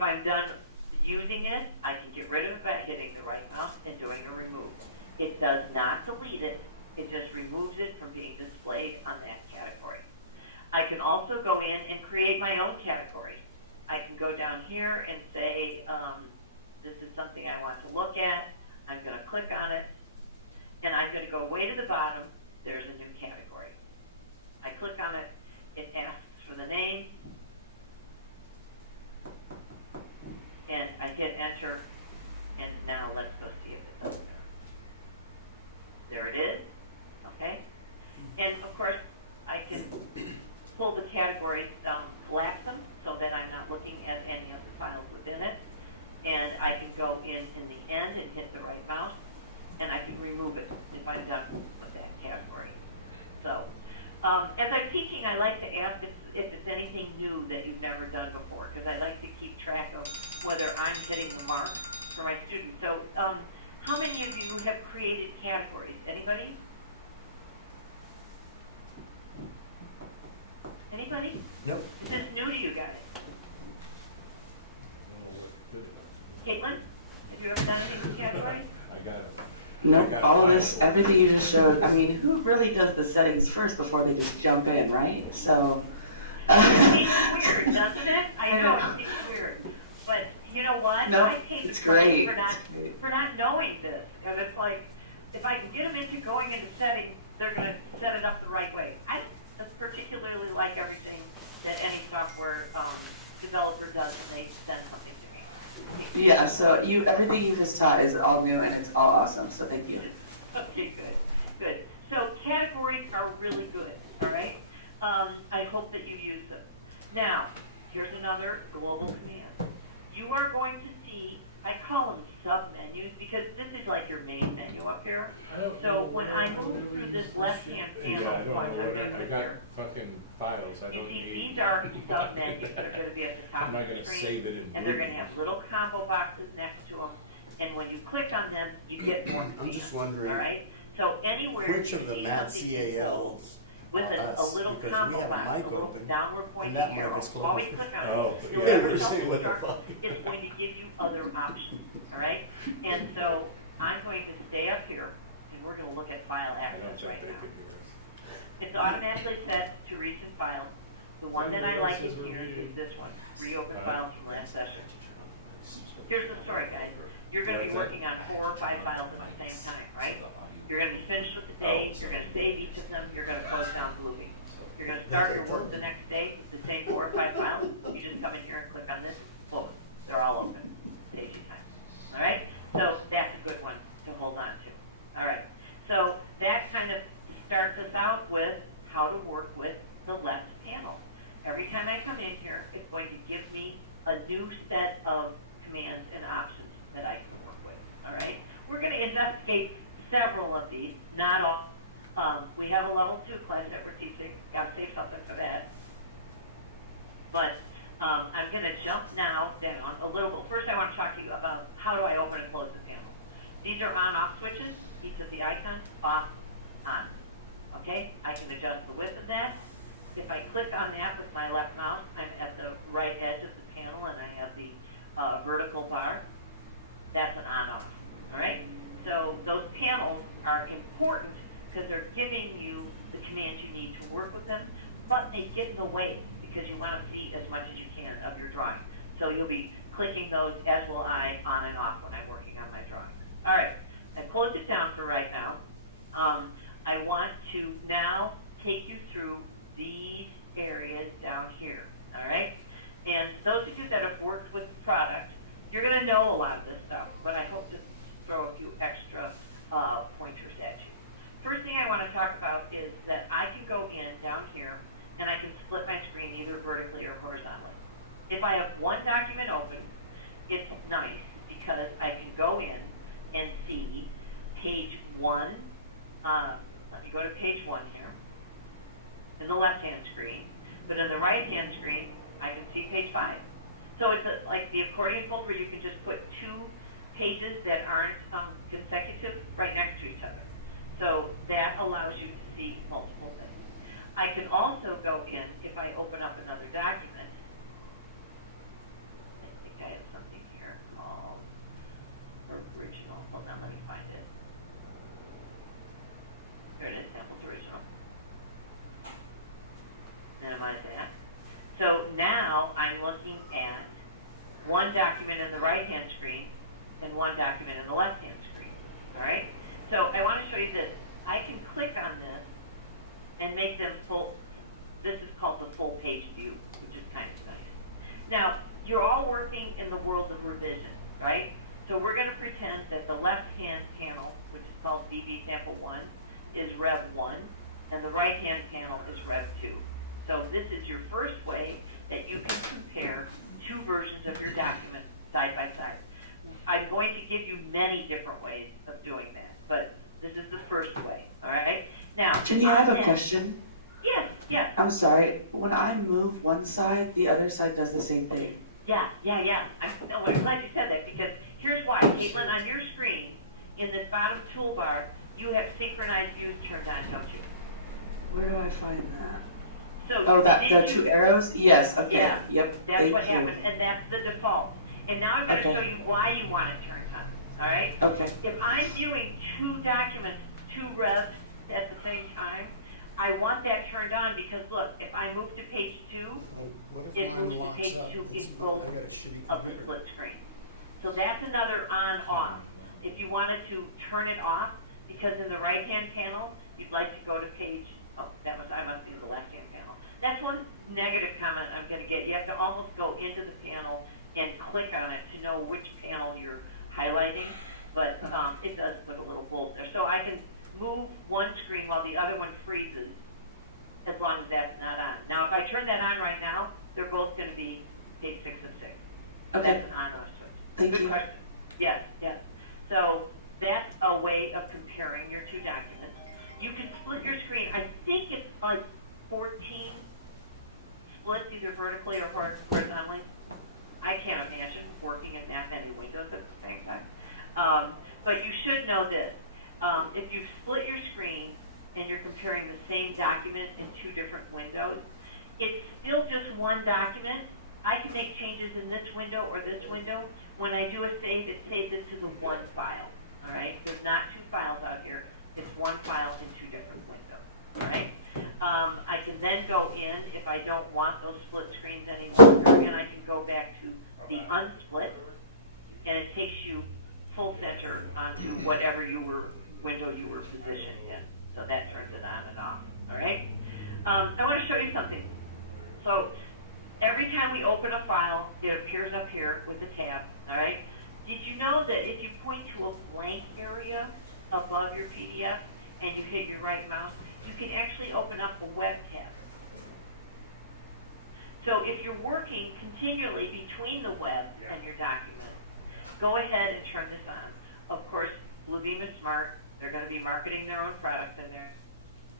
If I'm done using it, I can get rid of it by hitting the right mouse and doing a remove. It does not delete it. It just removes it from being displayed on that category. I can also go in and create my own category. I can go down here and say, this is something I want to look at. I'm going to click on it, and I'm going to go way to the bottom. There's a new category. I click on it. It asks for the name, and I hit enter, and now let's go see if it does it. There it is. Okay? And, of course, I can pull the categories, collapse them, so that I'm not looking at any of the files within it. And I can go in the end and hit the right mouse, and I can remove it if I'm done with that category. So, as I'm teaching, I like to ask if it's anything new that you've never done before, because I like to keep track of whether I'm hitting the mark for my students. So, how many of you have created categories? Anybody? Anybody? Nope. Is this new to you guys? Caitlin, have you ever done anything with categories? I got it. Nope, all of this, everything you just showed, I mean, who really does the settings first before they just jump in, right? So. It's weird, doesn't it? I know it's weird. But you know what? Nope, I take it's the credit great. for not knowing this. And it's like, if I can get them into going into settings, they're going to set it up the right way. I don't particularly like everything that any software developer does when they send something to me. Yeah, so everything you just taught is all new and it's all awesome, so thank you. Okay, good. So categories are really good, all right? I hope that you use them. Now, here's another global command. You are going to see, I call them sub-menus because this is like your main menu up here. So when I move through this left-hand panel, I got fucking files. I don't need. These are sub-menus that are going to be at the top I'm not of the going to screen. save it in And they're going to have little combo boxes next to them. And when you click on them, you get more commands. I'm just wondering, all right? So anywhere which of the you Mat see CALs with a little because combo we have a box, mic a little open, downward and pointing that mic arrow. is closed. Always click on it. Oh, You'll yeah, never we're tell seeing what the start. fuck. It's when you give you other options, all right? And so I'm going to stay up here, and we're going to look at file I don't access think right they now. could do it. It's automatically set to recent files. The one that I like in here is this one, reopen files from last session. Here's the story, guys. You're going to be working on 4 or 5 files at the same time, right? You're going to be finished with the day. You're going to save each of them. You're going to close down Bluebeam. You're going to start your work the next day with the same 4 or 5 files. You just come in here and click on this. Boom. They're all open. Saves you time. All right? So that's a good one to hold on to. All right. So that kind of starts us out with how to work with the left panel. Every time I come in here, it's going to give me a new set of commands and options that I can work with. All right? We're going to investigate several of these, not all. We have a level 2 class that we're teaching. Got to save something for that. But I'm going to jump now down a little bit. First, I want to talk to you about how do I open and close the panel. These are on-off switches. Each of the icons, off, on. Okay? I can adjust the width of that. If I click on that with my left mouse, I'm at the right edge of the panel, and I have the vertical bar. That's an on-off. All right? So those panels are important because they're giving you the commands you need to work with them, but they get in the way because you want to see as much as you can of your drawing. So you'll be clicking those, as will I, on and off when I'm working on my drawing. All right, I closed it down for right now. I want to now take you through these areas down here, all right? And those of you that have worked with the product, you're going to know a lot of this stuff, but I hope to throw a few extra pointers at you. First thing I want to talk about is that I can go in down here and I can split my screen either vertically or horizontally. If I have one document open, it's nice because I can go in and see page 1. Let me go to page 1 here in the left-hand screen, but in the right-hand screen, I can see page 5. So it's like the accordion fold where you can just put 2 pages that aren't consecutive right next to each other. So that allows you to see multiple things. I can also go in, if I open up another document, I think I the right-hand screen and one document in the left-hand screen. All right? So I want to show you this. I can click on this and make them full. This is called the full page view, which is kind of nice. Now, you're all working in the world of revision, right? So we're going to pretend that the left-hand panel, which is called VB Sample 1, is Rev 1, and the right-hand panel is Rev 2. So this is your first way that you can compare two versions of your document side by side. I'm going to give you many different ways of doing that, but this is the first way, all right? Now, Jenny, I have a question. Yes, yes. I'm sorry. When I move one side, the other side does the same thing. Yeah. I'm glad you said that, because here's why. Caitlin, on your screen, in the bottom toolbar, you have synchronized views turned on, don't you? Where do I find that? So the two arrows? Yes, okay. Yeah, yep. That's what happens, and that's the default. And now I'm going to show you why you want it turned on, all right? Okay. If I'm viewing two documents, two revs at the same time, I want that turned on because, look, if I move to page 2, it moves to page 2 in both of the split screen. So that's another on-off. If you wanted to turn it off, because in the right-hand panel, you'd like to go to page, I must be the left-hand panel. That's one negative comment I'm going to get. You have to almost go into the panel and click on it to know which panel you're highlighting, but it does put a little bold there. So I can move one screen while the other one freezes, as long as that's not on. Now, if I turn that on right now, they're both going to be page 6 and 6. Okay. That's an on-off switch. Thank Good you. question. Yes. So that's a way of comparing your two documents. You can split your screen. I think it's like 14 splits, either vertically or horizontally. I can't imagine working in that many windows at the same time. But you should know this. If you split your screen and you're comparing the same document in two different windows, it's still just one document. I can make changes in this window or this window. When I do a save, it saves it to the one file. All right? There's not two files out here. It's one file in two different windows. All right? I can then go in if I don't want those split screens any longer, and I can go back to the unsplit, and it takes you full center onto whatever window you were positioned in. So that turns it on and off. All right? I want to show you something. So every time we open a file, it appears up here with a tab. All right? Did you know that if you point to a blank area above your PDF and you hit your right mouse, you can actually open up a web tab. So if you're working continually between the web and your document, go ahead and turn this on. Of course, Bluebeam is smart. They're going to be marketing their own products in there.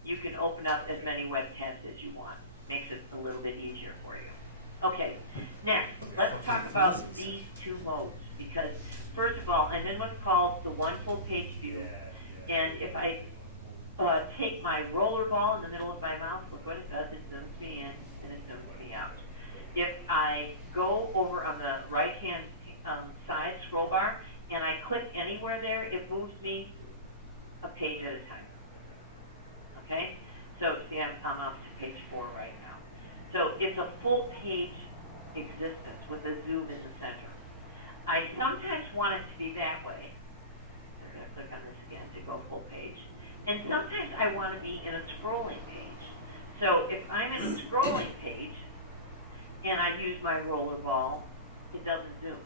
You can open up as many web tabs as you want. Makes it a little bit easier for you. Okay, next, let's talk about these two modes, because first of all, I'm in what's called the one full page view, and if I take my roller ball in the middle of my mouse, look what it does, it zooms me in and it zooms me out. If I go over on the right-hand side scroll bar and I click anywhere there, it moves me a page at a time. Okay? So see, I'm up to page 4 right now. So it's a full page existence with a zoom in the center. I sometimes want it to be that way. I'm going to click on this again to go full page. And sometimes I want to be in a scrolling page. So if I'm in a scrolling page and I use my roller ball, it doesn't zoom.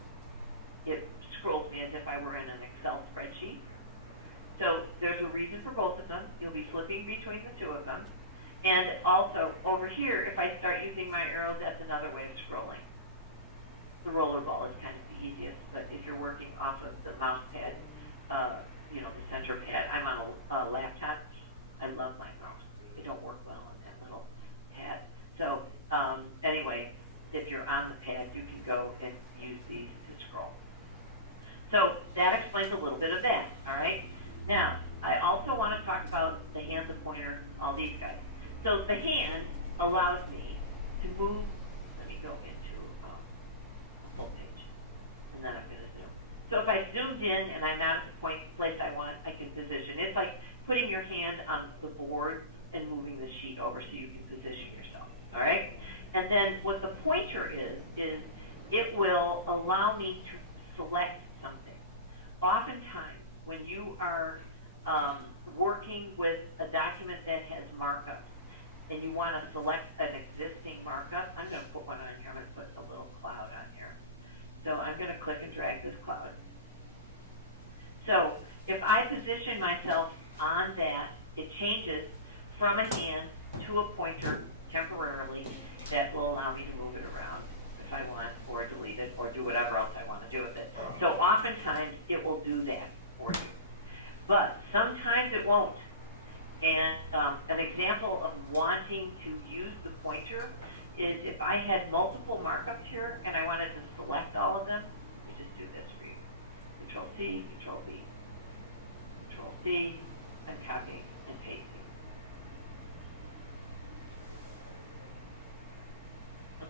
It scrolls me as if I were in an Excel spreadsheet. So there's a reason for both of them. You'll be flipping between the two of them. And also, over here, if I start using my arrows, that's another way of scrolling. The roller ball is kind of the easiest, but if you're working off of the mouse pad, the center pad, I'm on a laptop. I love my mouse. It don't work well on that little pad. So anyway, if you're on the pad, you can go and use these to scroll. So that explains a little bit of that, all right? Now, I also want to talk about the hand, the pointer, all these guys. So the hand allows me to move. Let me go into a full page, and then I'm going to zoom. So if I zoomed in and I'm not at the place I want, I can position. It's like putting your hand on the board and moving the sheet over so you can position yourself. All right? And then what the pointer is it will allow me to select something. Oftentimes, when you are working with a document that has markups, and you want to select an existing markup, I'm going to put one on here. I'm going to put a little cloud on here. So I'm going to click and drag this cloud. So if I position myself on that, it changes from a hand to a pointer temporarily that will allow me to move it around if I want, or delete it, or do whatever else I want to do with it. So oftentimes it will do that for you. But sometimes it won't. And an example of wanting to use the pointer is if I had multiple markups here and I wanted to select all of them, let me just do this for you. Control C, Control V, Control C, I'm copying and pasting.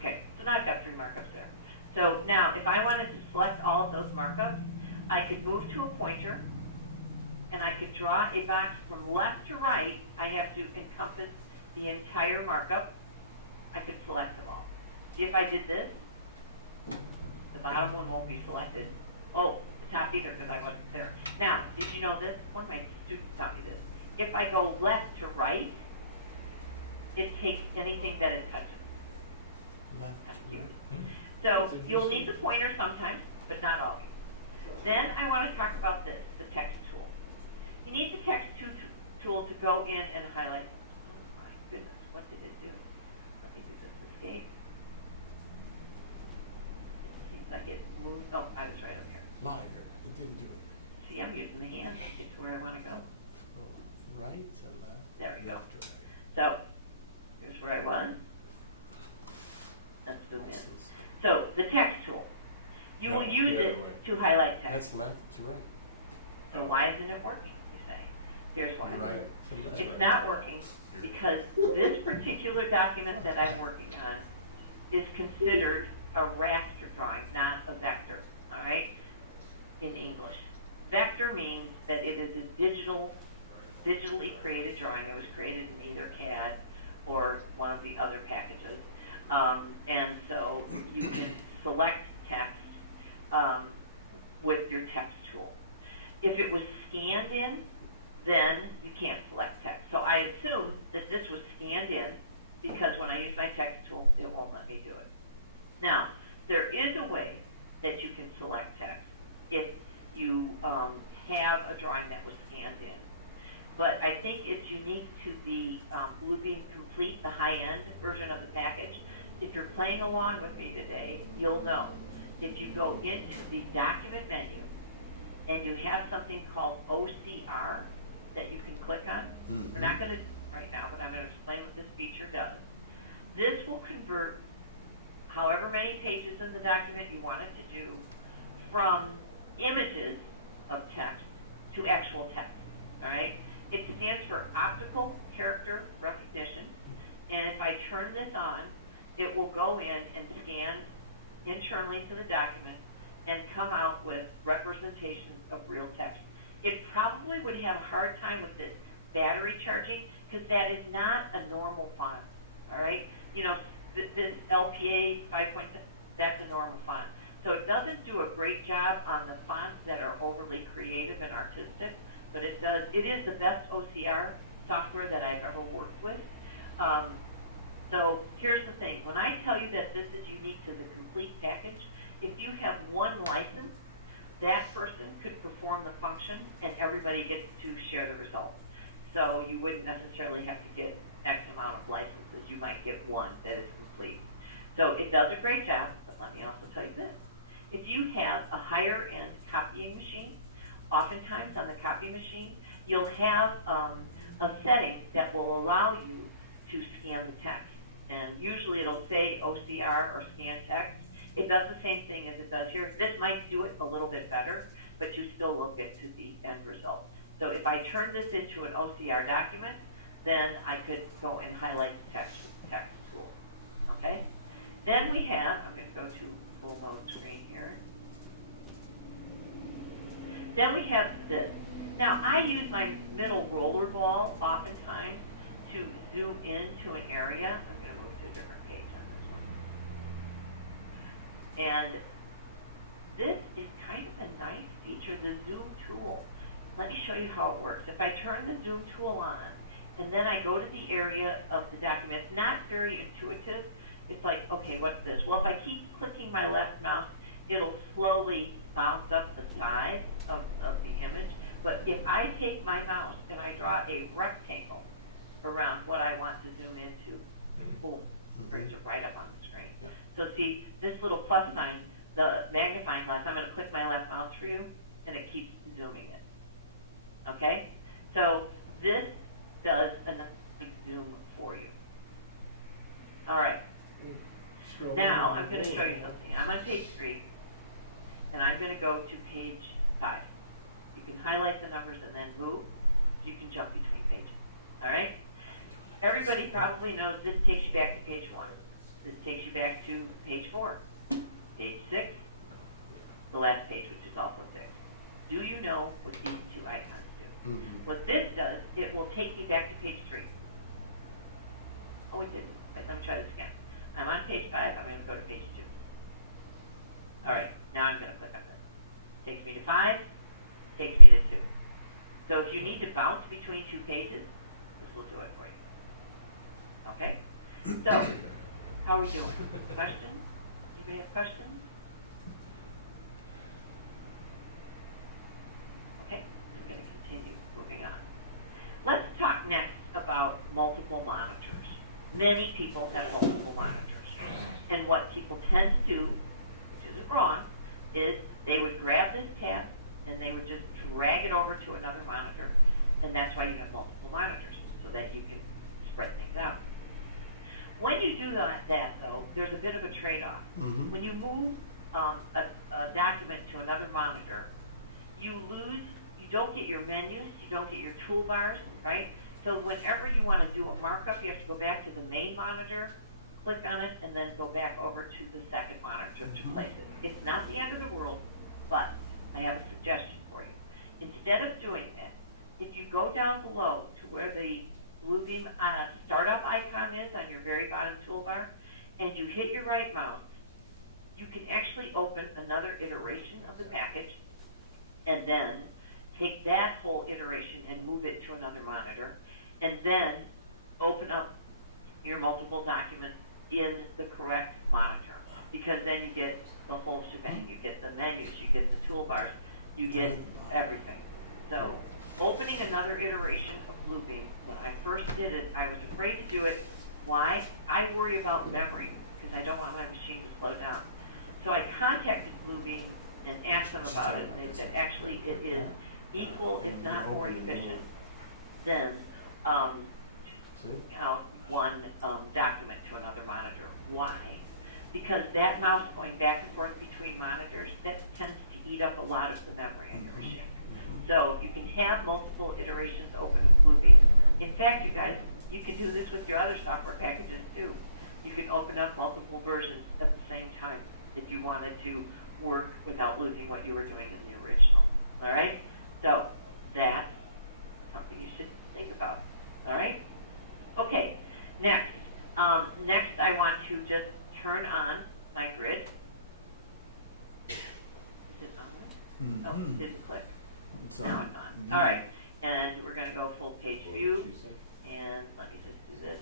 Okay, so now I've got 3 markups there. So now if I wanted to select all of those markups, I could move to a pointer, and I could draw a box from left to right. I have to encompass the entire markup. I could select them all. See, if I did this, the bottom one won't be selected. Oh, the top either, because I wasn't there. Now, did you know this? One of my students taught me this. If I go left to right, it takes anything that it touches. That's cute. So you'll need the pointer sometimes, but not always. Then I want to talk about this, the text tool. You need the text tool to go in and highlight. Oh my goodness, what did it do? Let me do this escape. Seems like it moved. Oh, I was right up here. Lighter. It didn't do it. See, I'm using the hand. It's where I want to go. Right or left? There we go. So, here's where I was. Let's zoom in. So, the text tool. You will use it to highlight text. That's left to right. So why isn't it working, you say? Here's why. Right. It's not working because this particular document that I'm working on is considered a raster drawing, not a vector, all right, in English. Vector means that it is a digitally created drawing. It was created in either CAD or one of the other packages. And so you can select text with your text tool. If it was scanned in, then you can't select text. So I assume that this was scanned in because when I use my text tool, it won't let me do it. Now, there is a way that you can select text if you have a drawing that was scanned in. But I think it's unique to the Bluebeam Complete, the high-end version of the package. If you're playing along with me today, you'll know. If you go into the document menu and you have something called OCR that you can click on, we're not going to right now, but I'm going to explain what this feature does. This will convert however many pages in the document you want it to do from images of text to actual text, all right? It stands for optical character recognition, and if I turn this on, it will go in and scan internally to the document and come out with representations of real text. It probably would have a hard time with this battery charging because that is not a normal font, all right? You know, this LPA 5.0, that's a normal font. So it doesn't do a great job on the fonts that are overly creative and artistic, but it does. It is the best OCR software that I've ever worked with. So here's the thing. When I tell you that this is unique to the complete package, if you have one license, that person could perform the function and everybody gets to share the results. So you wouldn't necessarily have to get X amount of licenses. You might get one that is complete. So it does a great job, but let me also tell you this. If you have a higher end copying machine, oftentimes on the copy machine, you'll have a setting that will allow you to scan the text. And usually it'll say OCR or scan text. It does the same thing as it does here. This might do it a little bit better, but you still will get to the end result. So if I turn this into an OCR document, then I could go and highlight the text tool. Okay? Then we have, I'm going to go to full mode screen here. Then we have this. Now, I use my middle roller ball oftentimes to zoom into an area. I'm going to move to a different page on this one. And this is kind show you how it works. If I turn the zoom tool on, and then I go to the area of the document, it's not very intuitive. It's like, okay, what's this? Well, if I keep clicking my left mouse, it'll slowly bounce up the size of the image. But if I take my mouse and I draw a rectangle around what I want to zoom into, boom, brings it right up on the screen. So see, this little plus sign, the magnifying glass, I'm going to click my left mouse for you, and it keeps zooming it. Okay? So this does a nice zoom for you. All right. Now, I'm going to show you something. I'm on page 3, and I'm going to go to page 5. You can highlight the numbers and then move. You can jump between pages. All right? Everybody probably knows this takes you back to page 1. This takes you back to page 4. Page 6, the last page, which is also 6. Do you know what these two icons do? Mm-hmm. What this does, it will take you back to page 3. Oh, it did. Let me try this again. I'm on page 5. I'm going to go to page 2. All right, now I'm going to click on this. Takes me to 5. Takes me to 2. So if you need to bounce between 2 pages, this will do it for you. Okay? So, how are we doing? Questions? Anybody have questions? Okay, I'm going to continue moving on. Let's talk next about multiple monitors. Many people have multiple monitors. And what people tend to do, which isn't wrong, is they would grab this tab and they would just drag it over to another monitor. And that's why you have multiple monitors, so that you can spread things out. When you do that, though, there's a bit of a trade-off. Mm-hmm. When you move a document to another monitor, you don't get your menus, you don't get your toolbars, right? So whenever you want to do a markup, you have to go back to the main monitor, click on it, and then go back over to the second monitor to place it. It's not the end of the world, but I have a suggestion for you. Instead of doing that, if you go down below to where the Bluebeam startup icon is on your very bottom toolbar, and you hit your right mouse, you can actually open another iteration of the package, and then take that whole iteration and move it to another monitor, and then open up your multiple documents in the correct monitor, because then you get the whole shebang. You get the menus, you get the toolbars, you get everything. So opening another iteration of Bluebeam, when I first did it, I was afraid to do it. Why? I worry about memory because I don't want my machine to slow down. So I contacted Bluebeam and asked them about it, and they said actually it is equal, if not more efficient, than count one document to another monitor. Why? Because that mouse going back and forth between monitors, that tends to eat up a lot of the memory on your machine. So you can have multiple iterations open with Bluebeam. In fact, you guys, you can do this with your other software packages too. You can open up multiple versions at the same time if you wanted to work without losing what you were doing in the original. All right? So that's something you should think about. All right? Okay. Next. Next, I want to just turn on my grid. Is it on there? Oh, it didn't click. Now it's on. All right. And we're going to go full page view. And let me just do this.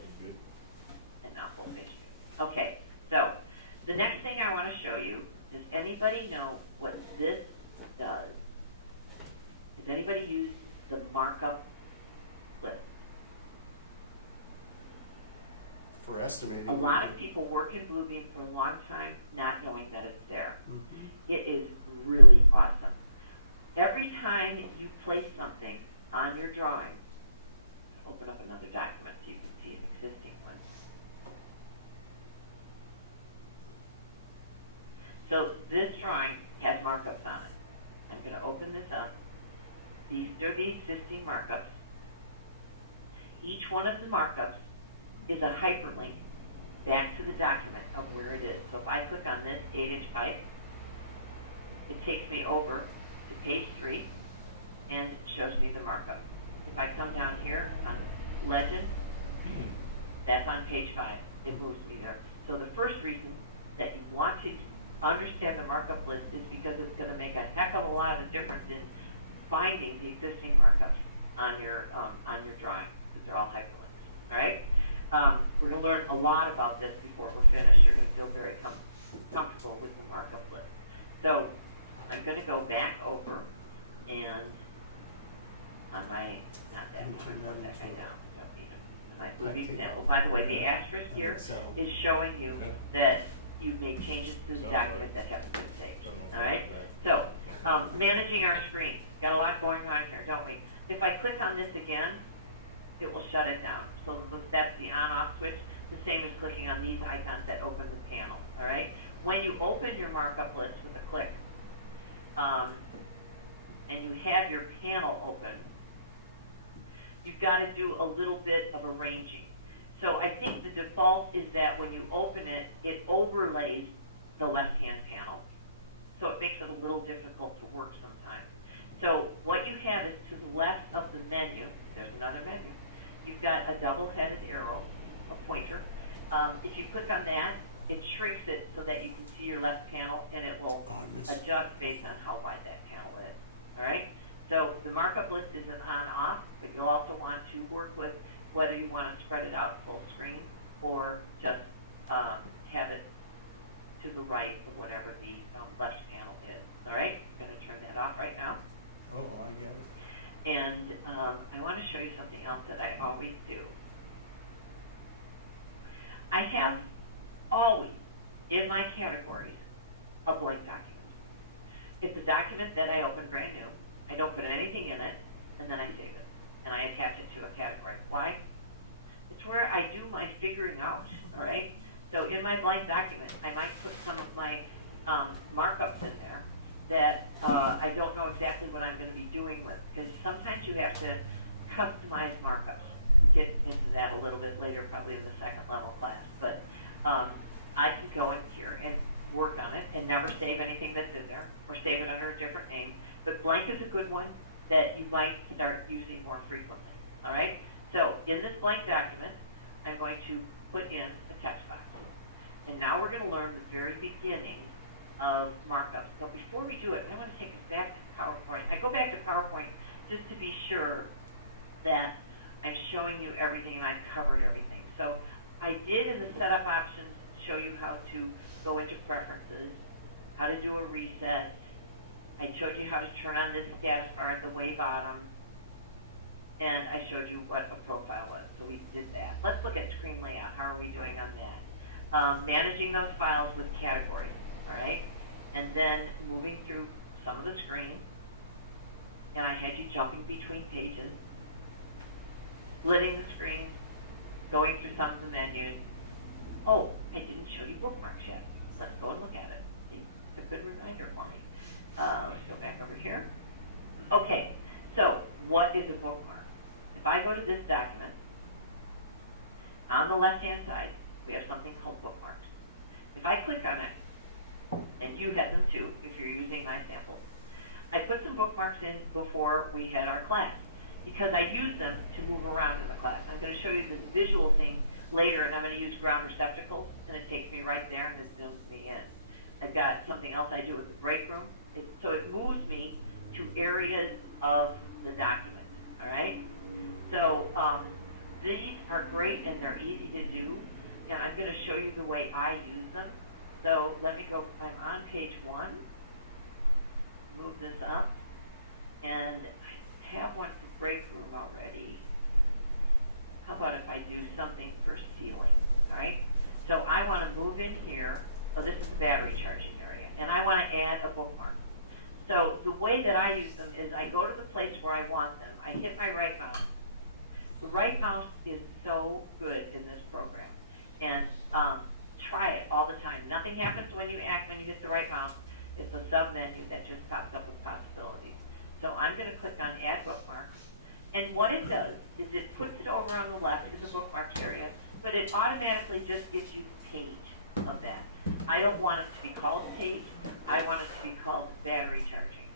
And now full page view. Okay. So the next thing I want to show you, does anybody know what this does? Does anybody use the markup list? For estimating. A lot of people work in Bluebeam for a long time not knowing that it's there. Mm-hmm. It is really awesome. Every time you place something on your drawing, open up another document so you can see an existing one. So this drawing has markups on it. I'm going to open this up. These are the existing markups. Each one of the markups is a hyperlink back to the document of where it is. So if I click on this 8-inch pipe, it takes me over to page 3 and it shows me the markup. If I come down here on legend, that's on page 5. It moves me there. So the first reason that you want to understand the markup list is because it's going to make a heck of a lot of difference in finding the existing markups on your drawing, because they're all hyperlinks. All right. We're going to learn a lot about this before we're finished. You're going to feel very comfortable with the markup list. So I'm going to go back over and on my, not that one, I wrote that guy down. Don't need it. My Bluebeam sample. By the way, the asterisk here is showing you that you've made changes to the document that haven't been saved. All right? So, managing our screen. Got a lot going on here, don't we? If I click on this again, it will shut it down. So that's the on-off switch. The same as clicking on these icons that open the panel. All right? When you open your markup list with a click, and you have your panel open, you've got to do a little bit of arranging. So I think the default is that when you open it, it overlays the left-hand panel. So it makes it a little difficult to work sometimes. So what you have is to the left of the menu, there's another menu, you've got a double-headed arrow, a pointer. If you click on that, it shrinks it so that you can see your left panel, and it will adjust based on how wide that panel is. All right? So the markup list is an on-off, but you'll also want to work with whether you want to spread it out full screen or just have it to the right of whatever the left panel is. All right? I'm going to turn that off right now. Oh, I get it. And I want to show you something else that I always do. I have always, in my categories, a blank document. It's a document that I open brand new. I don't put anything in it, and then I save it. And I attach it to a category. Why? It's where I do my figuring out, all right? So in my blank document, I might put some of my markups in there that I don't know exactly what I'm going to be doing with, because sometimes you have to customize markups. Get into that a little bit later, probably in the second level class. But I can go in here and work on it and never save anything that's in there, or save it under a different name. But blank is a good one that you might start using more frequently. All right? So in this blank document, I'm going to put in a text box. And now we're going to learn the very beginning of markup. So before we do it, I want to take it back to PowerPoint. I go back to PowerPoint just to be sure that I'm showing you everything and I've covered everything. So I did in the setup options show you how to go into preferences, how to do a reset. I showed you how to turn on this status bar at the way bottom, and I showed you what a profile was. So we did that. Let's look at screen layout. How are we doing on that? Managing those files with categories, all right? And then moving through some of the screen, and I had you jumping between pages, splitting the screen, going through some of the menus. Oh, I didn't show you bookmarks yet. Let's go and look at it. It's a good reminder for me. Let's go back over here. Okay, so what is a bookmark? If I go to this document, on the left-hand side, we have something called bookmarks. If I click on it, and you had them too, if you're using my samples, I put some bookmarks in before we had our class, because I use them to move around in the class. I'm going to show you this visual thing later, and I'm going to use ground receptacles, and it takes me right there and it zooms me in. I've got something else I do with the break room. So it moves me to areas of the document, all right? So these are great and they're easy to do, and I'm going to show you the way I use them. So let me go, I'm on page 1, move this up, and I have one for break room already. How about if I do something for ceiling, all right? So I want to move in here. Oh, this is the battery charging area, and I want to add a bookmark. So the way that I use them is I go to the place where I want them. I hit my right mouse. The right mouse is so good in this program, and try it all the time. Nothing happens when you hit the right mouse. It's a sub-menu that just pops up with possibilities. So I'm going to click on Add Bookmark. And what it does is it puts it over on the left in the bookmarks area, but it automatically just gives you the page of that. I don't want it to be called page. I want it to be called battery charging.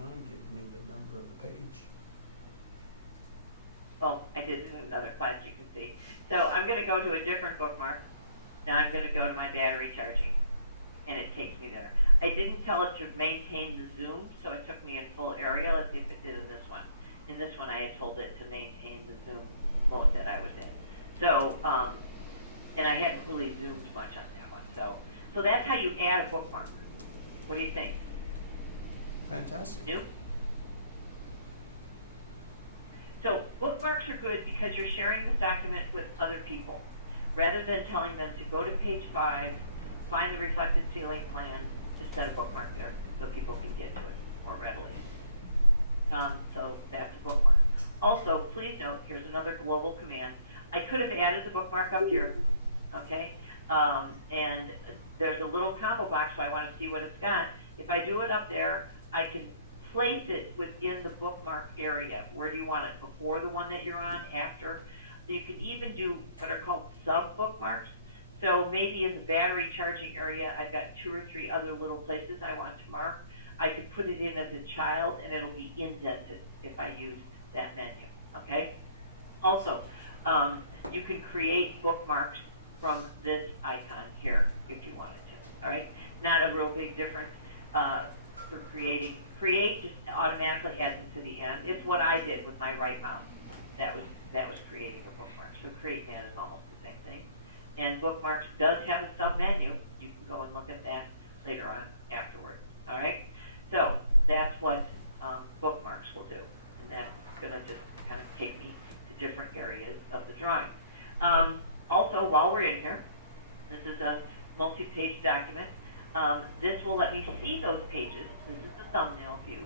Mine didn't even remember the page. Oh, I did it in another class, you can see. So I'm going to go to a different bookmark. Now I'm going to go to my battery charging, and it takes me there. I didn't tell it to maintain the zoom, so it took me in full area. Let's see if it did in this one. In this one, I had told it to maintain the zoom mode that I was in. So, and I hadn't really zoomed much on that one. So that's how you add a bookmark. What do you think? Fantastic. New? So bookmarks are good because you're sharing this document with other people, rather than telling them to go to page 5, find the reflected ceiling plan, to set a bookmark there so people can get to it more readily. So that's a bookmark. Also, please note, here's another global command. I could have added the bookmark up here, okay? And there's a little combo box so I want to see what it's got. If I do it up there, I can place it within the bookmark area. Where do you want it? Before the one that you're on? After? You can even do what are called sub-bookmarks. So maybe in the battery charging area, I've got 2 or 3 other little places I want to mark. I could put it in as a child, and it'll be indented if I use that menu, okay? Also, you can create bookmarks from this icon here if you wanted to, all right? Not a real big difference for creating. Create just automatically adds it to the end. It's what I did with my right mouse. That was creating a bookmark. So create that is almost the same thing. And bookmarks does have a sub-menu. You can go and look at that later on afterwards, all right? So that's what bookmarks will do. And that's going to just kind of take me to different areas of the drawing. Also, while we're in here, this is a multi-page document. This will let me see those pages. This is the thumbnail view.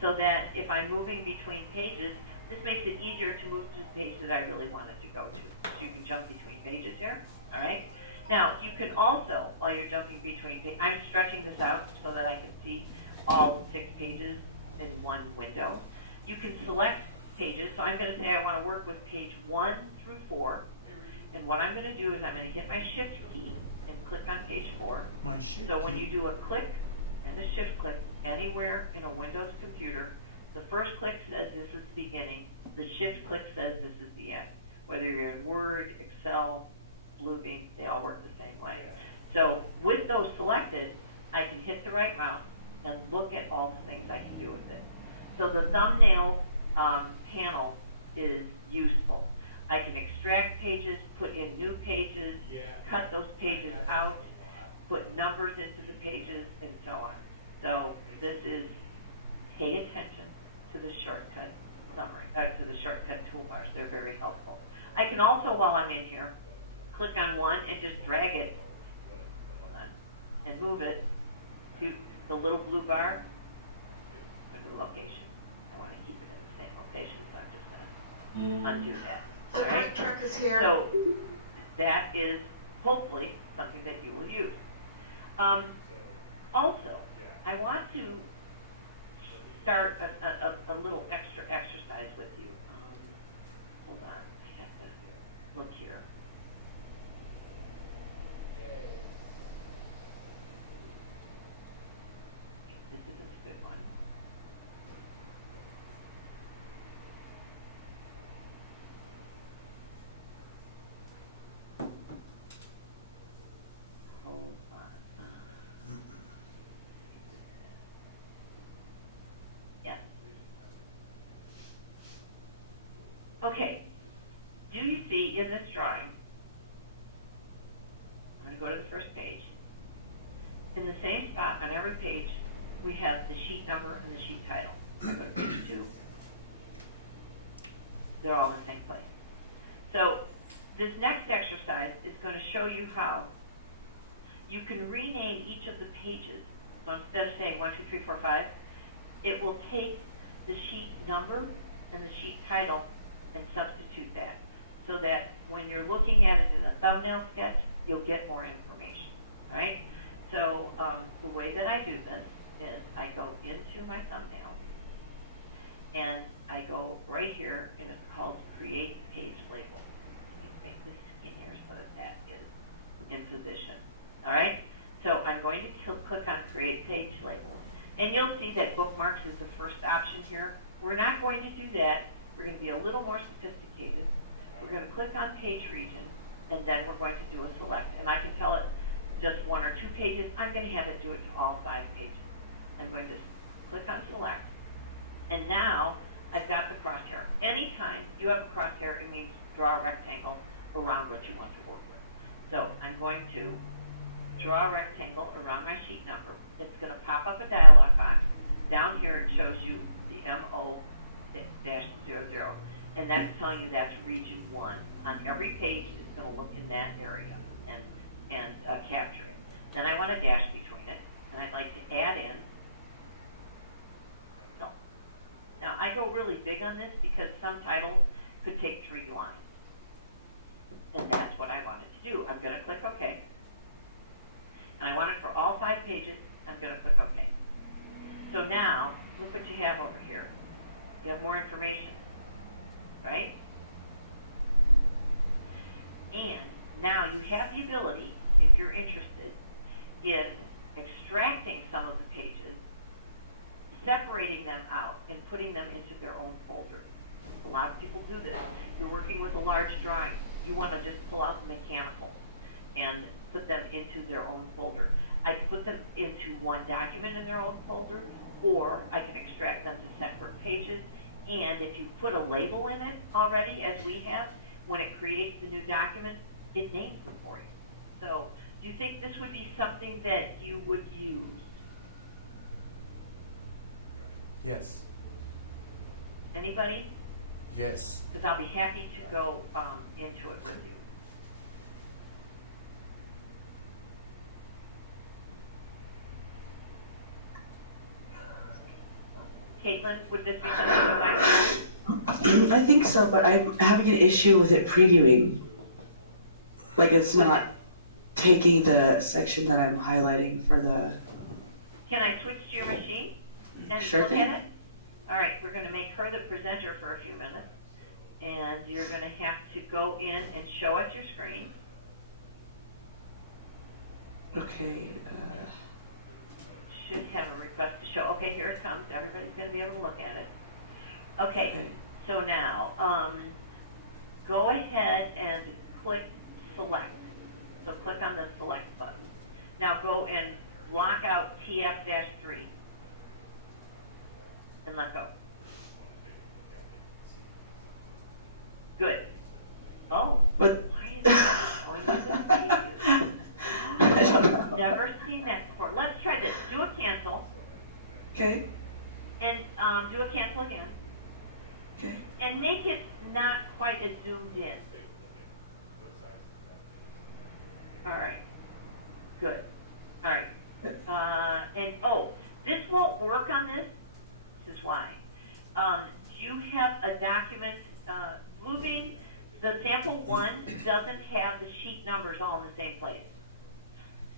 So that if I'm moving between pages, this makes it easier to move to the page that I really wanted to go to. So you can jump between pages here, all right? Now, you can also, while you're jumping between pages, I'm stretching this out so that I can see all 6 pages in one window. You can select pages. So I'm going to say I want to work with page 1 through 4. And what I'm going to do is I'm going to hit my shift key and click on page 4. So when you do a click and a shift click anywhere in a Windows computer, the first click says this is the beginning. The shift click says this is the end. Whether you're in Word, Excel, Bluebeam, they all work the same way. So with those selected, I can hit the right mouse and look at all the things I can do with it. So the thumbnail panel is useful. I can extract pages, put in new pages, cut those pages out, put numbers into the pages, and so on. So this is pay attention to the shortcut summary, to the shortcut toolbars. They're very helpful. I can also, while I'm in here, click on one and just drag it and move it to the little blue bar or the location. I want to keep it in the same location, so I'm just going to undo that. The right truck is here. So that is hopefully something that you will use. Also, I want to start a little extra exercise with you. Hold on, I have to look here. This is a good one. Hold on. Yes. Okay. Do you see in this drawing? I'm going to go to the first page. In the same spot on every page, we have the sheet number and the sheet title. Go to page 2. They're all in the same place. So this next exercise is going to show you how you can rename each of the pages. So instead of saying 1, 2, 3, 4, 5, it will take the sheet number and the sheet title and substitute that, so that when you're looking at it in a thumbnail sketch, you'll get more information, right? So the way that I do this is I go into my thumbnail, and I go right here, and it's called Create Page Label. Make this skinnier so that is in position, all right? So I'm going to click on Create Page Label, and you'll see that bookmarks is the first option here. We're not going to do that. We're going to be a little more sophisticated. We're going to click on Page Region, and then we're going to do a select. And I can pages, I'm going to have it do it to all 5 pages. I'm going to click on select, and now I've got the crosshair. Anytime you have a crosshair, it means draw a rectangle around what you want to work with. So I'm going to draw a rectangle around my sheet number. It's going to pop up a dialog box. Down here it shows you the MO-00, and that's telling you that's region 1. On every page, it's going to look in that area and capture it. Then I want a dash between it, and I'd like to add in. So, now I go really big on this because some titles could take 3 lines. And that's what I wanted to do. I'm going to click OK. And I want it for all 5 pages. I'm going to click OK. So now, look what you have over here. You have more information, right? And now you have the ability, if you're interested, in extracting some of the pages, separating them out, and putting them into their own folder. A lot of people do this. You're working with a large drawing. You want to just pull out the mechanical and put them into their own folder. I can put them into one document in their own folder, or I can extract them to separate pages. And if you put a label in it already, as we have, when it creates the new document, it names them for you. So do you think this would be something that you would use? Yes. Anybody? Yes. Because I'll be happy to go into it with you. Caitlin, would this be something you might do? I think so, but I'm having an issue with it previewing. Like it's not taking the section that I'm highlighting for the... Can I switch to your machine and Sure look thing. at it? All right, we're going to make her the presenter for a few minutes. And you're going to have to go in and show us your screen. Okay. Should have a request to show. Okay, here it comes. Everybody's going to be able to look at it. Okay, so now go ahead and click select. So click on the select button. Now go and block out TF-3 and let go. Good. Oh, But why is it showing me the pages? I don't know. Never seen that before. Let's try this. Do a cancel. Okay. And do a cancel again. Okay. And make it not quite as zoomed in. All right. Good. All right. And this won't work on this. This is why. You have a document, Bluebeam, the sample 1 doesn't have the sheet numbers all in the same place.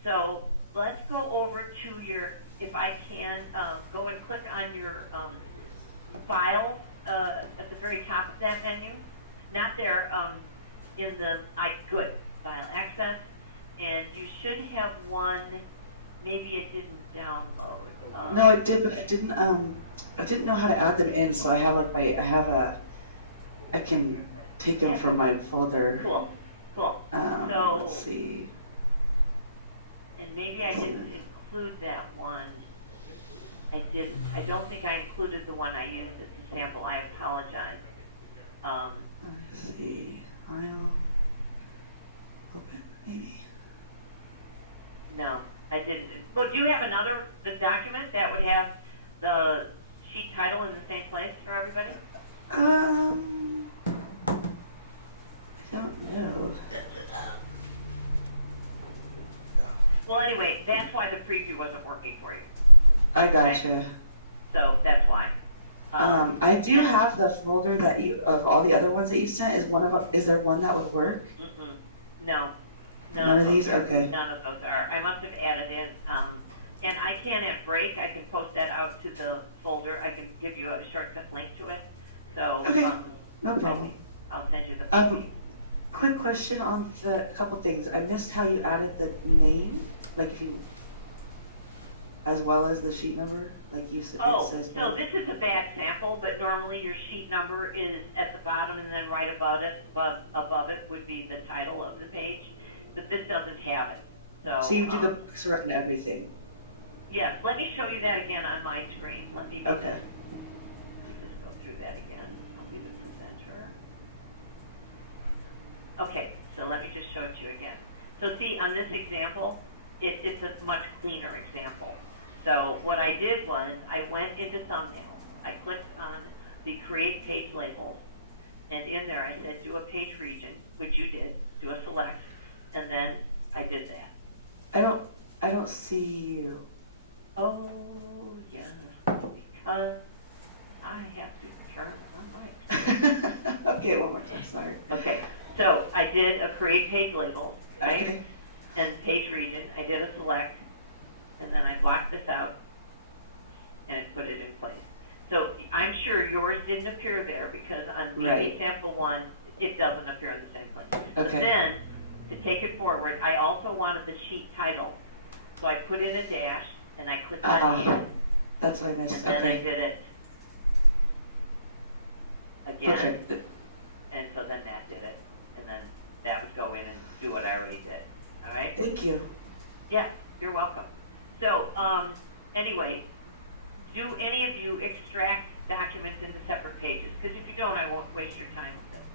So let's go over to your, if I can, go and click on your files at the very top of that menu. Not there, in the, good, file access. And you should have one, maybe it didn't download. No, it did, but I didn't know how to add them in, so I have I can take them from my folder. Cool. So, let's see. and maybe I didn't include that one. I didn't. I don't think I included the one I used as a sample. I apologize. Let's see. File. Open, maybe. No, I didn't. Well, do you have the document that would have the sheet title in the same place for everybody? I don't know. Well, anyway, that's why the preview wasn't working for you. I gotcha. So that's why. I do have the folder that of all the other ones that you sent. Is there one that would work? No. None of these? Okay. None of those are. I must have added in. And I can at break. I can post that out to the folder. I can give you a shortcut link to it. So Okay. No problem. I'll send you the Quick question on the couple things. I missed how you added the name, like if you, as well as the sheet number, like you said. so this is a bad sample, but normally your sheet number is at the bottom, and then right above it would be the title of the page. But this doesn't have it. So So you do the select and everything. Yes, let me show you that again on my screen. Let me Okay. just go through that again. I'll be the presenter. Okay, so let me just show it to you again. So see, on this example, it's a much cleaner example. So what I did was I went into thumbnails. I clicked on the create page labels, and in there I said do a page region, which you did, do a select, and then I did that. I don't see you. Oh, yes, because I have to turn on my Okay, one more time, sorry. Okay, so I did a create page label, right? Okay. And page region, I did a select, and then I blocked this out, and it put it in place. So I'm sure yours didn't appear there because on the Right. example one, it doesn't appear in the same place. Okay. But then, to take it forward, I also wanted the sheet title. So I put in a dash, and I clicked on you, That's what I missed. and then I Okay. did it again. Okay. And so then that did it. And then that would go in and do what I already did. All right? Thank you. Yeah, you're welcome. So, anyway, do any of you extract documents into separate pages? Because if you don't, I won't waste your time with it.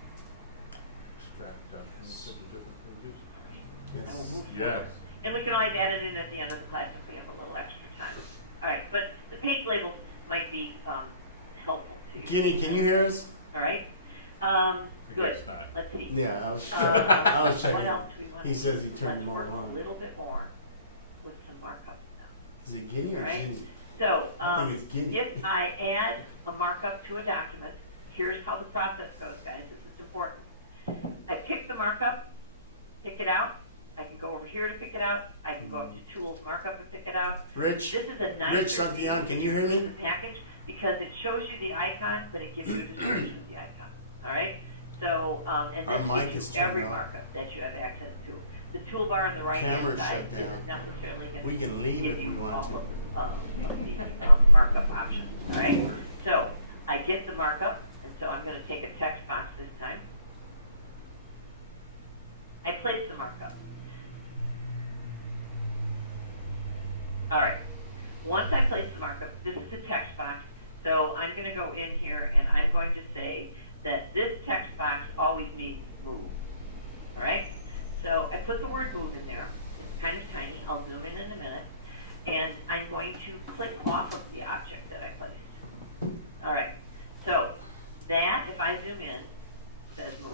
Yeah. And we can always add it in at the end of the class if we have a little extra time. All right, but the page labels might be helpful to you. Guinea, can you hear us? All right? Good. guess not. Let's see. Yeah, I was, Uh, I was checking. What else do we want He to says do? he turned Let's them work all a on. little bit more with some markups now. Is it Guinea or Right. Ginny? So, I think it's Guinea. if I add a markup to a document, here's how the process goes, guys. This is important. I pick the markup, pick it out. I can go over here to pick it out. I can go up to Tools, Markup, and pick it out. Rich? This is a nice Rich Santillan, can you hear me? package because it shows you the icon, but it gives you a description of the icon. All right? So, and Our then mic gives is you every turned off. markup that you have access to. The toolbar on the right-hand Camera's side shut isn't down. necessarily going We to can leave give if we you want all to. of the markup options. All right? So, I get the markup, and so I'm going to take a text box this time. I place the markup. All right. Once I place the markup, this is the text box. So I'm going to go in here and I'm going to say that this text box always needs move. All right? So I put the word move in there. It's kind of tiny. I'll zoom in a minute. And I'm going to click off of the object that I placed. All right. So that, if I zoom in, says move.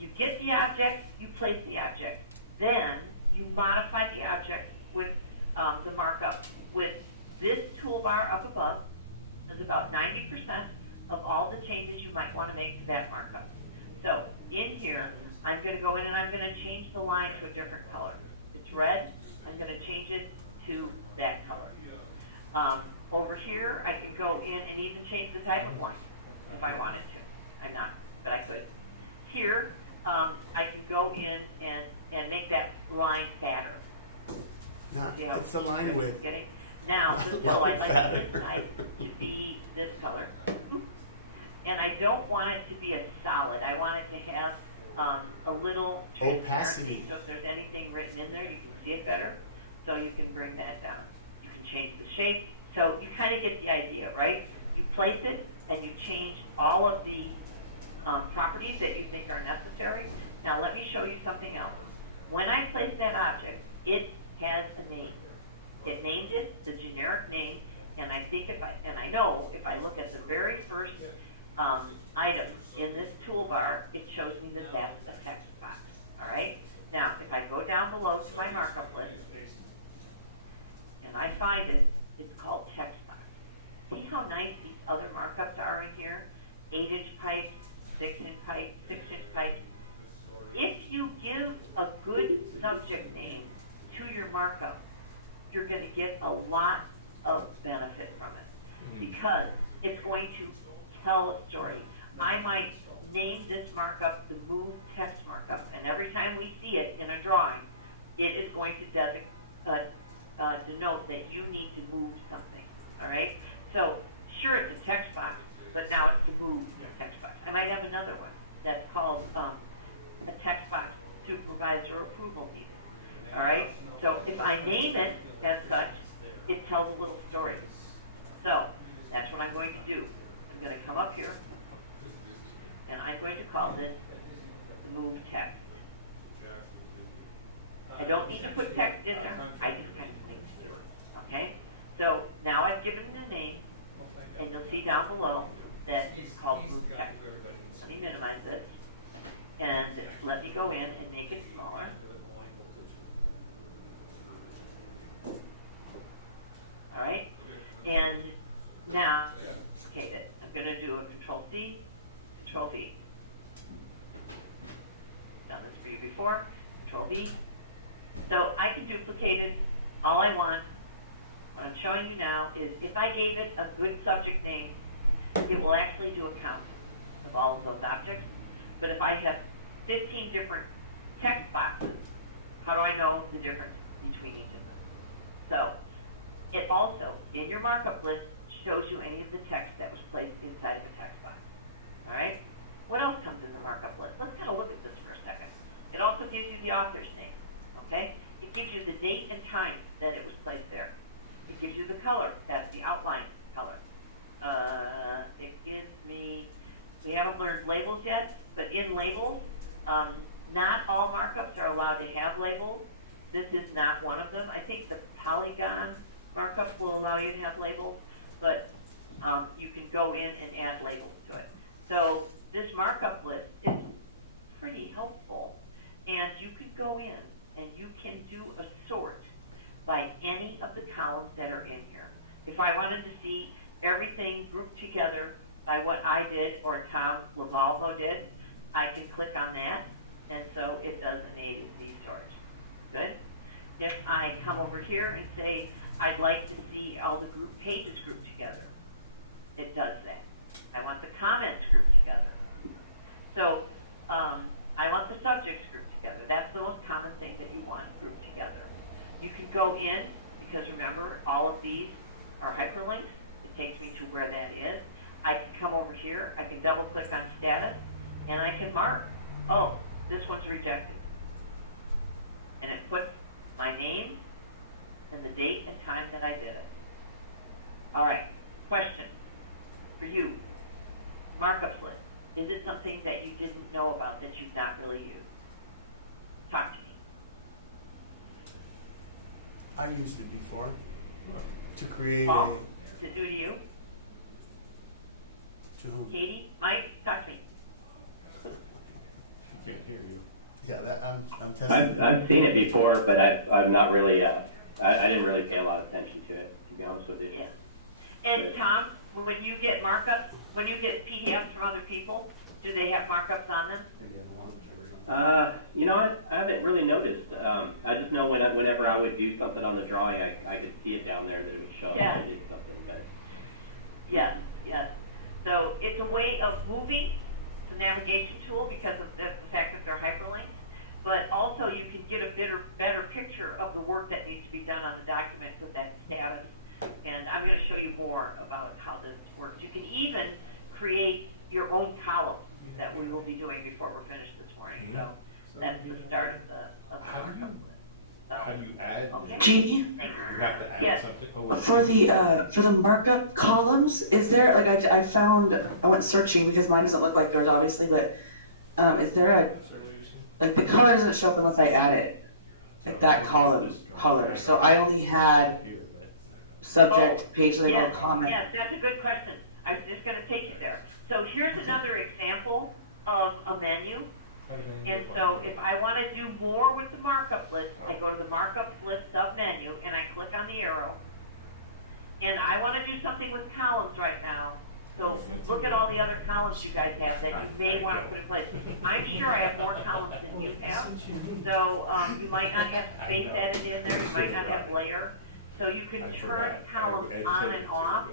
You get the object, you place the object. Then you modify the object with the markup with this toolbar up above. There's about 90% of all the changes you might want to make to that markup. So in here, I'm going to go in and I'm going to change the line to a different color. It's red. I'm going to change it to that color. Over here, I can go in and even change the type of line if I wanted to. I'm not, but I could. Here, I can go in and make that line fatter. No, See how it's the line width. getting? Now, the bill, I'd like the inside to be this color. And I don't want it to be a solid. I want it to have a little transparency. Opacity. So if there's anything written in there, you can see it better. So you can bring that down. You can change the shape. So you kind of get the idea, right? You place it and you change all of the properties that you think are necessary. Now let me show you something else. When I place that object, it has a name. It named it the generic name, and I think I know if I look at the very first item in this toolbar, it shows me that that's a text box. All right. Now, if I go down below to my markup list, and I find it, it's called text box. See how nice these other markups are in here? 8-inch pipe, 6-inch pipe, 6-inch pipe. If you give a good subject name to your markup, you're going to get a lot of benefit from it because it's going to tell a story. I might name this markup the move text markup, and every time we see it in a drawing, it is going to denote that you need to move something. All right? So, sure, it's a text box, but now it's the move text box. I might have another one that's called a text box supervisor approval needs. All right? So if I name it as such, it tells a little story. So that's what I'm going to do. I'm going to come up here, and I'm going to call this move text. I don't need to put text in there. I just kind of think to it. Okay? So now I've given it a name, and you'll see down below that it's called move text. Let me minimize it, and let me go in and make it smaller. All right? And now, okay, I'm going to do a Control-C, Control-V. Done this for you before. Control-V. So I can duplicate it all I want. What I'm showing you now is if I gave it a good subject name, it will actually do a count of all of those objects. But if I have 15 different text boxes, how do I know the difference between each of them? So it also, in your markup list, shows you any of the text that was placed inside the text box. All right? What else comes in the markup list? Let's kind of look at this for a second. It also gives you the author's name. Okay? It gives you the date and time that it was placed there. It gives you the color. That's the outline color. It gives me, we haven't learned labels yet, but in labels, not all markups are allowed to have labels. This is not one of them. I think the polygon markup will allow you to have labels, but you can go in and add labels to it. So this markup list is pretty helpful, and you could go in and you can do a sort by any of the columns that are in here. If I wanted to see everything grouped together by what I did or Tom Lavalvo did, I can click on that, and so it does an A to Z sort. Good? If I come over here and say, I'd like to see all the group pages grouped together, it does that. I want the comments grouped together. So I want the subjects grouped together. That's the most common thing that you want grouped together. You can go in, because remember, all of these are hyperlinks. It takes me to where that is. I can come over here. I can double click on status, and I can mark, oh, this one's rejected. And it puts my name and the date and time that I did it. All right, question for you. Markup list. Is it something that you didn't know about that you've not really used? Talk to me. I used it before to create Paul, to do to you? to whom? Katie? Mike? Talk to me. Can't hear you. Yeah, that I'm testing. I've seen it before, but I've not really, I didn't really pay a lot of attention to it, to be honest with you. Yeah. And Tom, when you get markups, when you get PDFs from other people, do they have markups on them? You know what? I haven't really noticed. I just know whenever I would do something on the drawing, I could see it down there that it would show up Yeah. when I did something. But Yes, yes. So it's a way of moving. It's a navigation tool because of the fact that they're hyperlinked. But also you can get a better picture of the work that needs to be done on the document with that status. And I'm going to show you more about how this works. You can even create your own column that we will be doing before we're finished this morning. So that's the start of the markup list. So, How do you add? okay. Jeannie, You have to add Yes. something. for the markup columns, is there like I went searching because mine doesn't look like yours obviously, but is there a like the color doesn't show up unless I add it, like that column color. So I only had subject, page label, Yes, comment. yes, that's a good question. I was just going to take you there. So here's another example of a menu. And so if I want to do more with the markup list, I go to the markup list sub-menu and I click on the arrow. And I want to do something with columns right now. So look at all the other columns you guys have that you may want to put in place. I'm sure I have more columns than you have. So you might not have space added in there. You might not have layer. So you can turn columns on and off.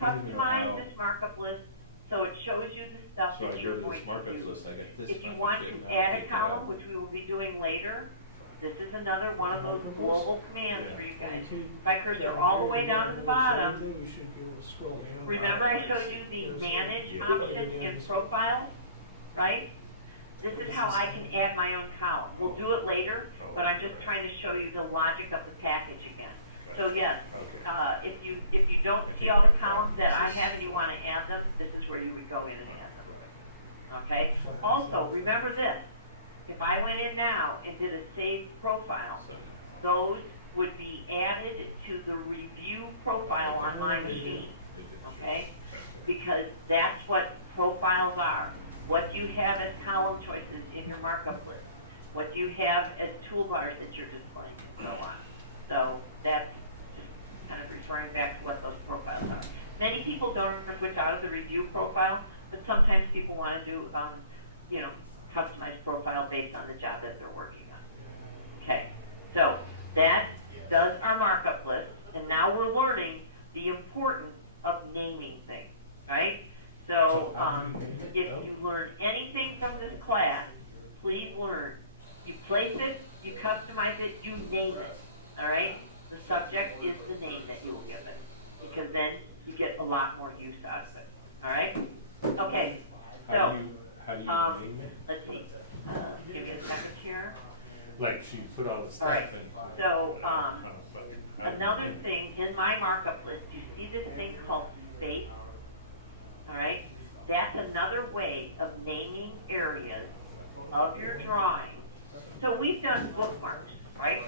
Customize this markup list so it shows you the stuff So I that go you're to going this to markup do. list, I get this. If you want to add a column, which we will be doing later, this is another one of those global commands for you guys. If I cursor all the way down to the bottom, remember I showed you the manage option in profile, right? This is how I can add my own column. We'll do it later, but I'm just trying to show you the logic of the package again. So yes, if you don't see all the columns that I have and you want to add them, this is where you would go in and add them. Okay? Also, remember this. If I went in now and did a saved profile, those would be added to the review profile on my machine. Okay? Because that's what profiles are. What you have as column choices in your markup list. What you have as toolbars that you're displaying, and so on. So that's just kind of referring back to what those profiles are. Many people don't switch out of the review profile, but sometimes people want to do, customized profile based on the job that they're working on. Okay, so that does our markup list, and now we're learning the importance of naming things, right? So if you learned anything from this class, please learn. You place it, you customize it, you name it, all right? The subject is the name that you will give it, because then you get a lot more use out of it, all right? Okay, so, how do you name it? let's see, give me a second here. Like, she put all the stuff All right, in. so another thing in my markup list, you see this thing called space, all right? That's another way of naming areas of your drawing. So we've done bookmarks, right?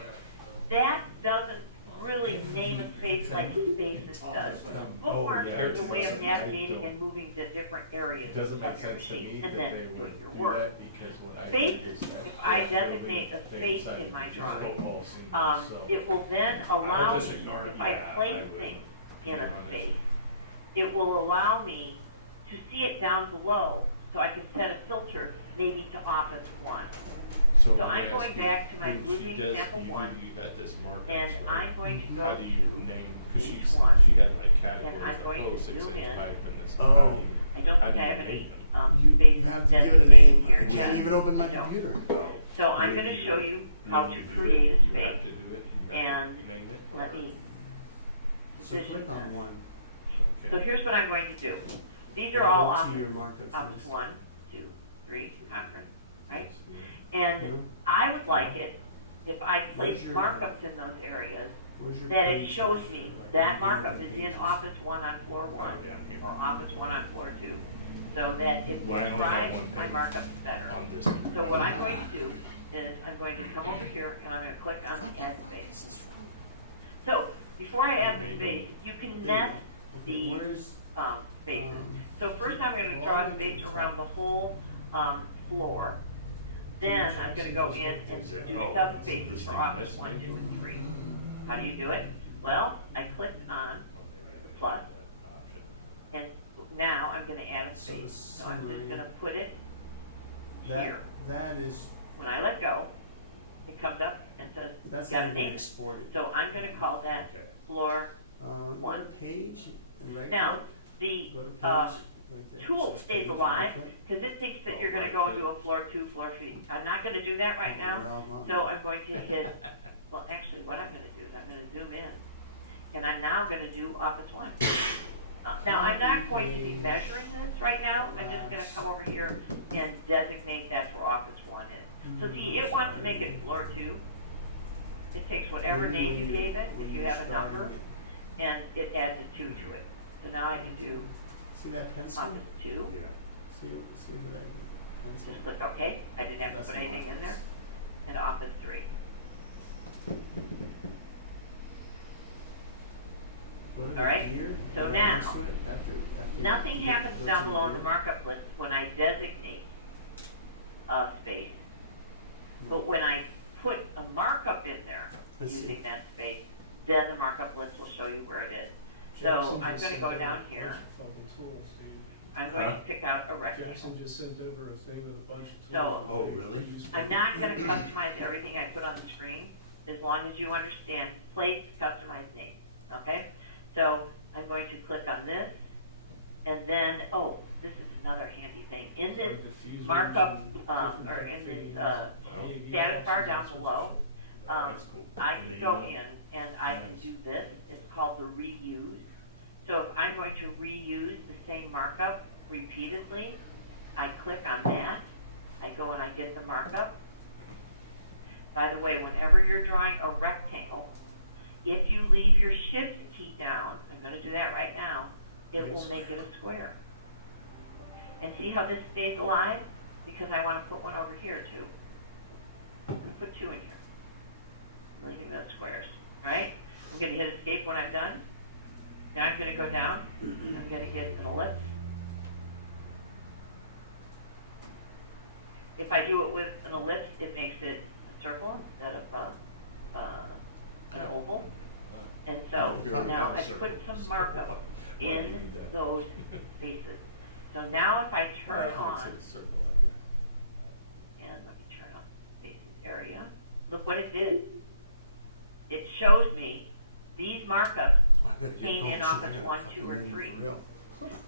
That doesn't really name a space like Spaces does. Bookmarks are the way of navigating and moving to different areas. It doesn't make of your sense to sheet, me and that then they put would your do work. that, because when I Space, did this, if I designate a space in my drawing, it will then allow me, if I place things in a space, it will allow me to see it down below, so I can set a filter maybe to Office 1. So I'm going back to my Bluebeam sample 1, and I'm going to go to each one, and I'm going to zoom in. Oh. I don't think I have any You space have to give it a name. here. I can't even open my I don't. computer. So I'm going to show you how to create a space. And let me So click on one. So here's what I'm going to do. These are all Go to Office, your markup Office list. 1, 2, 3, conference, right? And I would like it if I place markups in those areas Where's your that it page? shows me that markup is in Office 1 on floor 1 or Office 1 on floor 2, so that it describes my markups better. So what I'm going to do is I'm going to come over here and I'm going to click on the Add Space. So before I add the space, you can nest the spaces. So first I'm going to draw a space around the whole floor. Then I'm going to go in and do subspaces for Office 1, 2, and 3. How do you do it? Well, I clicked on the plus, and now I'm going to add a space. So I'm just going to put it here. That is. When I let go, it comes up and says, That's got a not name. exported. So I'm going to call that floor Go to page. And right Now, there. the Go to page. Right there. tool stays alive because it thinks that you're going to go into a floor 2, floor 3. I'm not going to do that right now, so I'm going to hit, well, actually, what I'm going to do is I'm going to zoom in, and I'm now going to do Office 1. Now, I'm not going to be measuring this right now. I'm just going to come over here and designate that's where Office 1 is. So, see, it wants to make it floor 2. It takes whatever name you gave it, if you have a number, and it adds a 2 to it. So now I can do See that pencil? Office 2. See that pencil? Just click OK. I didn't have to put anything in there. And Office 3. All right. So now, nothing happens down below in the markup list when I designate a space. But when I put a markup in there using that space, then the markup list will show you where it is. So I'm going to go down here. I'm going to pick out a rectangle. Jackson just sent over a thing with a bunch of So, Oh, really? I'm not going to customize everything I put on the screen, as long as you understand place, customize, name. Okay? So I'm going to click on this, and then, oh, this is another handy thing. In this markup, or in this status bar down below, I can go in and I can do this. It's called the reuse. So if I'm going to reuse the same markup repeatedly, I click on that. I go and I get the markup. by the way, whenever you're drawing a rectangle, if you leave your shift key down, I'm going to do that right now, it will make it a square. And see how this stays alive? Because I want to put one over here too. I'm going to put two in here. Leaving those squares, right? I'm going to hit escape when I'm done. Now I'm going to go down. I'm going to get an ellipse. If I do it with an ellipse, it makes it a circle instead of an oval. And so now I put some markup in those spaces. So now if I turn on, and let me turn on the area, look what it did. It shows me these markups came in office 1, 2, or 3.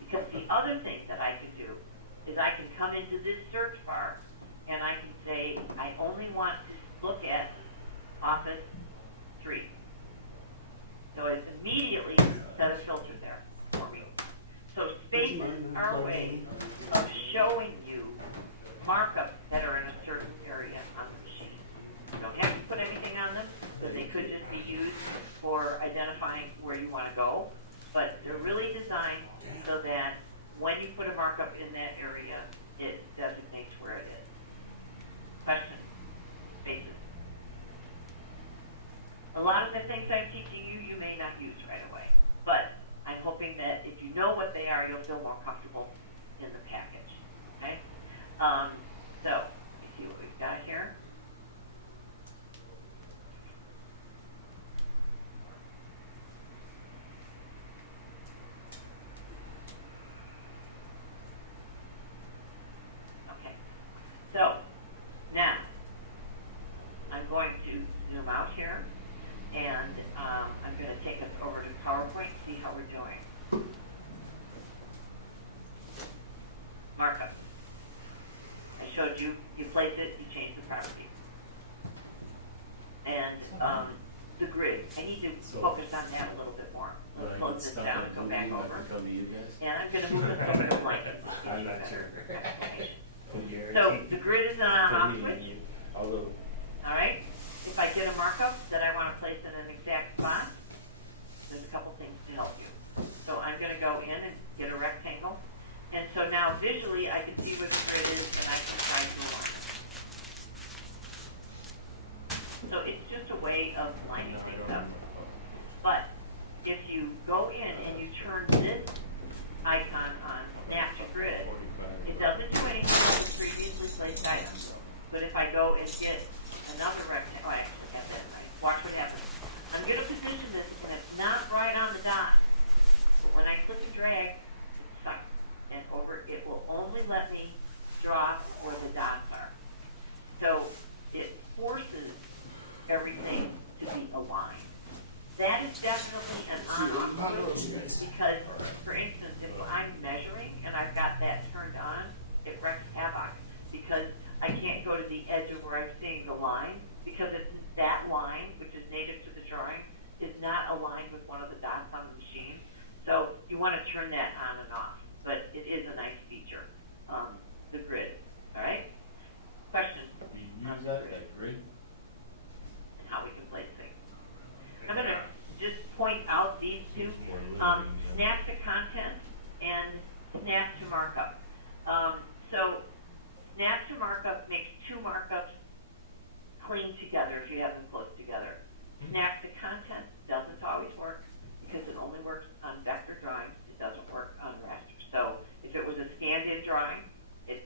Because the other thing that I can do is I can come into this search bar and I can say I only want to look at office 3. So it immediately set a filter there for me. So spaces are a way of showing you markups that are in a certain area on the machine. You don't have to put anything on them, but they could just be used for identifying where you want to go. But they're really designed so that when you put a markup in that area, it designates where it is. Question? Spaces. A lot of the things I'm teaching you, you may not use right away. But I'm hoping that if you know what they are, you'll feel more comfortable in the package. Okay? So, let's see what we've got here. Okay. So, now, I'm going to zoom out here, and I'm going to take us over to PowerPoint, see how we're doing. Markup. I showed you, you place it, you change the property. And the grid. I need to focus on that a little bit more. Let's close this down and go back over. And I'm going to move this over to blank. I'm not sure. So the grid is on off switch. Although, All right. If I get a markup that I want to place in an exact spot, there's a couple things to help you. So I'm going to go in and get a rectangle. And so now visually I can see where the grid is and I can try to align. So it's just a way of lining things up. But if you go in and you turn this icon on Snap to Grid, it doesn't do anything with the previously placed items. But if I go and get another rectangle, I actually have that right. Watch what happens. I'm going to position this when it's not right on the dot. But when I click and drag, it's stuck. And over, it will only let me draw where the dots are. So it forces everything to be aligned. That is definitely an on-off switch because, for instance, if I'm measuring and I've got that turned on, it wreaks havoc because I can't go to the edge of where I'm seeing the line because it's that line, which is native to the drawing, is not aligned with one of the dots on the machine. So you want to turn that on and off, but it is a nice feature, the grid. All right? Question? you use that grid? And how we can place things. I'm going to just point out these two, snap to content and snap to markup. So snap to markup makes two markups clean together if you have them close together. Snap to content doesn't always work because it only works on vector drawings. It doesn't work on raster. So if it was a stand-in drawing, it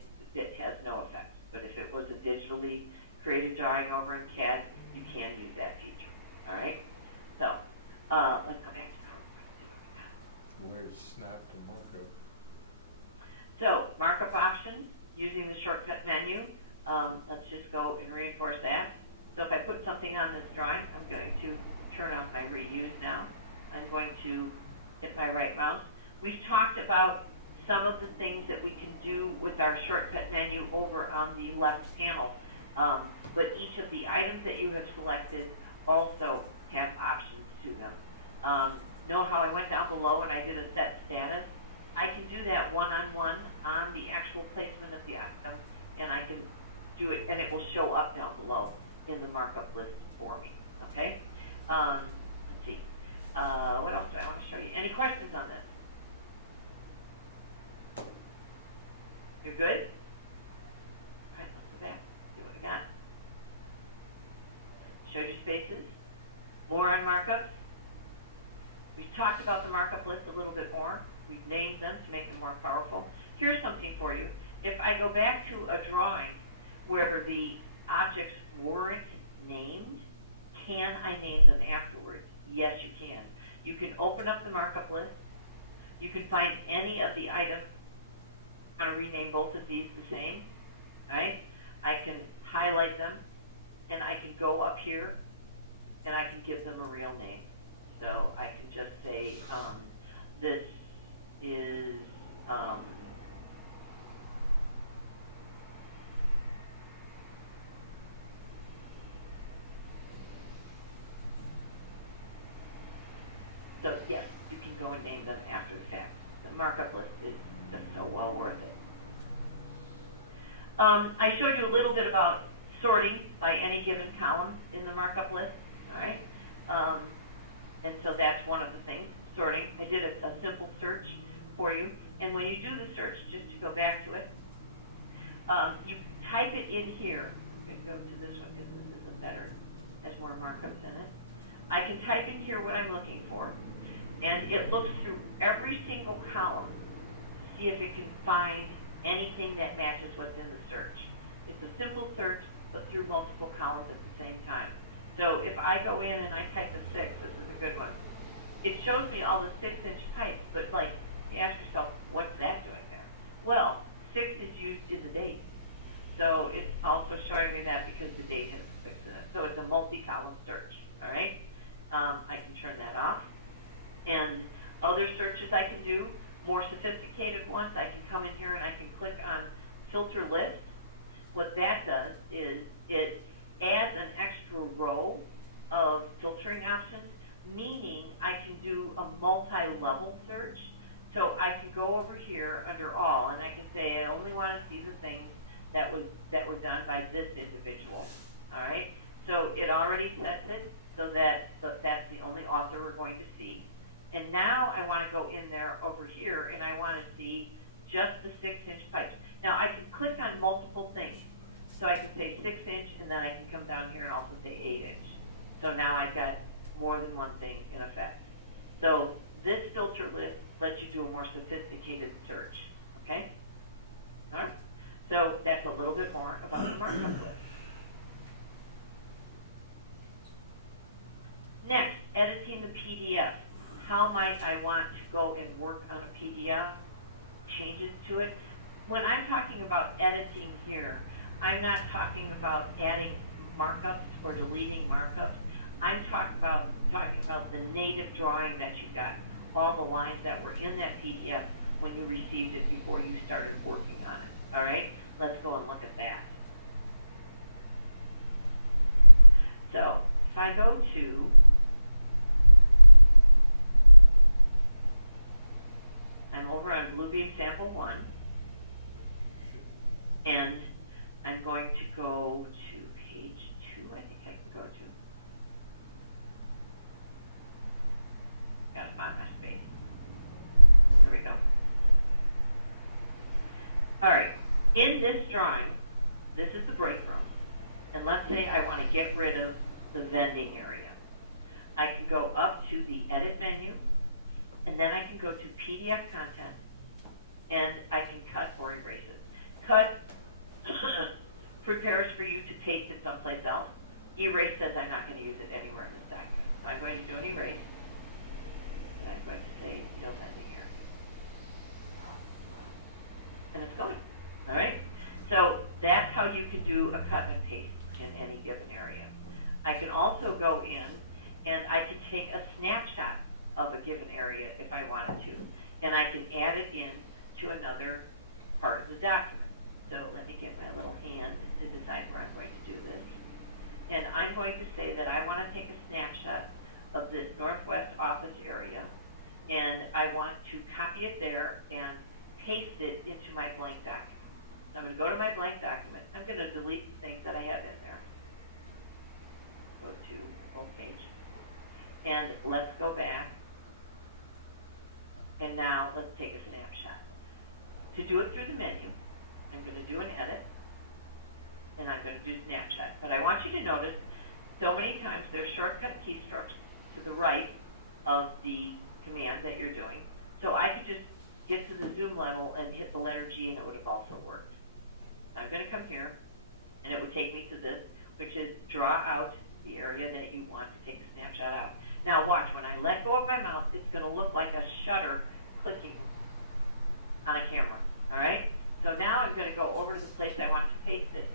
has no effect. But if it was a digitally created drawing over in CAD, you can use that feature. All right? So let's go back to PowerPoint. Where's Snap to markup? So markup options using the shortcut menu. Let's just go and reinforce that. So if I put something on this drawing, I'm going to turn off my reuse now. I'm going to hit my right mouse. We've talked about some of the things that we can do with our shortcut menu over on the left panel. But each of the items that you have selected also have options to them. Know how I went down below and I did a set status? I can do that one-on-one on the actual placement of the item, and I can do it, and it will show up down below in the markup list for me. Okay? Let's see. What else do I want to show you? Any questions on this? You're good? All right, let's go back. See what we got. Showed you spaces. More on markups. We've talked about the markup list a little bit more. We've named them to make them more powerful. Here's something for you. If I go back to a drawing where the objects weren't named, can I name them afterwards? Yes, you can. You can open up the markup list. You can find any of the items. I'm going to rename both of these the same. Right? I can highlight them, and I can go up here, and I can give them a real name. So I can just say, this is, so yes, you can go and name them after the fact. The markup list is just so well worth it. I showed you a little bit about sorting by any given column in the markup list. All right. And so that's one of the things, sorting. I did a simple search for you. And when you do the search, just to go back to it, you type it in here. I'm going to go to this one because this is better. Has more markups in it. I can type in here what I'm looking for. And it looks through every single column to see if it can find anything that matches what's in the search. It's a simple search, but through multiple columns at the same time. So if I go in and I type a 6, this is a good one. It shows me all the 6-inch pipes, but like, you ask yourself, what's that doing there? Well, 6 is used in the date. So it's also showing me that because the date has a 6 in it. So it's a multi-column search, all right? I can turn that off. And other searches I can do, more sophisticated ones, I can come in here and I can click on filter list. What that does is it adds an extra row of filtering options, meaning I can do a multi-level search. So I can go over here under all, and I can say I only want to see the things that were done by this individual. All right. So it already sets it so that that's the only author we're going to see. And now I want to go in there over here, and I want to see just the 6-inch pipes. Now I can click on multiple things. So I can say 6-inch, and then I can come down here and also say 8-inch. So now I've got more than one thing in effect. So this filter list lets you do a more sophisticated search. Okay? All right? So that's a little bit more about the markup list. Next, editing the PDF. How might I want to go and work on a PDF? Changes to it. When I'm talking about editing here, I'm not talking about adding markups or deleting markups. I'm talking about the native drawing that you got, all the lines that were in that PDF when you received it before you started working on it. All right? Let's go and look at that. So if I go to I'm over on Bluebeam Sample 1, and I'm going to go to page 2, I think I can go to. Got to find my space. There we go. All right. In this drawing, this is the break room. And let's say I want to get rid of the vending area. I can go up to the Edit menu, and then I can go to PDF content, and I can cut or erase it. Cut prepares for you to paste it someplace else. Erase says I'm not going to use it anywhere in this document. So I'm going to do an erase, and I'm going to say still ending here. And it's going. All right? So that's how you can do a cut and paste in any given area. I can also go in, and I can take a snapshot of a given area if I wanted to, and I can add it in to another part of the document. So let me get my little hand to decide where I'm going to do this. And I'm going to say that I want to take a snapshot of this Northwest office area, and I want to copy it there and paste it into my blank document. So I'm going to go to my blank document. I'm going to delete the things that I have in there. And let's go back. And now let's take a snapshot. To do it through the menu, I'm going to do an edit. And I'm going to do snapshot. But I want you to notice so many times there's shortcut keystrokes to the right of the command that you're doing. So I could just get to the zoom level and hit the letter G and it would have also worked. I'm going to come here and it would take me to this, which is draw out the area that you want to take a snapshot out. Now watch, when I let go of my mouse, it's going to look like a shutter clicking on a camera, all right? So now I'm going to go over to the place I want to paste it.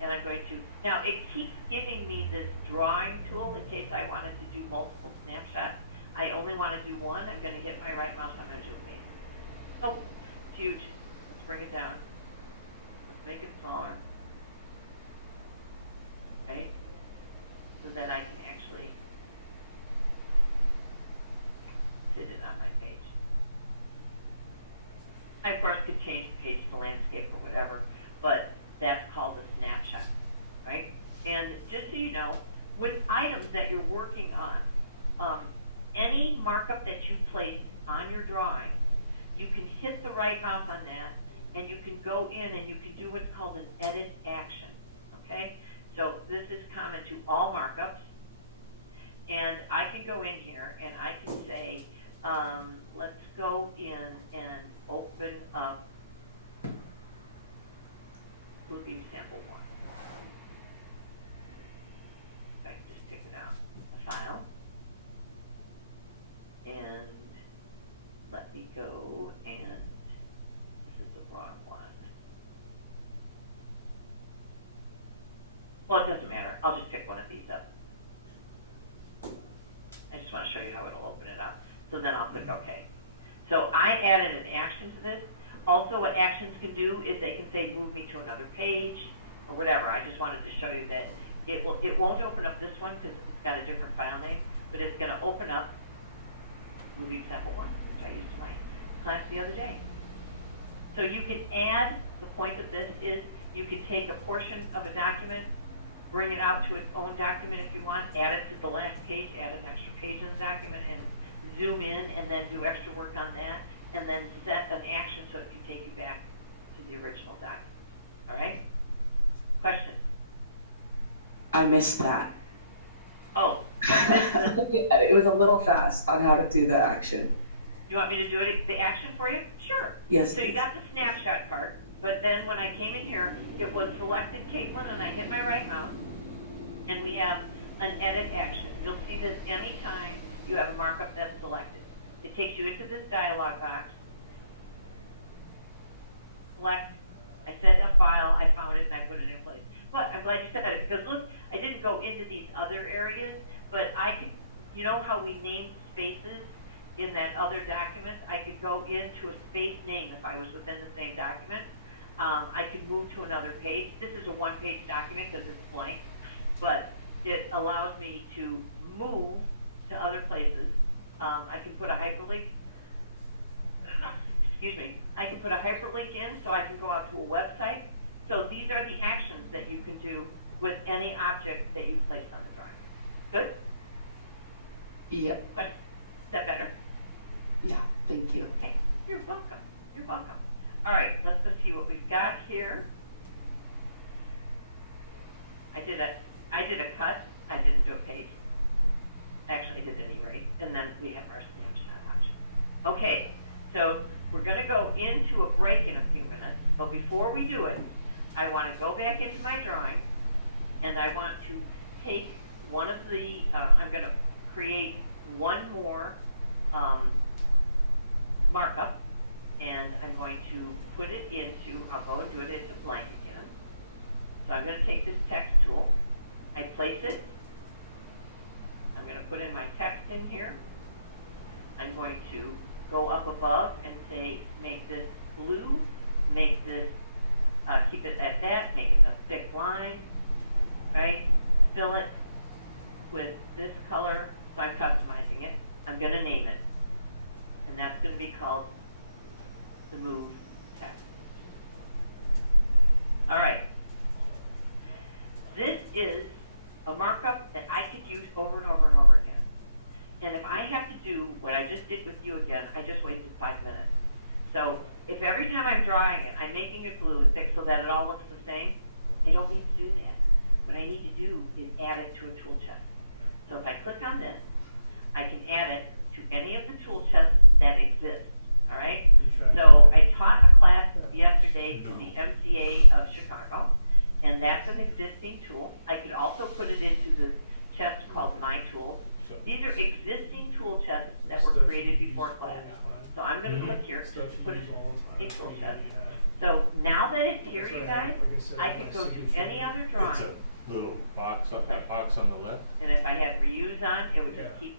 And I'm going to, now it keeps giving me this drawing tool in case I wanted to do multiple snapshots. I only want to do one. I'm going to hit my right mouse. I'm going to do a paste. Oh, it's huge. Let's bring it down. Let's make it smaller. Okay? So that I can actually fit it on my page. I, of course, could change the page to landscape or whatever, but that's called a snapshot, right? And just so you know, with items that you're working on, any markup that you place on your drawing, you can hit the right mouse on that, and you can go in and you can do what's called an edit action, okay? So this is common to all markups, and I can go in here and I can say, let's go in and open up Bluebeam sample 1. I can just pick it out, the file, and let me go, and this is the wrong one. Well, it doesn't matter. I'll just pick one of these up. I just want to show you how it'll open it up. So then I'll click OK. So I added an action to this. Also, what actions can do is they can say, move me to another page, or whatever. I just wanted to show you that it won't open up this one because it's got a different file name, but it's going to open up Bluebeam sample 1, which I used in my class the other day. So you can add, the point of this is you can take a portion of a document, bring it out to its own document if you want, add it to the last page, add an extra page in the document, and zoom in and then do extra work on that, and then set an action so it can take you back to the original document. All right? Question? I missed that. Oh. It was a little fast on how to do the action. You want me to do it, the action for you? Sure. Yes. So you got the snapshot part, but then when I came in here, it was selected Caitlin, and I hit my right mouse, and we have an edit action. You'll see this anytime you have a markup that's selected. It takes you into this dialog box. Select. I set a file, I found it, and I put it in place. But I'm glad you said that, because look, I didn't go into these other areas, but I could, you know how we named spaces in that other document? I could go into a space name if I was within the same document. I could move to another page. This is a one-page document because it's blank, but it allows me to move to other places. I can put a hyperlink. Excuse me. I can put a hyperlink in so I can go out to a website. So these are the actions that you can do with any object that you place on the drawing. Good? Yep. Is that better? Yeah, thank you. Okay. You're welcome. You're welcome. All right, let's go see what we've got here. I did a cut. I didn't do a paste. Actually, I did any rate. And then we have our snapshot option. Okay, so we're going to go into a break in a few minutes. But before we do it, I want to go back into my drawing, and I want to take one of the, I'm going to create one more markup, and I'm going to put it into, I'll go and do it into blank again. So I'm going to take this text tool, I place it, I'm going to put in my text in here, I'm going to go up above and say, make this blue, make this, keep it at that, make it a thick line, right? Fill it with this color, so I'm customizing it. I'm going to name it, and that's going to be called the move text. All right. This is a markup that I could use over and over and over again. just did with you again, I just wasted 5 minutes. So if every time I'm drawing it, I'm making it blue and thick so that it all looks the same, I don't need to do that. What I need to do is add it to a tool chest. So if I click on this, I can add it to any of the tool chests that exist. All right? So I taught a class yesterday to the MCA of Chicago, and that's an existing tool. I could also put it into the chest called My Tools. These are existing tool chests that were created before class. So I'm going to click here to put it in tool chest. So now that it's here, you guys, I can go to any other It's drawing. a little box, that box on the left. And if I had reuse on, it would just keep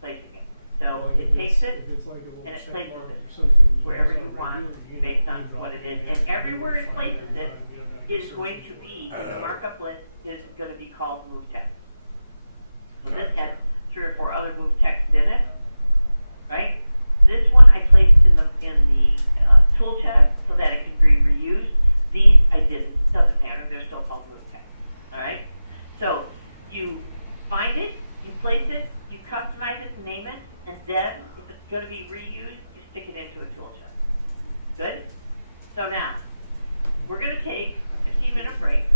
placing it. So it takes it and it places it wherever you want based on what it is. And everywhere it places it is going to be, the markup list is going to be called move text. So this has 3 or 4 other move text in it, right? This one I placed in the tool chest so that it could be reused. These I didn't. Doesn't matter. They're still called move text. All right. So you find it, you place it, you customize it, name it, and then if it's going to be reused, you stick it into a tool chest. Good. So now we're going to take a 15-minute break,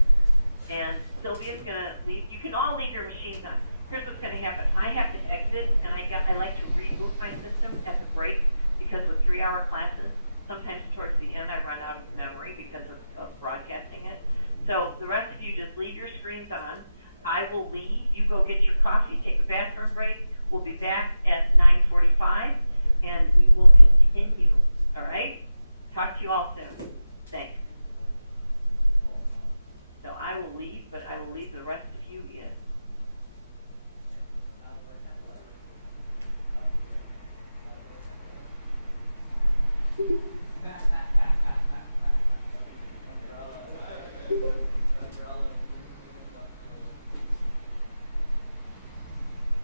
and Sylvia's going to leave. You can all leave your machines on. Here's what's going to happen. I have to exit, and I like to reboot my system at the break because with 3-hour classes, sometimes towards the end I run out of memory because of broadcasting it. So the rest of you just leave your screens on. I will leave. You go get your coffee, take a bathroom break. We'll be back at 9:45, and we will continue. All right? Talk to you all soon. Thanks. So I will leave, but I will leave the rest of you in.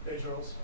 Hey, Charles.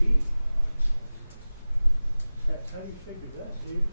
Feet. How do you figure that, dude?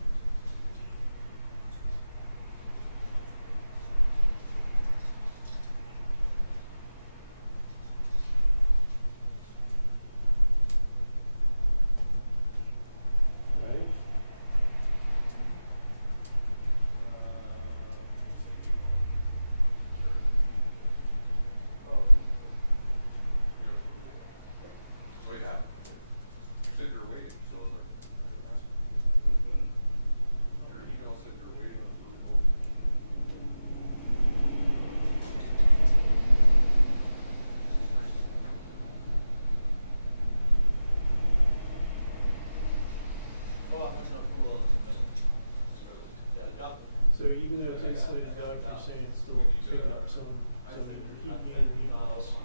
So even though it's insulated duct, you're saying it's still picking up some of the heat gain and heat loss.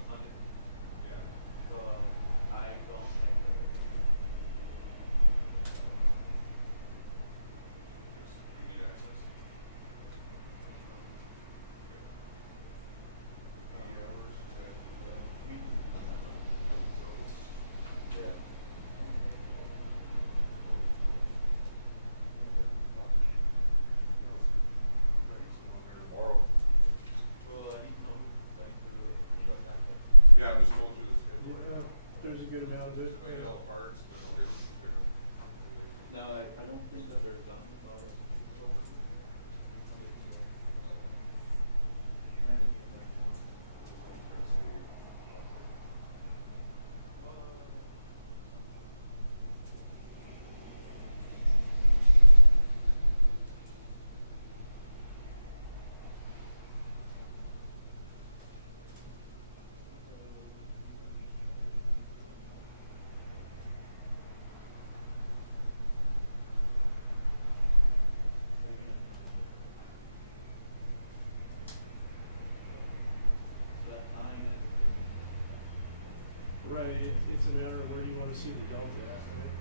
Right, it's a matter of where do you want to see the delta at, right?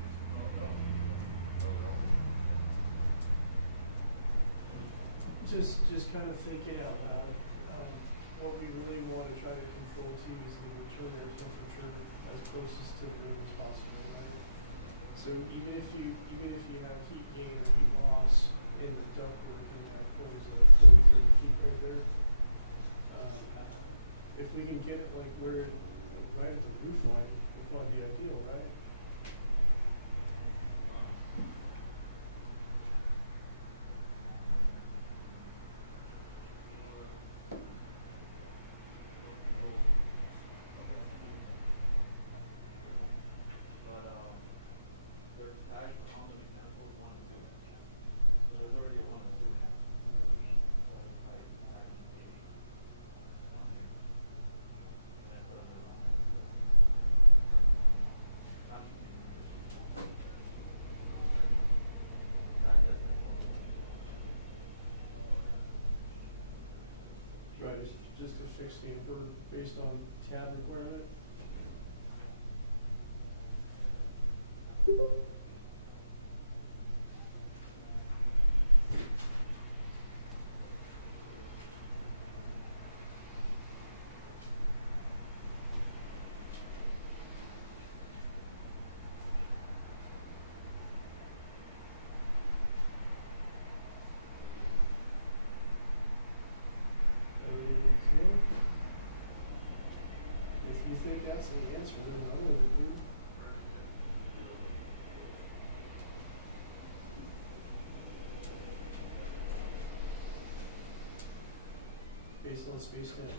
Just kind of thinking out loud. What we really want to try to control too is the return air temperature as closest to the room as possible, right? So even if you have heat gain or heat loss in the ductwork in that what is it, 40, 30 feet right there, if we can get it like where right at the roof line, it'd probably be ideal, right? Right, it's just a fixed damper based on tab requirement. If you think that's the answer, then I'm with it, dude. Based on space temp.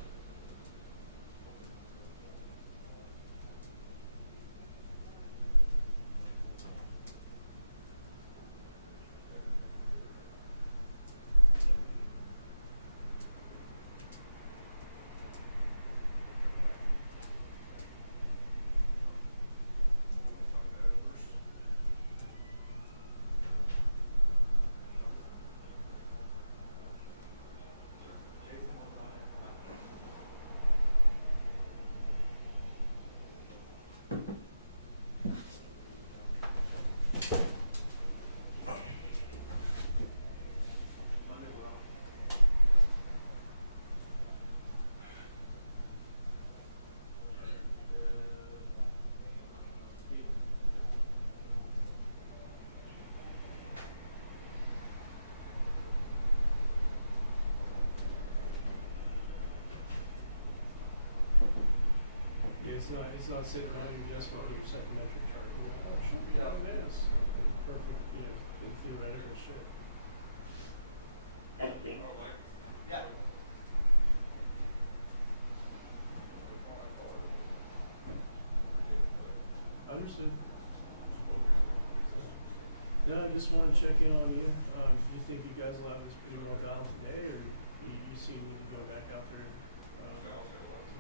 It's not sitting on your desk on your psychometric chart. You're like, oh, shoot, yeah, it is. Perfect, you know, in theoretical shit. Testing. Understood. No, I just want to check in on you. Do you think you guys will have this pretty well balanced today, or you see me to go back out there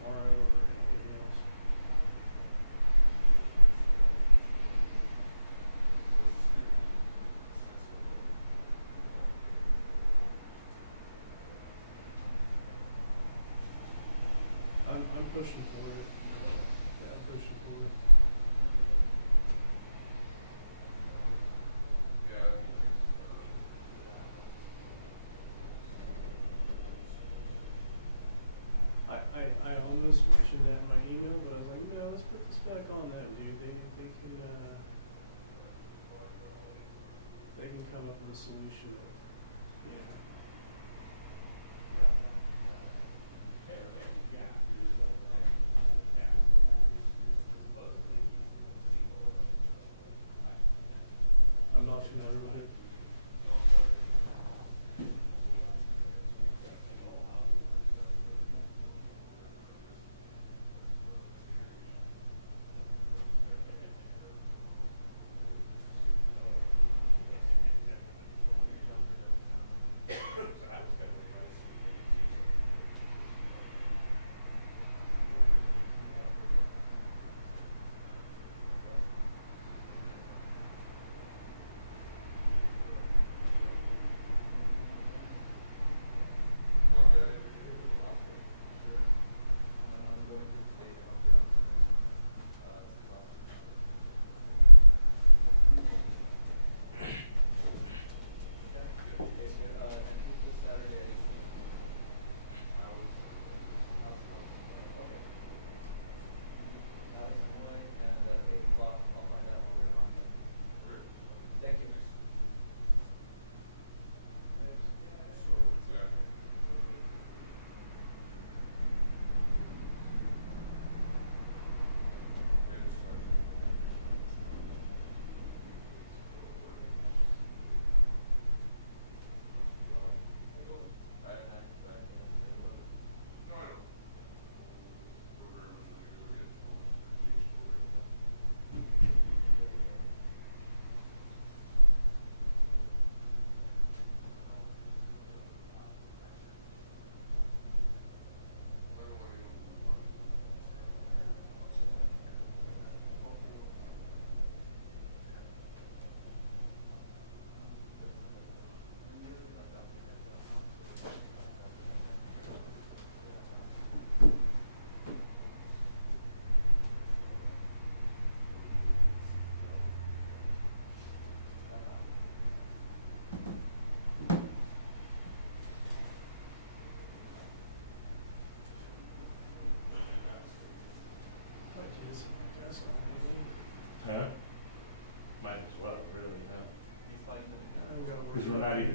tomorrow or anything else? I'm pushing for it. Yeah, I'm pushing for it. I almost mentioned that in my email, but I was like, no, let's put this back on them, dude. They can come up with a solution. Yeah. I'm not familiar with it.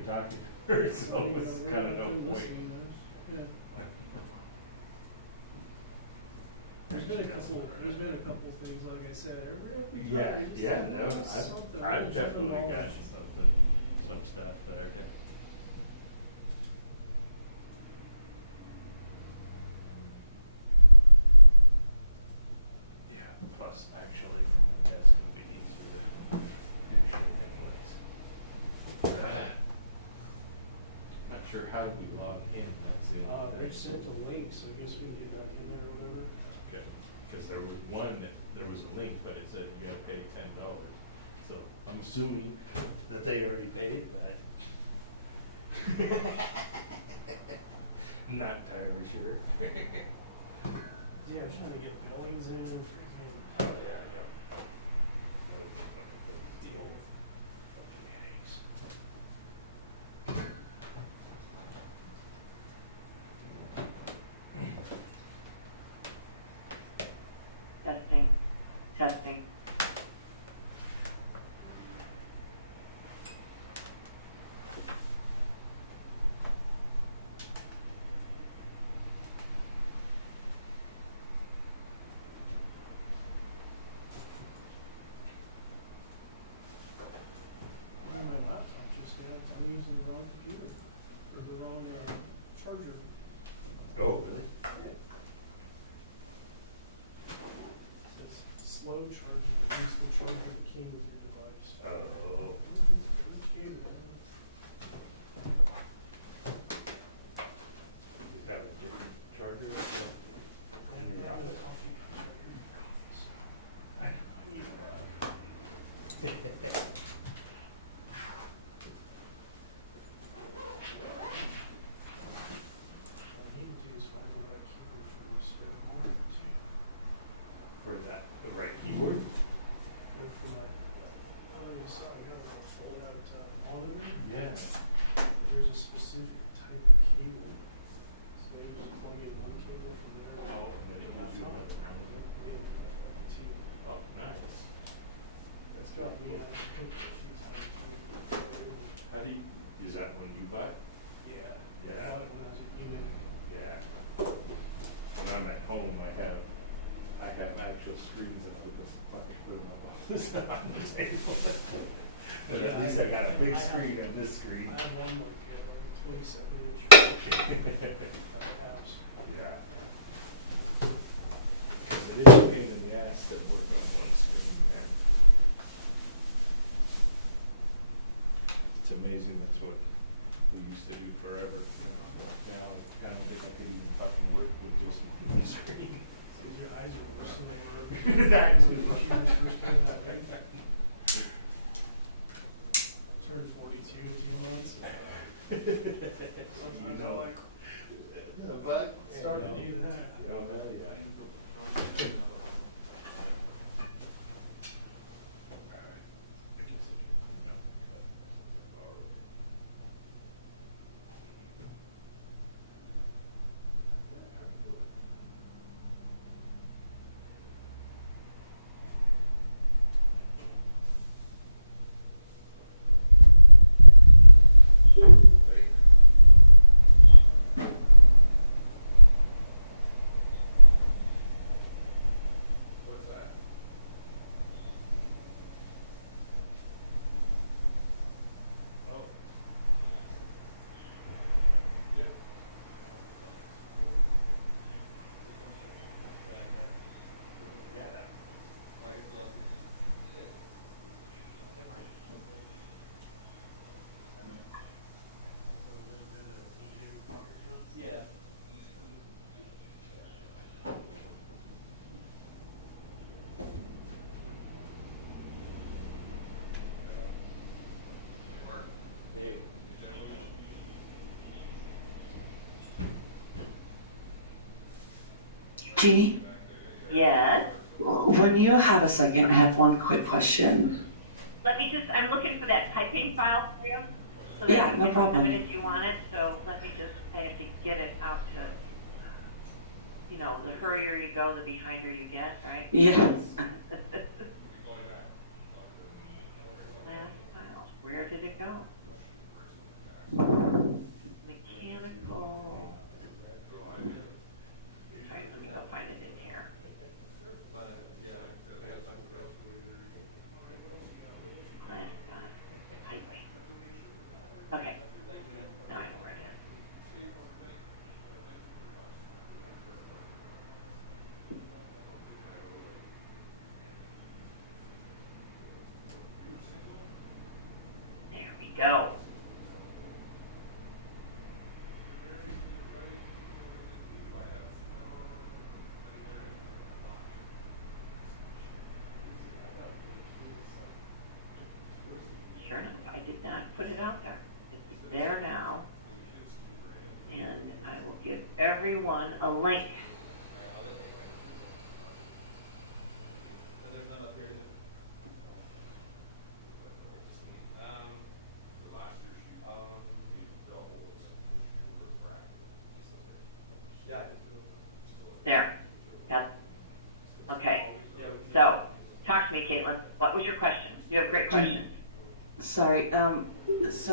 even talking to her, so it's kind of no point. Yeah. There's been a couple things, like I said, every time we just notice something, I've we'll jump definitely involved. got some stuff there. Yeah, plus actually, that's gonna be easier. Not sure how we log in, that's the only Rich thing. sent a link, so I guess we can get back in there or whatever. Okay, because there was there was a link, but it said you gotta pay $10. So I'm assuming that they already paid, but not entirely sure. Yeah, I'm trying to get billings in and freaking Oh, yeah, yeah. deal with fucking headaches. Testing, testing. My laptop just got, I'm using the wrong computer, or the wrong charger. Oh, really? It says slow charging, use the charger that came with your device. Oh. Okay, man. Have a different charger? I'm having a coffee right here. I need to buy. What I need to do is find the right keyboard for my spare board. For that, the right keyboard? And for my, I don't know if you saw, I got a little fold out monitor. Yeah. There's a specific type of cable. So you just plug in one cable from there. Oh, and then it gives you another one. Yeah, Oh, nice. That's it's got me cool. out of picture a few times. How do you, is that one you buy? Yeah. Yeah. I bought it when I was a unit. Yeah. When I'm at home, I have actual screens that I just fucking put in my office on the table. But at least I got a big screen on this screen. I have one like a 27-inch house. Yeah. It is a pain in the ass to work on one screen, man. It's amazing that's what we used to do forever, you know. Now I don't think I could even fucking work with just one screen. Because your eyes are bristling over. That too. Turned 42 in a few months. You know. But started to do that. Oh, hell yeah. What's that? Oh. Yeah. Yeah. Jeannie, Yes. when you have a second, I have one quick question. Let me just, I'm looking for that typing file for you. So that Yeah, you no can problem. have it if you want it, so let me just, I have to get it out to, you know, the hurrier you go, the behinder you get, right? Yes. Last file, where did it go?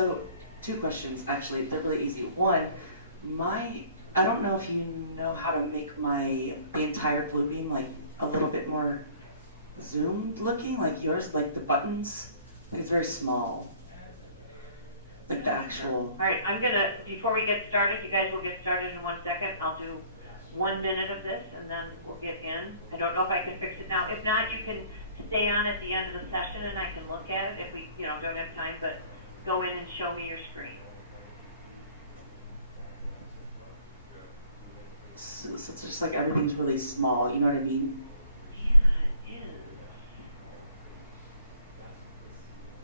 So, two questions, actually. They're really easy. One, I don't know if you know how to make the entire Bluebeam like a little bit more zoomed looking, like yours, like the buttons. Like it's very small. Like the actual. All right, before we get started, you guys will get started in 1 second. I'll do 1 minute of this and then we'll get in. I don't know if I can fix it now. If not, you can stay on at the end of the session and I can look at it if we, don't have time, but go in and show me your screen. So it's just like everything's really small, you know what I mean? Yeah, it is.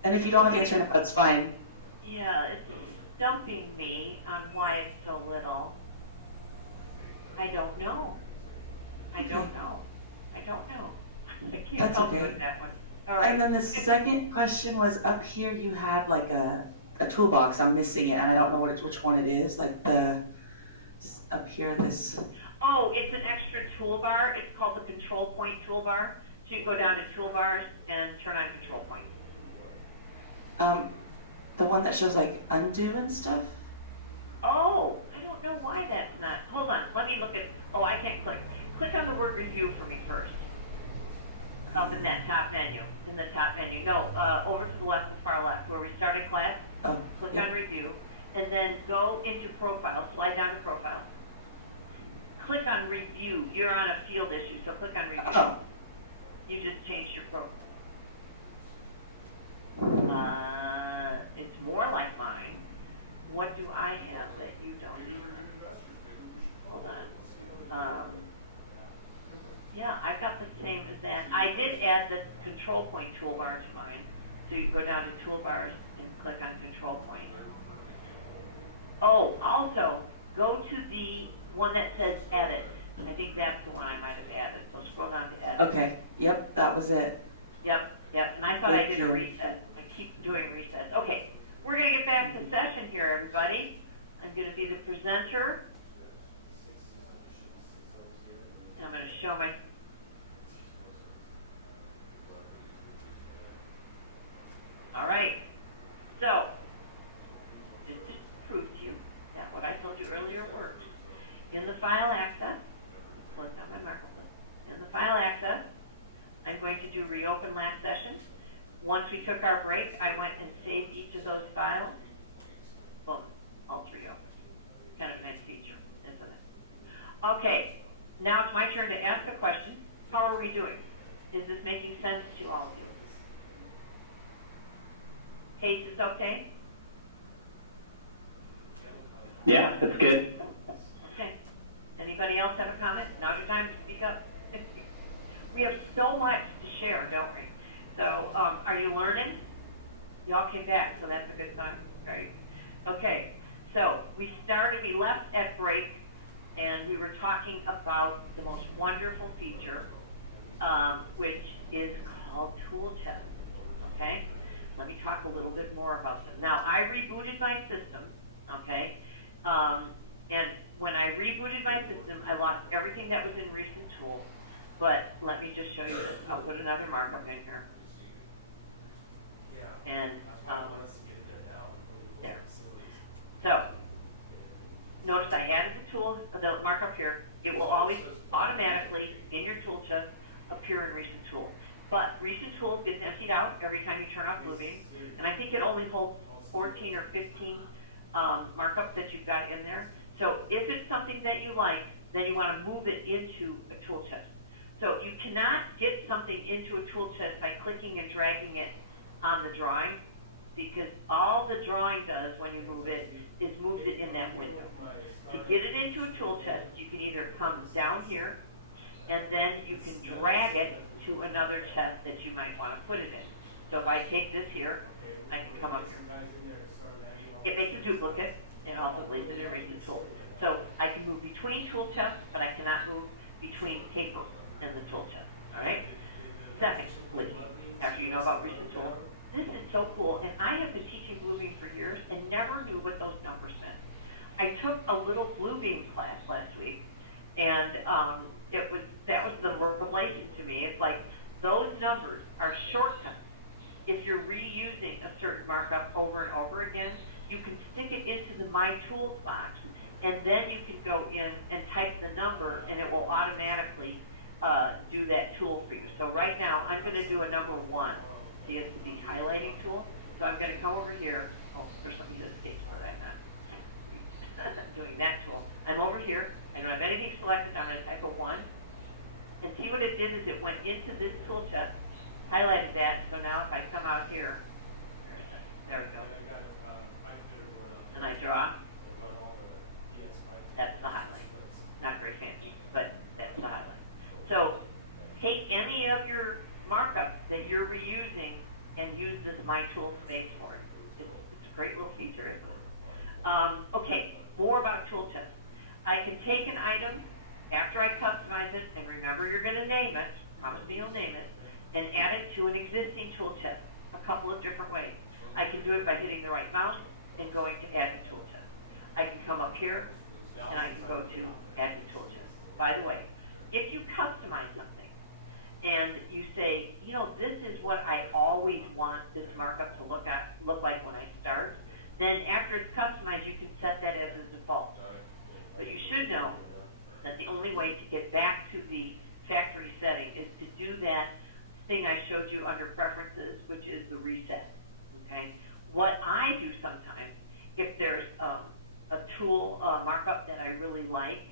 And if you don't have the internet, that's fine. Yeah, it's stumping me on why it's so little. I don't know. I don't know. I can't That's help okay. with that one. All right. And then the second question was up here you had like a toolbox. I'm missing it and I don't know which one it is. Like up here this. Oh, it's an extra toolbar. It's called the control point toolbar. So you go down to toolbars and turn on control points. The one that shows like undo and stuff? Oh, I don't know why that's not. Hold on, let me look at. Oh, I can't click. Click on the word review for me first. Up in that top menu. In the top menu. No, over to the left, the far left, where we started class. Click on review, and then go into profile. Slide down to profile. Click on review. You're on a field issue, so click on review. Oh. You just changed your profile. It's more like mine. What do I have that you don't have? Hold on. Yeah, I've got the same as that. I did add the control point toolbar to mine. So you go down to toolbars and click on control point. Oh, also, go to the one that says edit. I think that's the one I might have added. So scroll down to edit. Okay. Yep, that was it. Yep. And I thought I did a reset. I keep doing resets. Okay, we're going to get back to session here, everybody. I'm going to be the presenter. I'm going to show my... All right. So, just to prove to you that what I told you earlier worked. In the file access, well, it's not my marker list. In the file access, I'm going to do reopen last session. Once we took our break, I went and saved each of those files. Boom, all three open. Kind of a nice feature, isn't it? Okay, now it's my turn to ask a question. How are we doing? Is this making sense to all of you? Pace is okay? Yeah, that's good. Okay. Anybody else have a comment? Now's your time to speak up. We have so much to share, don't we? So, are you learning? Y'all came back, so that's a good sign, right? Okay, so we left at break, and we were talking about the most wonderful feature, which is called tool chest, okay? Let me talk a little bit more about them. Now, I rebooted my system, okay? And when I rebooted my system, I lost everything that was in recent tool. But let me just show you this. I'll put another markup in here. And there. So, notice I added the markup here. It will always automatically, in your tool chest, appear in recent tool. But recent tools gets emptied out every time you turn off Bluebeam. And I think it only holds 14 or 15 markups that you've got in there. So if it's something that you like, then you want to move it into a tool chest. So you cannot get something into a tool chest by clicking and dragging it on the drawing, because all the drawing does when you move it is moves it in that window. To get it into a tool chest, you can either come down here, and then you can drag it to another chest that you might want to put it in. So if I take this here, I can come up here. It makes a duplicate. It also leaves it in recent tool. So I can move between tool chests, but I cannot move between paper and the tool chest. All right? Secondly, after you know about recent tool, this is so cool. And I have been teaching Bluebeam for years and never knew what those numbers meant. I took a little Bluebeam class last week, and that was the revelation to me. It's like those numbers are shortcuts if you're reusing a certain markup over and over you can stick it into the My Tools box, and then you can go in and type the number, and it will automatically do that tool for you. So right now, I'm going to do a number 1. See, it's the highlighting tool. So I'm going to come over here. Oh, for some reason, it takes more than that. Doing that tool. I'm over here. I don't have anything selected. I'm going to type a 1. And see what it did is it went into this tool chest, highlighted that. So now if I come out here, there we go. And I draw. That's the highlight. Not very fancy, but that's the highlight. So take any of your markups that you're reusing and use this My Tool space for it. It's a great little feature. Okay, more about tool chest. I can take an item after I customize it, and remember you're going to name it, promise me you'll name it, and add it to an existing tool chest a couple of different ways. I can do it by hitting the right mouse and going to add the tool chest. I can come up here and I can go to add the tool chest. By the way, if you customize something and you say, you know, this is what I always want this markup to look like when I start, then after it's customized, you can set that as a default. But you should know that the only way to get back to the factory setting is to do that thing I showed you under preferences, which is the reset. Okay? What I do sometimes, if there's a tool markup that I really like,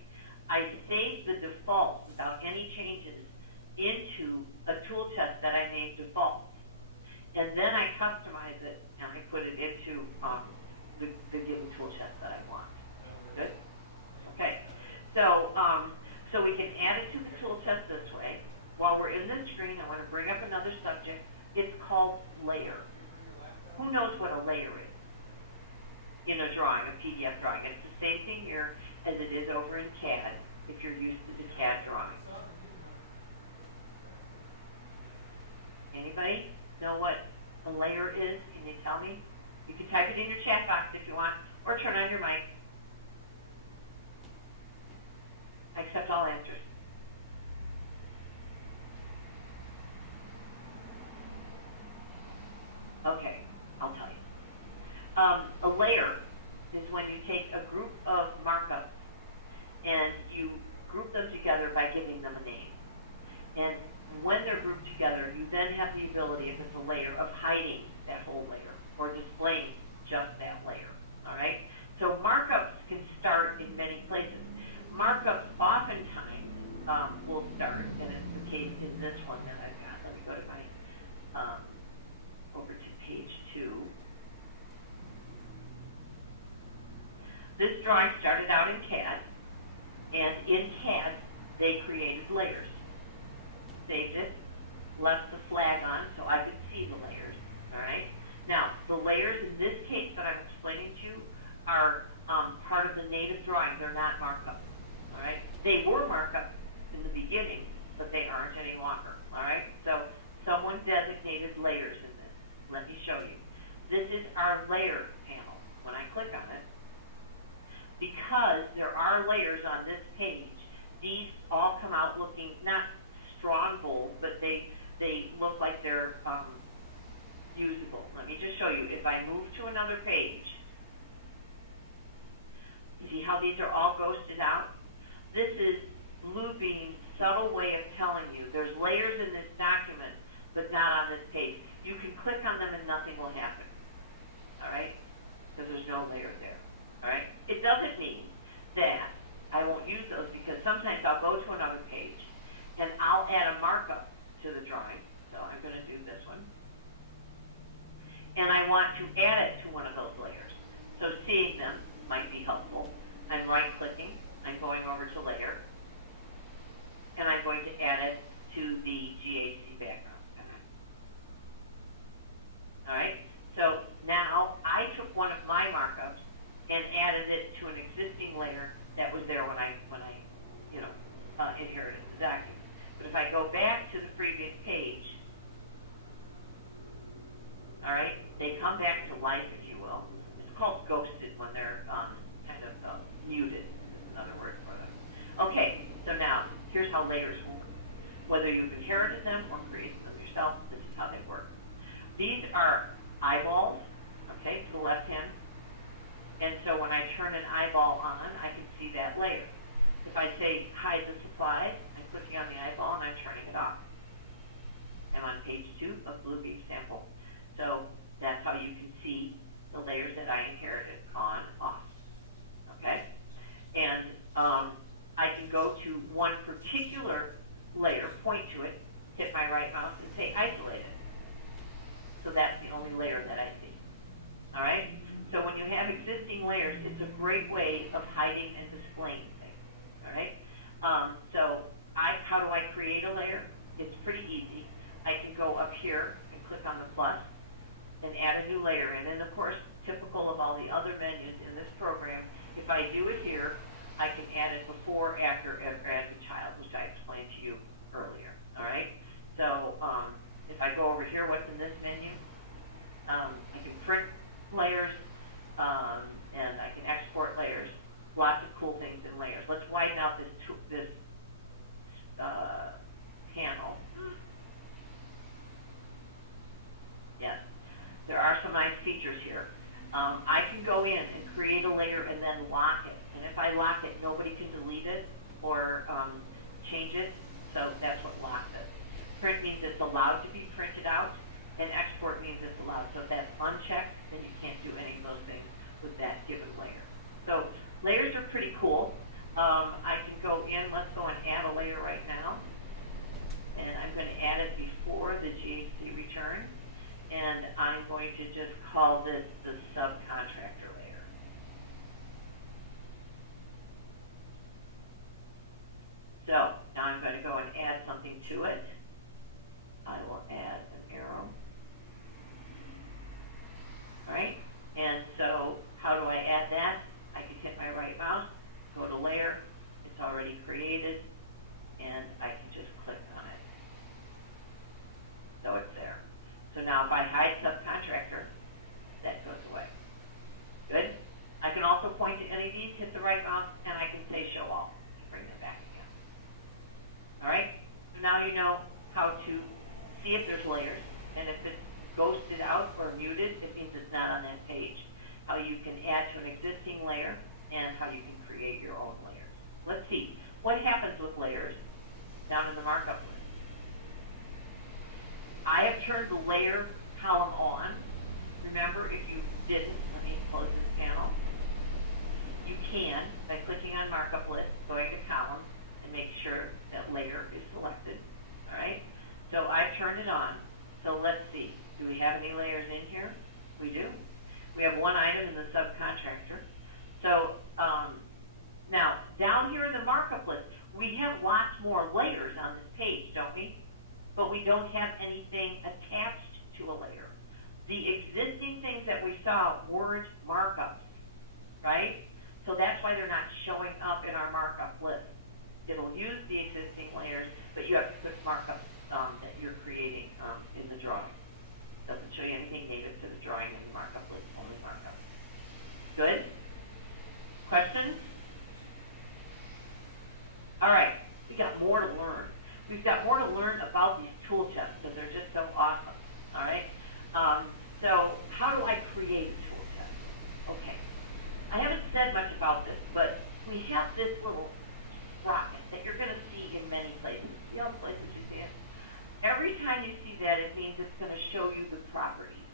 I save the default without any changes into a tool chest that I named default. And then I customize it and I put it into the given tool chest that I want. Good? Okay. So, so we can add it to the tool chest this way. While we're in this screen, I want to bring up another subject. It's called layer. Who knows what a layer is in a drawing, a PDF drawing? It's the same thing here as it is over in CAD, if you're used to the CAD drawing. Anybody know what a layer is? Can you tell me? You can type it in your chat box if you want, or turn on your mic. I accept all answers. Okay, I'll tell you. A layer is when you take a group of markups and you group them together by giving them a name. And when they're grouped together, you then have the ability, if it's a layer, of hiding that whole layer or displaying just that layer. All right? So markups can start in many places. Markups oftentimes will start, and it's the case in this one that I've got. Let me go to my over to page 2. This drawing started out in CAD, and in CAD they created layers. Saved it, left the flag on so I could see the layers. All right. Now the layers in this case that I'm explaining to you are part of the native drawing. They're not markup. All right. They were markup in the beginning, but they aren't any longer. All right. So someone designated layers in this. Let me show you. This is our layer panel. When I click on it, because there are layers on this page, these all come out looking not strong bold, but they look like they're usable. Let me just show you. If I move to another page, see how these are all ghosted out? This is Bluebeam's subtle way of telling you there's layers in this document, but not on this page. You can click on them and nothing will happen. All right? Because there's no layer there. All right? It doesn't mean that I won't use those, because sometimes I'll go to another page and I'll add a markup to the drawing. So I'm going to do this one. And I want to add it to one of those layers. So seeing them might be helpful. I'm right-clicking. I'm going over to Layer. And I'm going to add it to the GHC background. All right? So now I took one of my markups and added it to an existing layer that was there when I inherited the document. But if I go back to the previous page, all right, they come back to life, if you will. It's called ghosted when they're kind of muted, another word for them. Okay, so now here's how layers work. Whether you've inherited them or created them yourself, this is how they work. These are eyeballs, okay, to the left hand. turn an eyeball on, I can see that layer. If I say hide the supplies, I'm clicking on the eyeball and I'm turning it off. I'm on page 2 of Bluebeam sample. So that's how you can see the layers that I inherited on, off. Okay? And I can go to one particular layer, point to it, hit my right mouse, and say isolate it. So that's the only layer that I see. All right? So when you have existing layers, it's a great way of hiding and displaying things. All right? So how do I create a layer? It's pretty easy. I can go up here and click on the plus and add a new layer in. And of course, typical of all the other menus in this program, if I do it here, I can add it before, after, or as a child, which I explained to you earlier. All right? So if I go over here, what's in this menu? I can print layers, and I can export layers. Lots of cool things in layers. Let's widen out this panel. Yes, there are some nice features here. I can go in and create a layer and then lock it. And if I lock it, nobody can delete it or change it. So that's what lock is. Print means it's allowed to be printed out, and export means it's allowed. So if that's unchecked, then you can't do any of those things with that given layer. So layers are pretty cool. I can go in, let's go and add a layer right now. And I'm going to add it before the GHC return. And I'm going to just call this the subcontractor layer. So now I'm going to go and add something to it. I will add an arrow. All right? And so how do I add that? I can hit my right mouse, go to layer. It's already created. And I can just click on it. So it's there. So now if I hide subcontractor, that goes away. Good? I can also point to any of these, hit the right mouse, and I can say show all to bring them back again. All right? So now you know how to see if there's layers, and if it's ghosted out or muted, it means it's not on that page. How you can add to an existing layer, and how you can create your own layers. Let's see. What happens with layers down in the markup list? I have turned the layer column on. Remember, if you didn't, let me close this panel. You can, by clicking on markup list, going to columns, and make sure that layer is selected. All right? So I've turned it on. So let's see. Do we have any layers in here? We do. We have one item in the subcontractor. So now, down here in the markup list, we have lots more layers on this page, don't we? But we don't have anything attached to a layer. The existing things that we saw weren't markups, right? So that's why they're not showing up in our markup list. It'll use the existing layers, but you have to put markups that you're creating in the drawing. Doesn't show you anything native to the drawing in the markup list, only markup. Good? Questions? All right, we got more to learn. We've got more to learn about these tool chests because they're just so awesome. All right? So how do I create a tool chest? Okay. I haven't said much about this, but we have this little sprocket that you're going to see in many places. See all the places you see it? Every time you see that, it means it's going to show you the properties.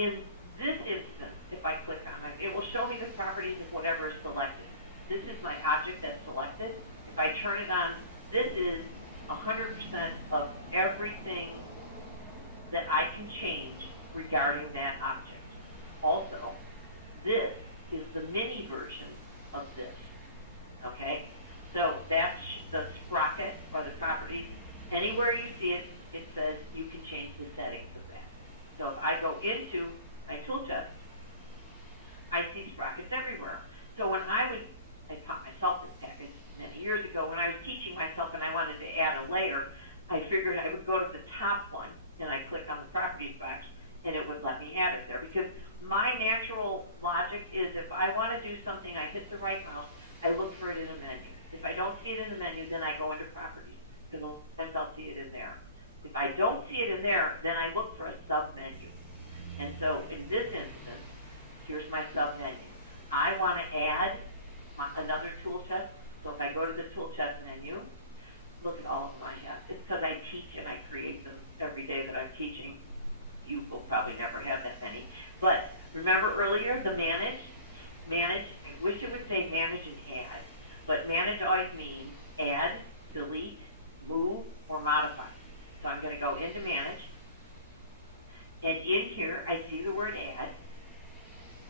In this instance, if I click on it, it will show me the properties of whatever is selected. This is my object that's selected. If I turn it on, this is 100% of everything that I can change regarding that object. Also, this is the mini version of this. Okay? So that's the sprocket or the properties. Anywhere you see it, it says you can change the settings of that. So if I go into my tool chest, I see sprockets everywhere. So when I taught myself this package many years ago, when I was teaching myself and I wanted to add a layer, I figured I would go to the top one and I click on the properties box and it would let me add it there. Because my natural logic is if I want to do something, I hit the right mouse, I look for it in the menu. If I don't see it in the menu, then I go into properties because I'll see it in there. If I don't see it in there, then I look for a sub-menu. And so in this instance, here's my sub-menu. I want to add another tool chest. So if I go to the tool chest menu, look at all of them I have. It's because I teach and I create them every day that I'm teaching. You will probably never have that many. But remember earlier, the manage, I wish it would say manage and add, but manage always means add, delete, move, or modify. So I'm going to go into manage, and in here I see the word add,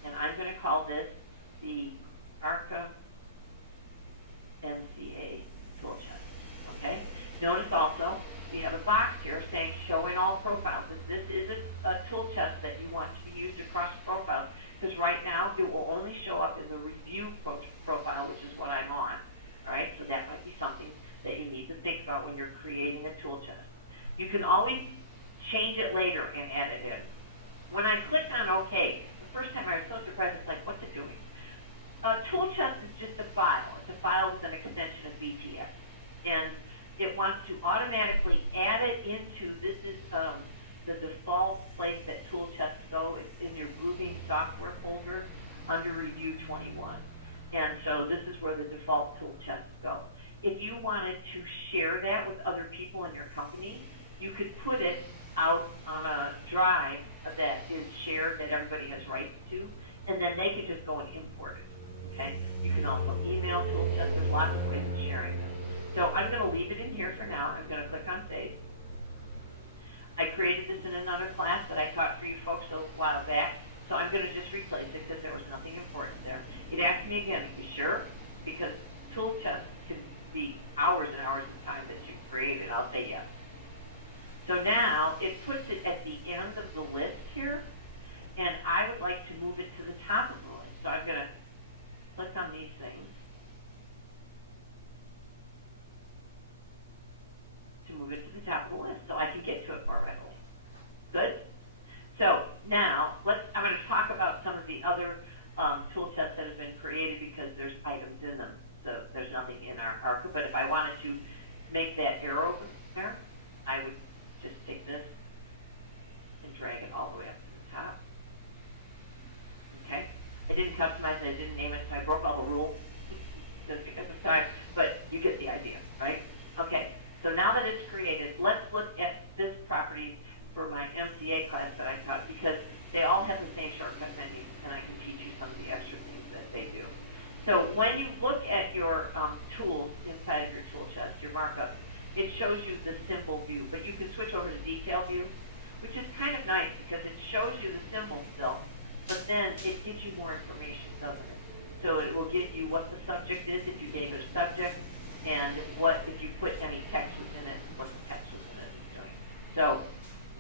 and I'm going to call this the ARCA MCA tool chest. Okay? Notice also we have a box here saying show in all profiles. This is a tool chest that you want to be used across profiles, because right now it will only show up in the review profile, which is what I'm on. All right? So that might be something that you need to think about when you're creating a tool chest. You can always change it later and add it in. When I clicked on OK, the first time I was so surprised, it's like, what's it doing? A tool chest is just a file. It's a file with an extension of BTS. And it wants to automatically add it into, this is the default place that tool chests go. It's in your Bluebeam software folder under Review 21. And so this is where the default tool chests go. If you wanted to share that with other people in your company, you could put it out on a drive that is shared, that everybody has rights to, and then they can just go and import it. Okay? You can also email tool chests. There's lots of ways of sharing this. So I'm going to leave it in here for now. I'm going to click on Save. I created this in another class that I taught for you folks a while back, so I'm going to just replace it because there was nothing important there. It asked me again, are you sure? Because tool chests can be hours and hours of time that you created. I'll say yes. So now it puts it at the end of the list here, and I would like to move it to the top of the list. So I'm going to click on these things to move it to the top of the list so I can get to it more readily. Good? So now I'm going to talk about some of the other tool chests that have been created because there's items in them. So there's nothing in our ARCA, but if I wanted to make that arrow there, I would just take this and drag it all the way up to the top. Okay? I didn't customize it, I didn't name it, so I broke all the rules just because of time, but you get the idea, right? Okay, so now that it's created, let's look at this property for my MCA class that I taught, because they all have the same shortcut menus, and I can teach you some of the extra things that they do. So when you look at your tools inside of your tool chest, your markup, it shows you the symbol view, but you can switch over to detail view, which is kind of nice because it shows you the symbol still, but then it gives you more information, doesn't it? So it will give you what the subject is if you gave it a subject, and what if you put any text within it, what the text within it is doing. So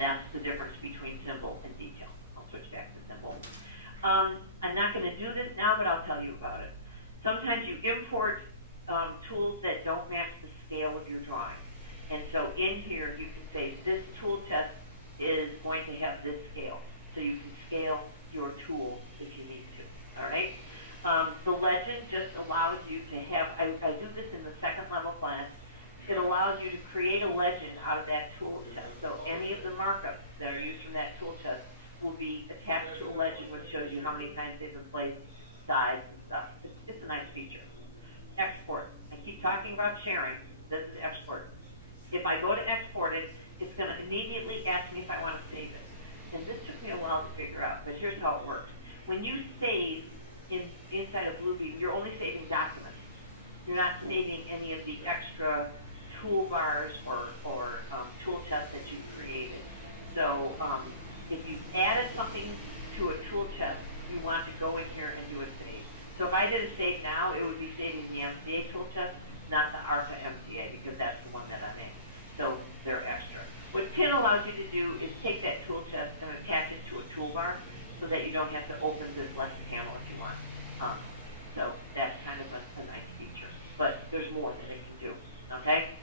that's the difference between symbol and detail. I'll switch back to symbol. I'm not going to do this now, but I'll tell you about it. Sometimes you import tools that don't match the scale of your drawing. And so in here, you can say this tool chest is going to have this scale. So you can scale your tool if you need to. All right? The legend just allows you to have, I do this in the second level class, it allows you to create a legend out of that tool chest. So any of the markups that are used from that tool chest will be attached to a legend which shows you how many times they've been placed, size, and stuff. It's a nice feature. Export. I keep talking about sharing. This is export. If I go to export it, it's going to immediately ask me if I want to save it. And this took me a while to figure out, but here's how it works. When you save inside of Bluebeam, you're only saving documents. You're not saving any of the extra toolbars or tool chests that you've created. So if you've added something to a tool chest, you want to go in here and do a save. So if I did a save now, it would be saving the MCA tool chest, not the ARCA MCA, because that's the one that I'm in. So they're extra. What PIN allows you to do is take that tool chest and attach it to a toolbar so that you don't have to open this lesson panel if you want. So that's kind of a nice feature. But there's more that it can do. Okay?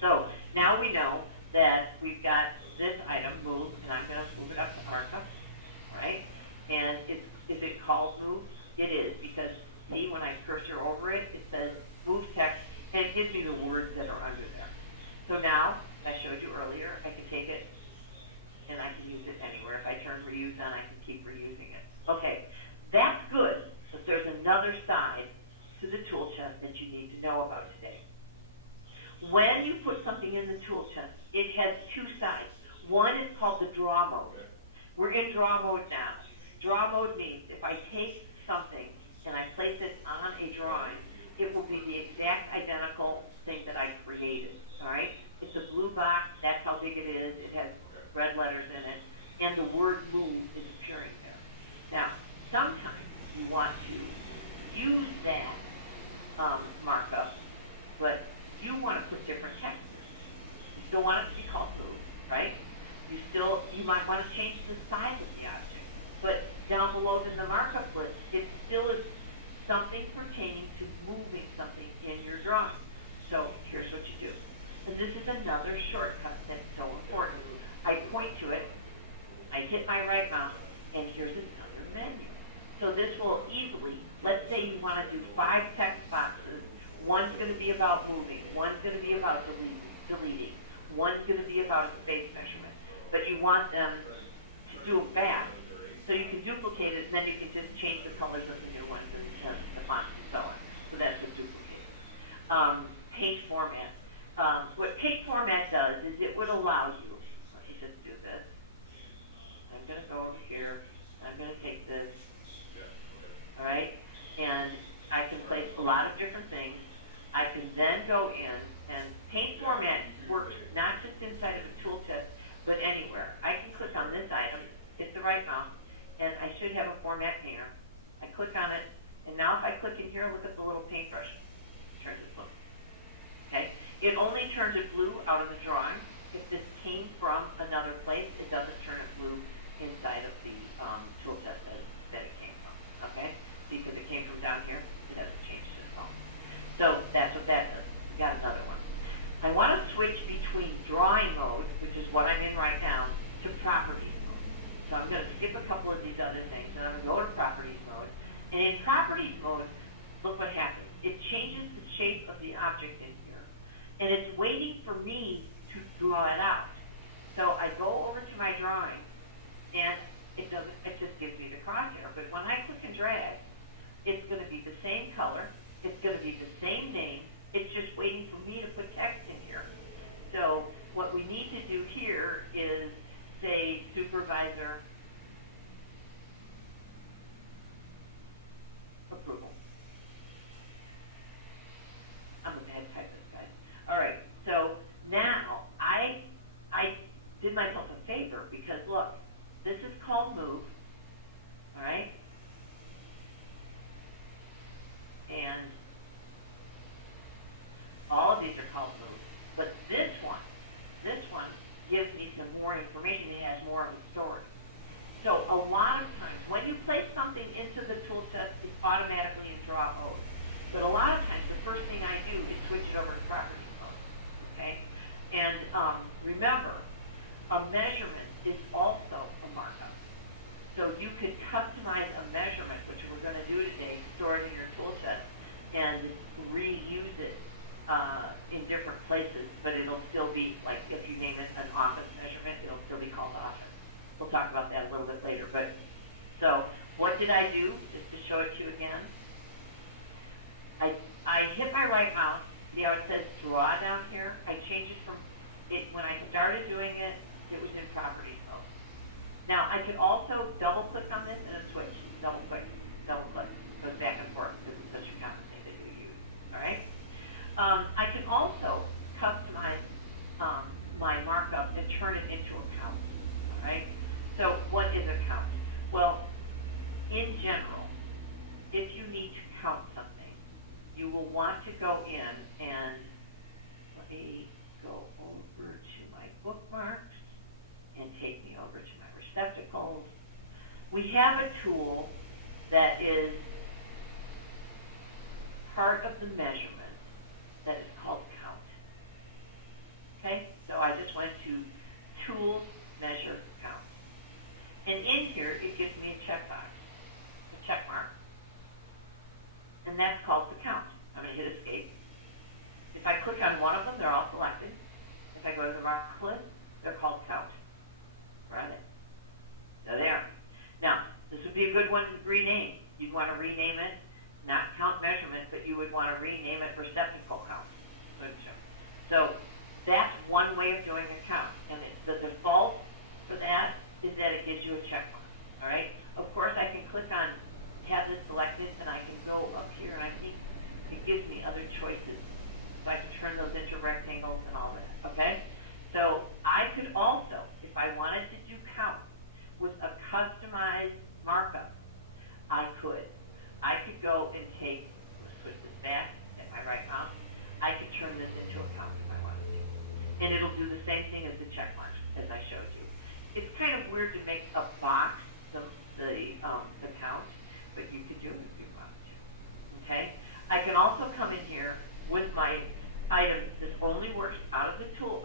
So now we know that we've got this item moved, and I'm going to move it up to ARCA. All right? And is it called move? It is, because see, when I cursor over it, it says move place it on a drawing, it will be the exact identical thing that I created, all right? It's a blue box, that's how big it is, it has red letters in it, and the word move is appearing there. Now, sometimes you want to use that markup, but you want to put different text. You still want it to be called move, right? You might want to change the size of the object, but down below in the markup list, it still is something pertaining to moving something in your drawing. So here's what you do. And this is another shortcut that's so important. I point to it, I hit my right mouse, and here's another menu. So this will easily, let's say you want to do 5 text boxes. One's going to be about moving, one's going to be about deleting, one's going to be about a space measurement. But you want them to do it fast. So you can duplicate it, then you can just change the colors of the new ones and the fonts and so on. So that's a duplicate. Page format. What page format does is it would allow you, let me just do this. I'm going to go over here. I'm going to take this. All right? And I can place a lot of different things. I can then go in, and page format works not just inside of a tooltip, but anywhere. I can click on this item, hit the right mouse, and I should have a format painter. I click on it, and now if I click in here, look at the little paintbrush. It turns it blue. Okay? It only turns it blue out of the drawing. If this came from another place, it doesn't turn it blue inside of the tooltip that it came from. Okay? Because it came from down here, it hasn't changed it at all. So that's what that does. We got another one. I want to switch between drawing mode, which is what I'm in right now, to properties mode. So I'm going to skip a couple of these other things, and I'm going to go to properties mode. And in properties mode, look what happens. It changes the shape of the object in here, and it's waiting for me to draw it out. So I go over to my drawing, and it just gives me the crosshair. But when I click and drag, it's going to be the same color, it's going to be the same name, it's just waiting for me to put text in here. So what we need to do here is say supervisor approval. I'm a bad typist, guys. All right, so now I did myself a favor because look, this is called move, all right? And all of these are called move. But this one gives me some more information. It has more of a story. So a lot of times, when you place something into the tooltip, it's automatically in draw mode. But a lot of times, the first thing I do is switch it over to properties mode. Okay? And remember, a measurement is also a markup. So you could customize a measurement, which we're going to do today, store it in your tooltip, and reuse it in different places, but it'll still be, like if you name it an office measurement, it'll still be called office. We'll talk about that a little bit later. But so what did I do, just to show it to you again? I hit my right mouse. See how it says draw down here? I changed it from it when I started doing it, it was in properties mode. Now I could also double click on this and switch. Double click, goes back and forth. This is such a common thing that we use. All right. I can also customize my markup and turn it into a count. All right. So what is a count? Well, in general, if you need to count something, you will want to go in and let me go over to my bookmarks and take me over to my receptacles. We have a tool that is part of the measurement that is called count. Okay, so I just went to Tools, Measure, Count. And in here, it gives me a checkbox, a check mark. And that's called the count. I'm going to hit Escape. If I click on one of them, they're all selected. If I go to the mark list, they're called count. Where are they? There they are. Now, this would be a good one to rename. You'd want to rename it, not count measurement, but you would want to rename it receptacle count. So that's one way of doing a count. And the default for that is that it gives you a check mark. All right? Of course, I can click on have this selected, and I can go take, switch this back, hit my right mouse, I can turn this into a count if I wanted to. And it'll do the same thing as the check marks, as I showed you. It's kind of weird to make a box the count, but you could do it if you wanted to. Okay? I can also come in here with my items. This only works out of a tool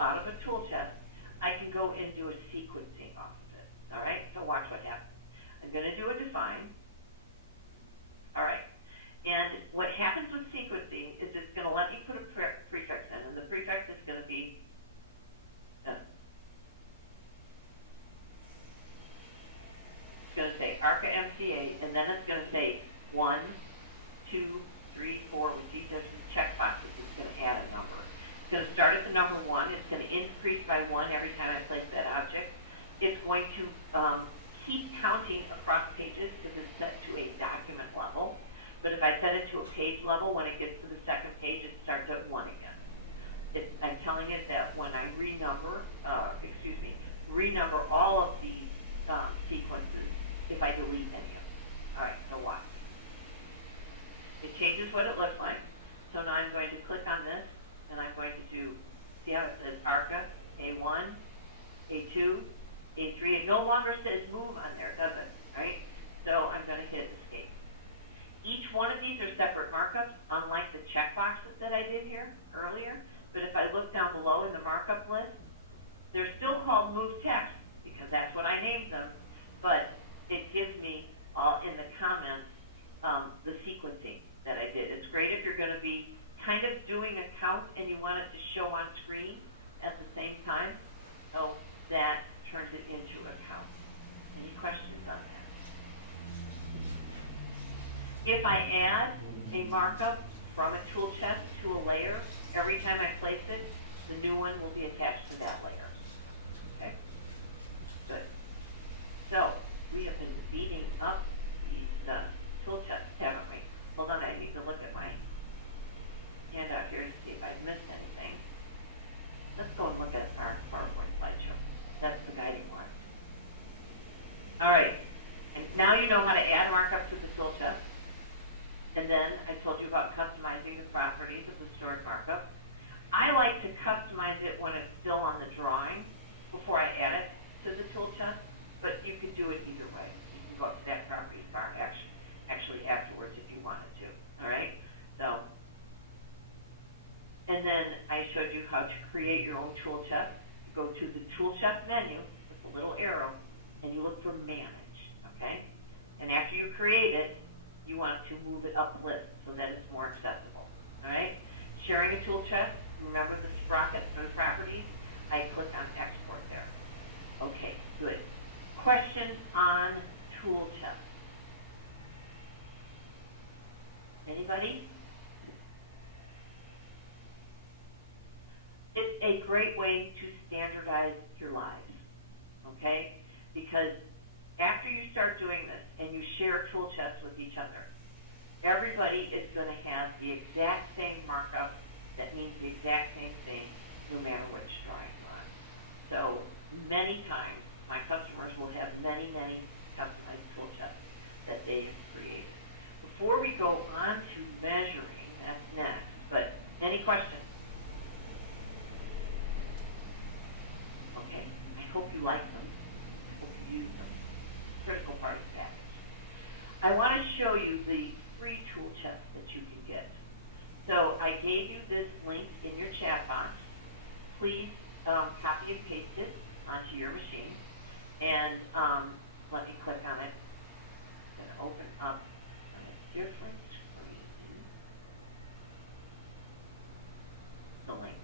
chest. I can go and do a sequencing off of it. All right? So watch what happens. I'm going to do a define. All right. And what happens with sequencing is it's going to let me put a prefix in, and the prefix is going to be it's going to say ARCA MCA, and then it's going to say 1, 2, 3, 4 with each of the checkboxes. It's going to add a number. It's going to start at the number 1. It's going to increase by 1 every time I place that object. It's going to keep counting across pages because it's set to a document level. But if I set it to a page level, when it gets to the second page, it starts at 1 again. I'm telling it that when I renumber all of these sequences, if I delete any of them. All right, so watch. It changes what it looks like. So now I'm going to click on this, and I'm going to do, see how it says ARCA, A1, A2, A3. It no longer says move on there, does it? Right? So I'm going to hit escape. Each one of these are separate markups, unlike the checkboxes that I did here earlier. But if I look down below in the markup list, they're still called move text because that's what I named them. But it gives me all in the comments the sequencing that I did. It's great if you're going to be kind of doing a count and you want it to show on screen at the same time. So that turns it into a count. Any questions on that? If I add a markup from a tool chest to a layer, every time I place it, the new one will be attached to that layer. Okay? Good. So, we have been beating up these tool chests, haven't we? Hold on, I need to look at my handout here to see if I've missed anything. Let's go and look at our PowerPoint slideshow. That's the guiding one. All right. And now you know how to add markup to the tool chest. And then I told you about customizing the properties of the stored markup. I like to customize it when it's still on the drawing before I add it to the tool chest, but you can do it either way. You can go up to that properties bar actually afterwards if you wanted to. All right? So, and then I showed you how to create your own tool chest. Go to the tool chest menu with the little arrow, and you look for manage. Okay? And after you create it, you want to move it up list so that it's more accessible. All right? Sharing a tool chest, remember the sprockets or the properties? I click on export there. Okay, good. Questions on tool chest? Anybody? It's a great way to standardize your lives, okay? Because after you start doing this and you share tool chests with each other, everybody is going to have the exact same markup that means the exact same thing no matter which drawing you're on. So many times my customers will have many, many customized tool chests that they create. Before we go on to measuring, that's next, but any questions? Okay, I hope you like them. I hope you use them. Critical part of that. I want to show you the free tool chest that you can get. So I gave you this link in your chat box. Please copy and paste it onto your machine. And let me click on it. It's going to open up a different screen. The link.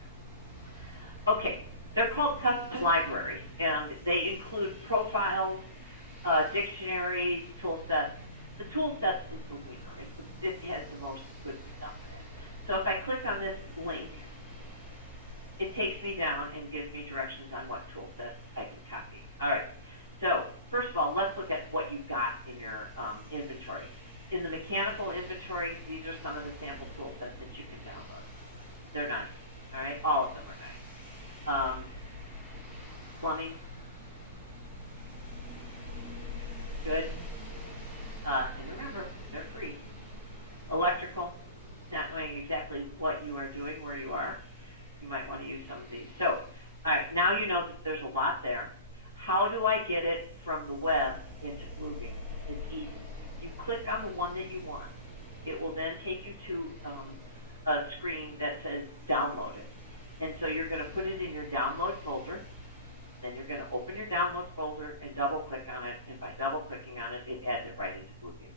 Okay, they're called custom libraries, and they include profiles, dictionaries, tool sets. The tool sets is the weak. It has the most good stuff in it. So if I click on this link, it takes me down and gives me directions on what tool sets I can copy. All right. So first of all, let's look at what you've got in your inventory. In the mechanical inventory, these are some of the sample tool sets that you can download. They're nice. All right. All of them are nice. Plumbing. Good. And remember, they're free. Electrical it will then take you to a screen that says download it. And so you're going to put it in your download folder. Then you're going to open your download folder and double click on it. And by double clicking on it, it adds it right into Bluebeam.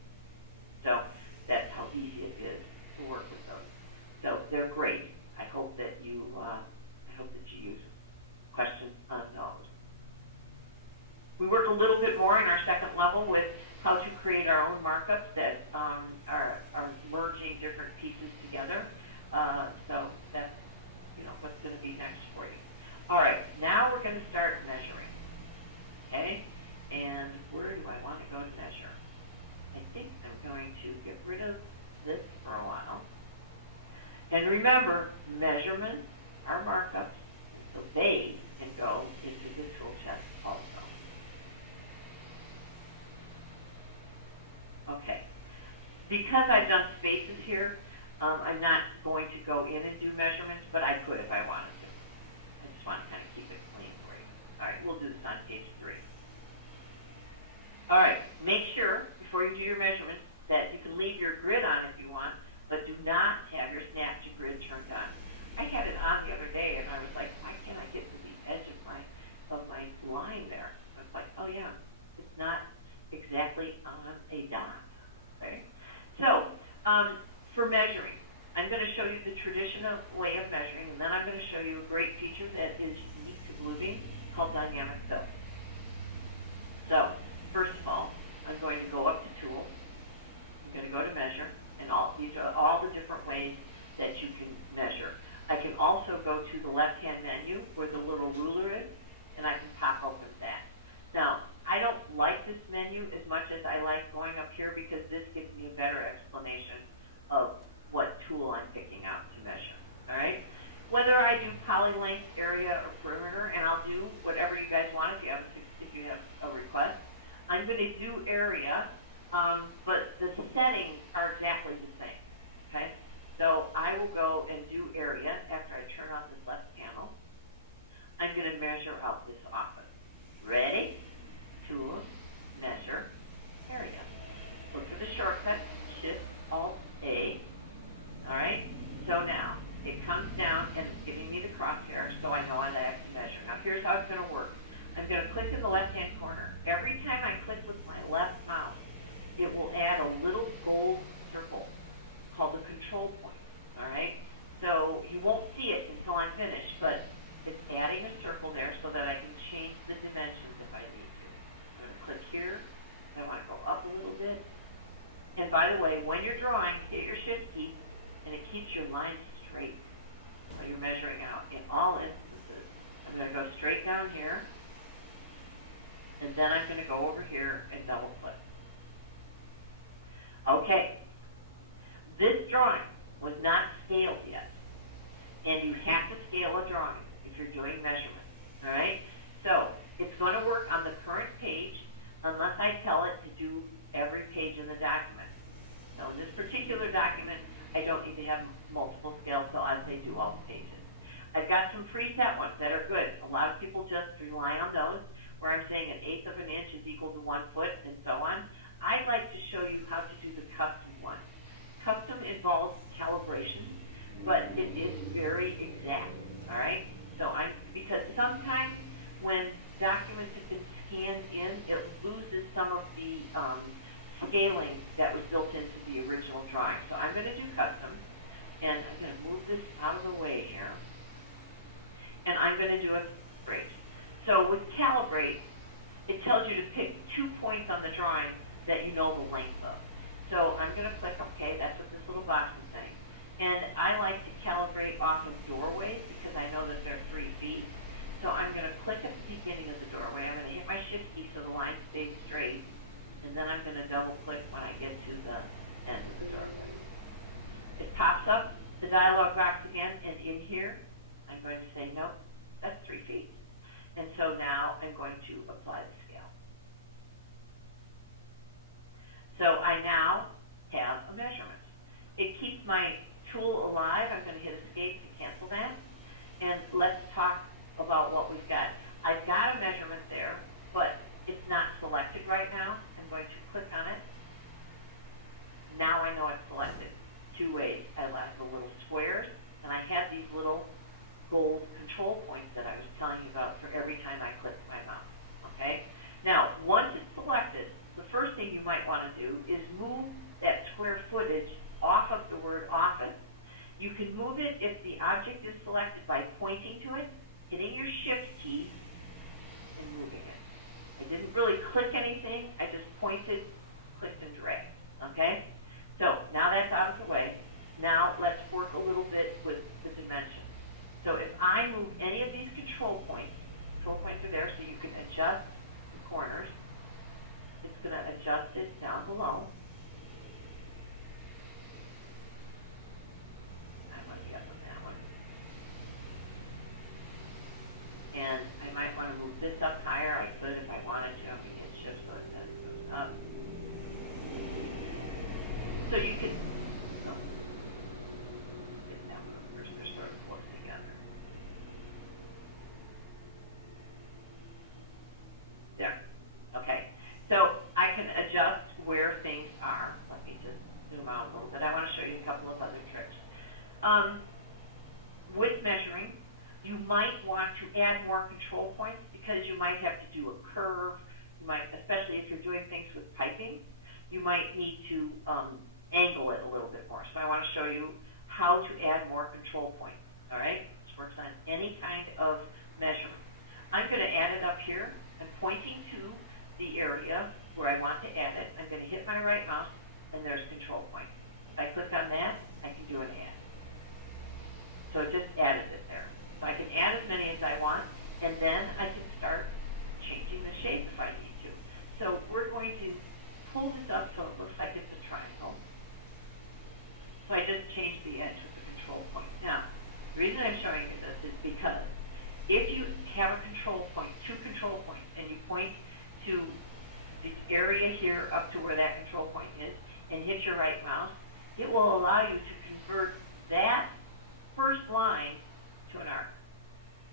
So that's how easy it is to work with those. So they're great. I hope that you use them. Questions on those? We work a little bit more in our second level with how to create our own markups that are merging different pieces together. So that's what's going to be next for you. All right, now we're going to start measuring. Okay, and where do I want to go to measure? I think I'm going to get rid of this for a while. And remember, measurements are markups, so they can go into the tool chest also. Okay, because I've done spaces here, I'm not going to go in and do measurements, but I could if I wanted to. I just want to kind of keep it clean for you. All right, we'll do this on page 3. All right, make sure before you do your measurements that you can leave your grid on if you want, but do not have your snap to grid turned on. I had it on the other day, and I was like, why can't I get to the edge of my line there? I was like, oh yeah, it's not exactly on a dot. Okay, so for measuring, I'm going to show you the traditional way of measuring, and then I'm going to show you a great feature that is unique to Bluebeam called dynamic fill. So first of all, I'm going to go up to Tool. I'm going to go to Measure, and these are all the different ways that you can measure. I can also go to the left-hand menu where the little ruler is, and I can pop open that. Now, I don't like this menu as much as I like going up here because this gives me a better explanation of what tool I'm picking out to measure. All right? Whether I do poly length, area, or perimeter, and I'll do whatever you guys want if you have a request. I'm going to do area, but the settings are exactly the same. Okay? So I will go and do area after I turn on this left panel. I'm going to measure out this office. Ready? Tool, measure, area. Look for the shortcut, Shift, Alt, A. All right? So now, it comes down and it's giving me the crosshair so I know that I have to measure. Now here's how it's going to work. I'm going to click in the left-hand corner. Every time I click with my left mouse, it will add a little gold circle called the control point. All right? So you won't see it until I'm finished, but it's adding a circle there so that I can change the dimensions if I need to. I'm going to click here. I want to go up a little bit. And by the way, when you're drawing, hit your Shift key, and it keeps your line straight while you're measuring out. In all instances, I'm going to go straight down here, and then I'm going to go over here and double click. Okay, this drawing was not scaled yet, and you have to scale a drawing if you're doing measurements. All right, so it's going to work on the current page unless I tell it to do every page in the document. So in this particular document, I don't need to have multiple scales, so I say do all pages. I've got some preset ones that are good. A lot of people just rely on those, where I'm saying 1/8 of an inch is equal to 1 foot, and so on. I'd like to show you how to do the custom one. Custom involves calibration, but it is very exact. All right. So because sometimes when documents have been scanned in, it loses some of the scaling that was built into the original drawing. So I'm going to do custom, and I'm going to move this out of the way here, and I'm going to do a straight. So with calibrate, it tells you to pick 2 points on the drawing that you know the length of. So I'm going to click OK. That's what this little box is saying. And I like to calibrate off of doorways because I know that they're 3 feet. So I'm going to click at the beginning of the doorway. I'm going to hit my Shift key so the line stays straight. And then I'm going to double click when I get to the end of the doorway. It pops up the dialog box again, and in here, I'm going to say, nope, that's 3 feet. And so now I'm going to apply the scale. So I now have a measurement. It keeps my tool alive. I'm going to hit Escape to cancel that. And let's talk about what we've got. I've got a measurement there, but it's not selected right now. I'm going to click on it. Now I know it's selected. can move it if the object is selected by pointing to it, hitting your shift key, and moving it. I didn't really click anything, I just pointed, clicked, and dragged, okay? So now that's out of the way. Now let's work a little bit with the dimensions. So if I move any of these control points are there so you can adjust the corners. It's going to adjust it down below. I might get with that one. And I might want to move this up higher. I could if I wanted to. I can hit shift so it goes up. So you can get down first. They're sort of close together. There. Okay. So I can adjust where things are. Let me just zoom out a little bit. I want to show you a couple of other tricks. With measuring, you might want to add more control points because you might have to do a curve. You might, especially if you're doing things with piping, you might need to angle it a little bit more. So I want to show you how to add more control points. All right? This works on any kind of measurement. I'm going to add it up here. I'm pointing to the area where I want to add it. I'm going to hit my right mouse, and there's control points. If I click on that, I can do an add. So it just added it there. So I can add as many as I want, and then I can start changing the shape if I need to. So we're going to pull this up so it looks like it's a triangle. So I just changed the edge with the control point. Now, the reason I'm showing you this is because if you have a control point, two control points, and you point to this area here up to where that control point is, and hit your right mouse, it will allow you to convert that first line to an arc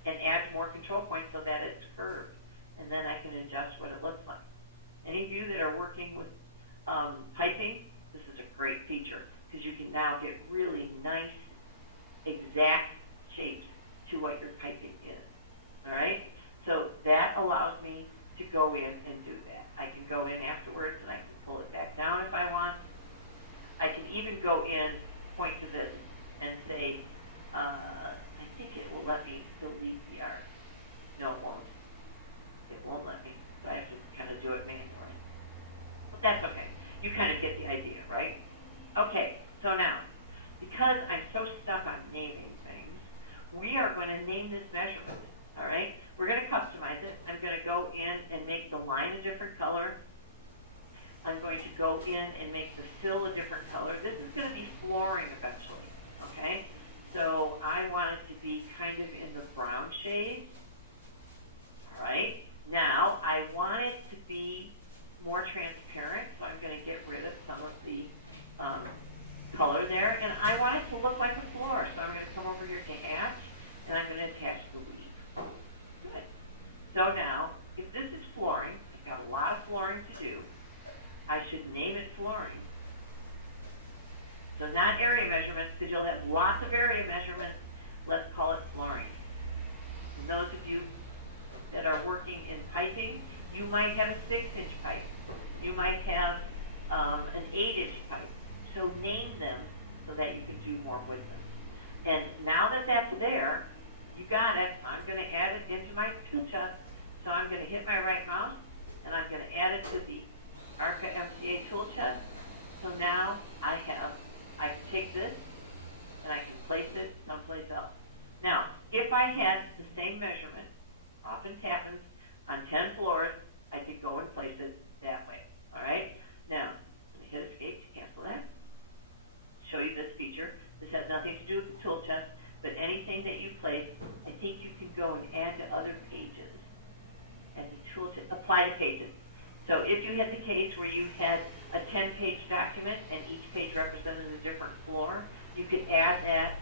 and add more control points so that it's curved. And then I can adjust what it looks like. Any of you that are working with piping, this is a great feature because you can now get really nice, exact shapes to what your piping is. All right? So that allows me to go in and do that. I can go in afterwards and I can pull it back down if I want. I can even go in, point to this, and say, I think it will let me delete the art. No, it won't. It won't let me. So I have to kind of do it manually. But that's okay. You kind of get the idea, right? Okay, so now, because I'm so stuck on naming things, we are going to name this measurement. All right? We're going to customize it. I'm going to go in and make the line a different color. I'm going to go in and make the fill a different color. This is going to be flooring eventually. Okay? So I want it to be kind of in the brown shade. All right. Now I want it to be more transparent, so I'm going to get rid of some of the color there, and I want it to look like a floor. So I'm going to come over here to attach, and I'm going to attach the leaf. Good. So now, if this is flooring, I've got a lot of flooring to do. I should name it flooring. So not area measurements, because you'll have lots of area measurements. Let's call it flooring. And those of you that are working in piping, you might have a 6-inch pipe. You might have an 8-inch pipe. So name them so that you can do more with them. And now that that's there, you got it. I'm going to add it into my tool chest. So I'm going to hit my right mouse, and I'm going to add it to the ARCA MTA tool chest. So now I can take this and I can place it someplace else. Now, if I had the same measurement, often happens on 10 floors, I could go and place it that way. All right? Now, let me hit escape to cancel that. Show you this feature. This has nothing to do with the tool chest, but anything that you place, I think you can go and add to other pages. And the tool chest, apply to pages. So if you had the case where you had a 10-page document and each page represented a different floor, you could add that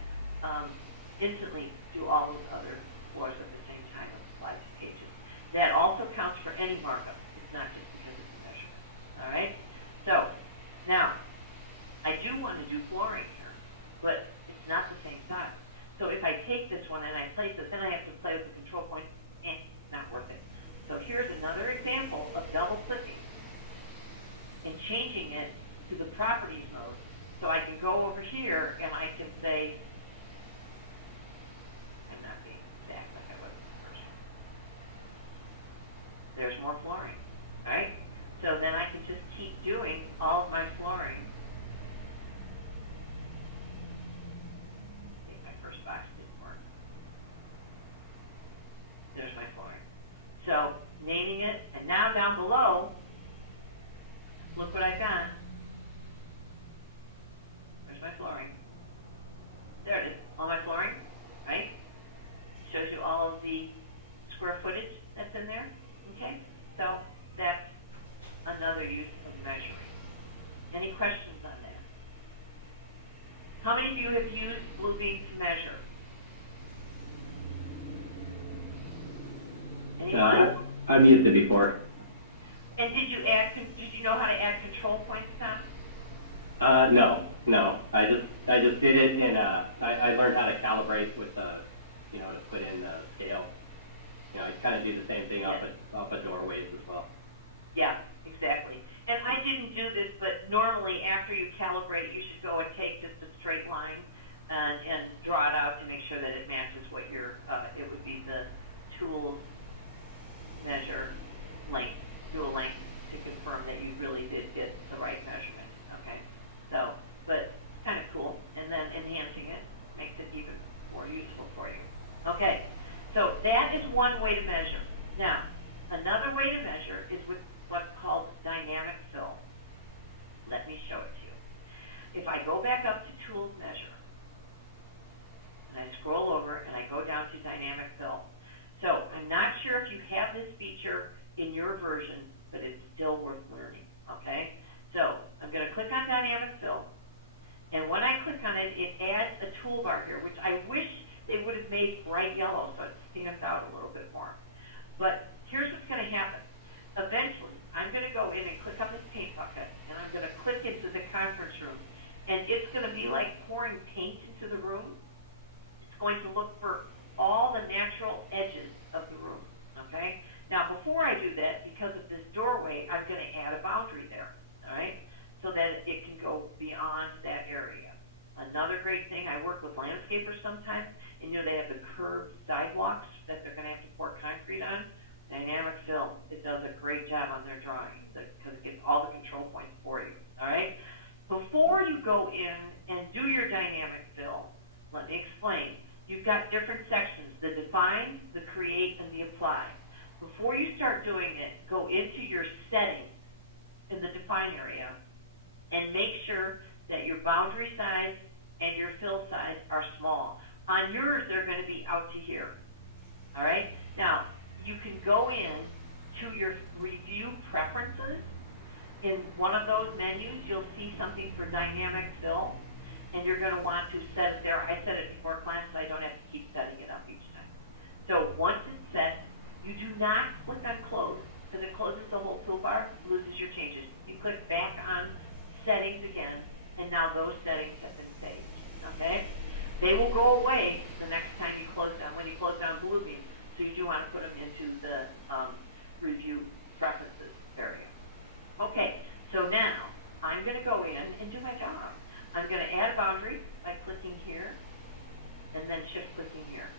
instantly to all those other floors at the same time and apply to pages. That also counts for any markup. It's not just because it's a measurement. All right? So now, I do want to do flooring here, but it's not the same size. So if I take this one and I place it, then I have to play with the control point. Not worth it. So here's another example of double-clicking and changing it to the properties mode. So I can go over here and I can say, How many of you have used Bluebeam to measure? Anyone? I've used it before. And did you know how to add control points, Tom? No. I just did it, and I learned how to calibrate with, to put in the scale. I kind of do the same thing up at doorways as well. Yeah, exactly. And I didn't do this, but normally after you calibrate, you should go and take just a straight line and draw it out to make sure that it matches what it would be the tools measure length, dual length, to confirm that you really did get the right measurement. Okay, so, but kind of cool, and then enhancing it makes it even more useful for you. Okay, so that is one way to measure. Now, another way to measure is with what's called dynamic fill. Let me show it to you. If I go back up to Tools Measure, and I scroll over and I go down to dynamic fill. So I'm not sure if you have this feature in your version, but it's still worth learning, okay? So I'm going to click on dynamic fill, and when I click on it, it adds a toolbar here, which I wish they would have made bright yellow so it stands out a little bit more. But here's what's going to happen. Eventually, I'm going to go in and click on this paint bucket, and I'm going to click into the conference room, and it's going to be like pouring paint into the room. It's going to look for all the natural edges of the room, okay? Now, before I do that, because of this doorway, I'm going to add a boundary there, all right, so that it can go beyond that area. Another great thing, I work with landscapers sometimes, and they have the curved sidewalks that they're going to have to pour concrete on. Dynamic fill, it does a great job on their drawings because it gets all the control points for you, all right? Before you go in and do your dynamic fill, let me explain. You've got different sections, the define, the create, and the apply. Before you start doing it, go into your settings in the define area and make sure that your boundary size and your fill size are small. On yours, they're going to be out to here. All right? Now, you can go in to your review preferences. In one of those menus, you'll see something for dynamic fill, and you're going to want to set it there. I set it before clients, so I don't have to keep setting it up each time. So once it's set, you do not click on close, because it closes the whole toolbar, loses your changes. You click back on settings again, and now those settings have been saved. Okay? They will go away the next time you close down, when you close down Bluebeam. So you do want to put them into the review preferences area. Okay, so now I'm going to go in and do my job. I'm going to add a boundary by clicking here and then shift clicking here.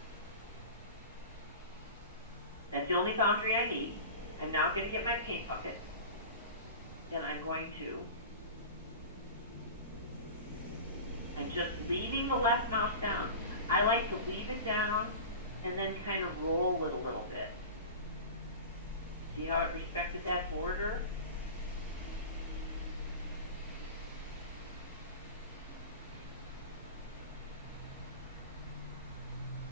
That's the only boundary I need. I'm now going to get my paint bucket, and I'm going to, I'm just leaving the left mouse down. I like to leave it down and then kind of roll it a little bit. See how it respected that border?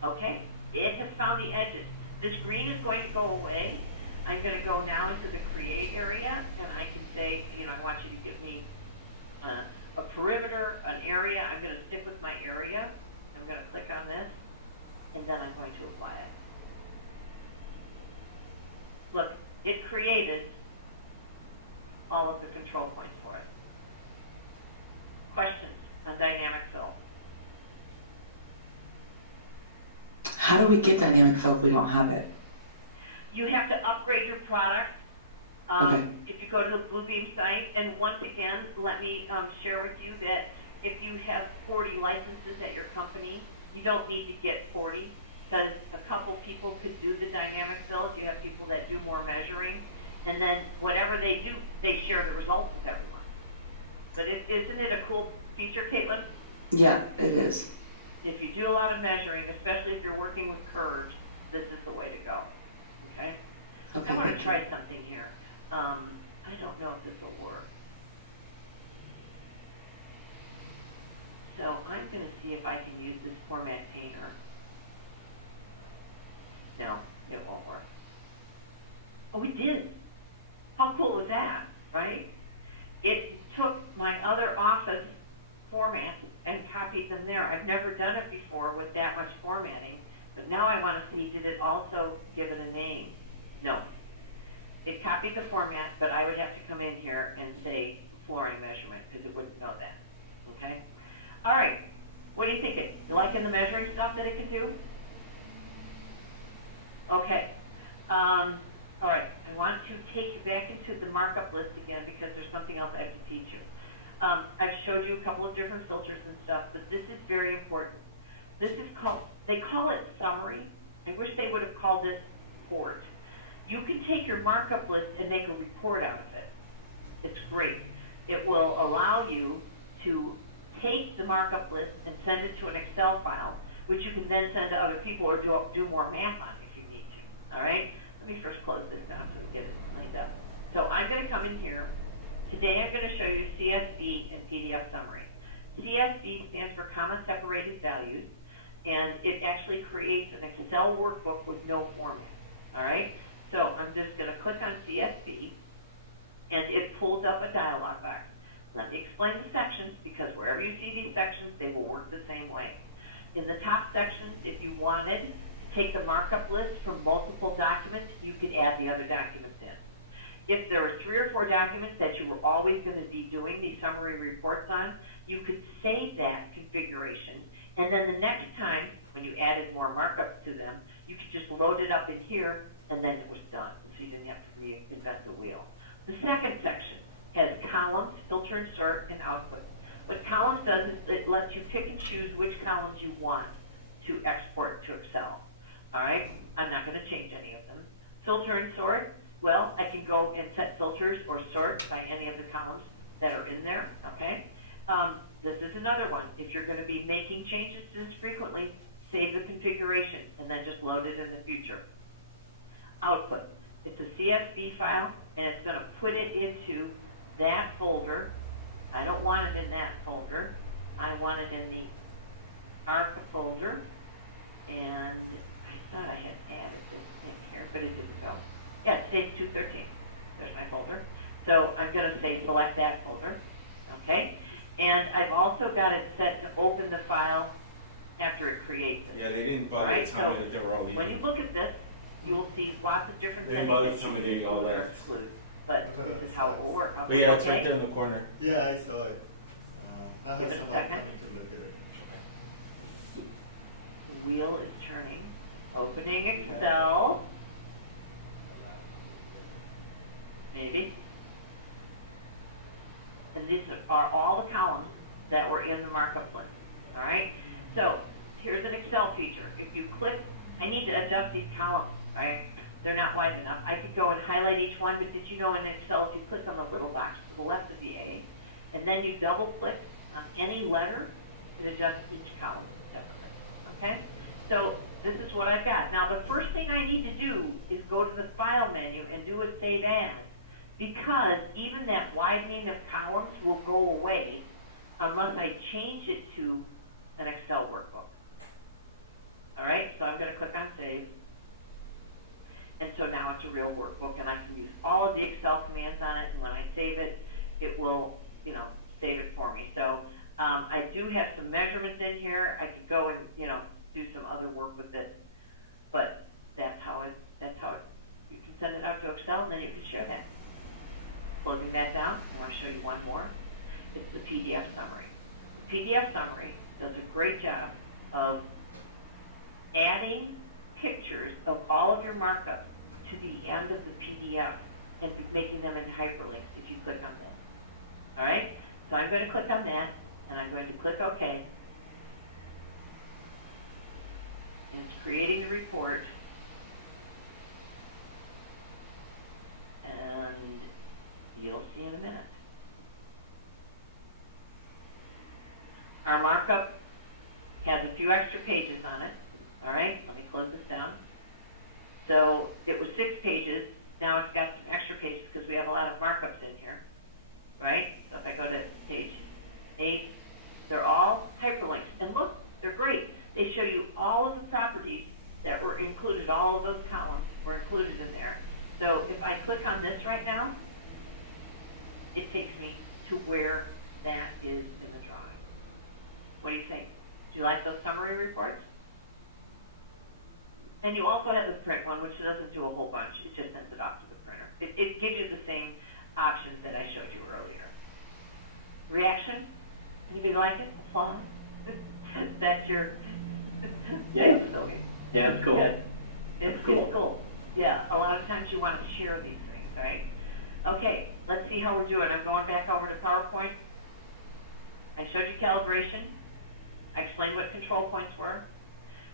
Okay, it has found the edges. This green is going to go away. I'm going to go now into the create area, and I can say, I want you to give me a perimeter, an area. I'm going to stick with my area. I'm going to click on this, and then I'm going to apply it. Look, it created all of the control points for it. Questions on dynamic fill? How do we get dynamic fill if we don't have it? You have to upgrade your product. Okay. If you go to the Bluebeam site, and once again, let me share with you that if you have 40 licenses at your company, you don't need to get 40, because a couple people could do the dynamic fill if you have people that do more measuring, and then whatever they do, they share the results with everyone. But isn't it a cool feature, Caitlin? Yeah, it is. If you do a lot of measuring, especially if you're working with curves, this is the way to go. Okay? Okay. I want to try something here. I don't know if this will work. So I'm going to see if I can use this format painter. No, it won't work. Oh, we did. How cool was that, right? It took my other office format and copied in there. I've never done it before with that much formatting, but now I want to see, did it also give it a name? No. It copied the format, but I would have to come in here and say flooring measurement because it wouldn't know that. Okay? All right. What are you thinking? You liking the measuring stuff that it can do? Okay. All right. I want to take you back into the markup list again because there's something else I have to teach you. I've showed you a couple of different filters and stuff, but this is very important. This is called, they call it summary. I wish they would have called it report. You can take your markup list and make a report out of it. It's great. It will allow you to take the markup list and send it to an Excel file, which you can then send to other people or do more math on if you need to. All right? Let me first close this down so we get it cleaned up. So I'm going to come in here. Today I'm going to show you CSV and PDF summary. CSV stands for comma separated values, and it actually creates an Excel workbook with no format. All right? So I'm just going to click on CSV, and it pulls up a dialog box. Let me explain the sections, because wherever you see these sections, they will work the same way. In the top sections, if you wanted to take the markup list from multiple documents, you could add the other documents in. If there were 3 or 4 documents that you were always going to be doing these summary reports on, you could save that configuration, and then the next time, when you added more markups to them, you could just load it up in here, and then it was done, so you didn't have to reinvent the wheel. The second section has columns, filter and sort, and output. What columns does is it lets you pick and choose which columns you want to export to Excel. All right? I'm not going to change any of them. Filter and sort, well, I can go and set filters or sort by any of the columns that are in there, okay? This is another one. If you're going to be making changes to this frequently, save the configuration and then just load it in the future. Output. It's a CSV file, and it's going to put it into that folder. I don't want it in that folder. I want it in the ARC folder, and I thought I had added this in here, but it didn't go. Yeah, it says 213. There's my folder. So I'm going to say select that folder, okay? And I've also got it set to open the file after it creates it. Yeah, they didn't bother Right, to tell me so that they were all when you easy. look at this, you will see lots of different They didn't things bother that to tell me you they can all include or left. exclude. But this is how it will work. But yeah, it's Okay? right there in the corner. Yeah, I saw it. I Give have it a some second. time to look at it. The wheel is turning. Opening Excel. Maybe. And these are all the columns that were in the markup list. All right? So here's an Excel feature. If you click, I need to adjust these columns, right? They're not wide enough. I could go and highlight each one, but did you know in Excel, if you click on the little box to the left of the A, and then you double click on any letter, it adjusts each column separately. Okay? So this is what I've got. Now the first thing I need to do is go to the File menu and do a Save As, because even that widening of columns will go away unless I change it to an Excel workbook. All right? So I'm going to click on Save. And so now it's a real workbook, and I can use all of the Excel commands on it, and when I save it, it will, save it for me. So I do have some measurements in here. I could go and, do some other work with it, but that's how you can send it out to Excel, and then you can share that. Closing that down, I want to show you one more. It's the PDF summary. PDF summary does a great job of adding pictures of all of your markups to the end of the PDF and making them into hyperlinks if you click on that. All right? So I'm going to click on that, and I'm going to click OK. And it's creating the report. And you'll see in a minute. Our markup has a few extra pages on it. All right, let me close this down. So it was 6 pages. Now it's got some extra pages because we have a lot of markups in here. Right? So if I go to page 8, they're all hyperlinks. And look, they're great. They show you all of the properties that were included, all of those columns were included in there. So if I click on this right now, it takes me to where that is in the drawing. What do you think? Do you like those summary reports? And you also have the print one, which doesn't do a whole bunch. It just sends it off to the printer. It gives you the same options that I showed you earlier. Reaction? You like it? Applause? That's your... Yeah. Okay. Yeah, it's cool. It's cool. cool. Yeah, a lot of times you want to share these things, right? Okay, let's see how we're doing. I'm going back over to PowerPoint. I showed you calibration. I explained what control points were.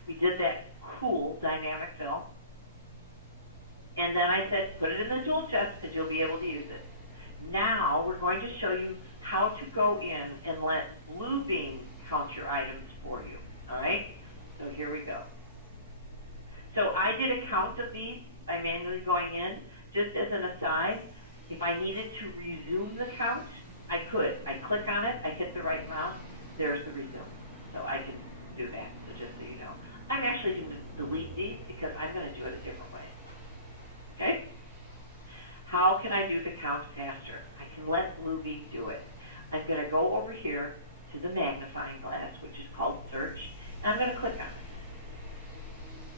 We did that cool dynamic fill. And then I said, put it in the tool chest because you'll be able to use it. Now we're going to show you how to go in and let Bluebeam count your items for you. All right? So here we go. So I did a count of these by manually going in. Just as an aside, if I needed to resume the count, I could. I click on it, I hit the right amount, there's the resume. So I can do that, so just so you know. I'm actually going to delete these because I'm going to do it a different way. Okay? How can I do the count faster? I can let Bluebeam do it. I'm going to go over here to the magnifying glass, which is called search, and I'm going to click on it.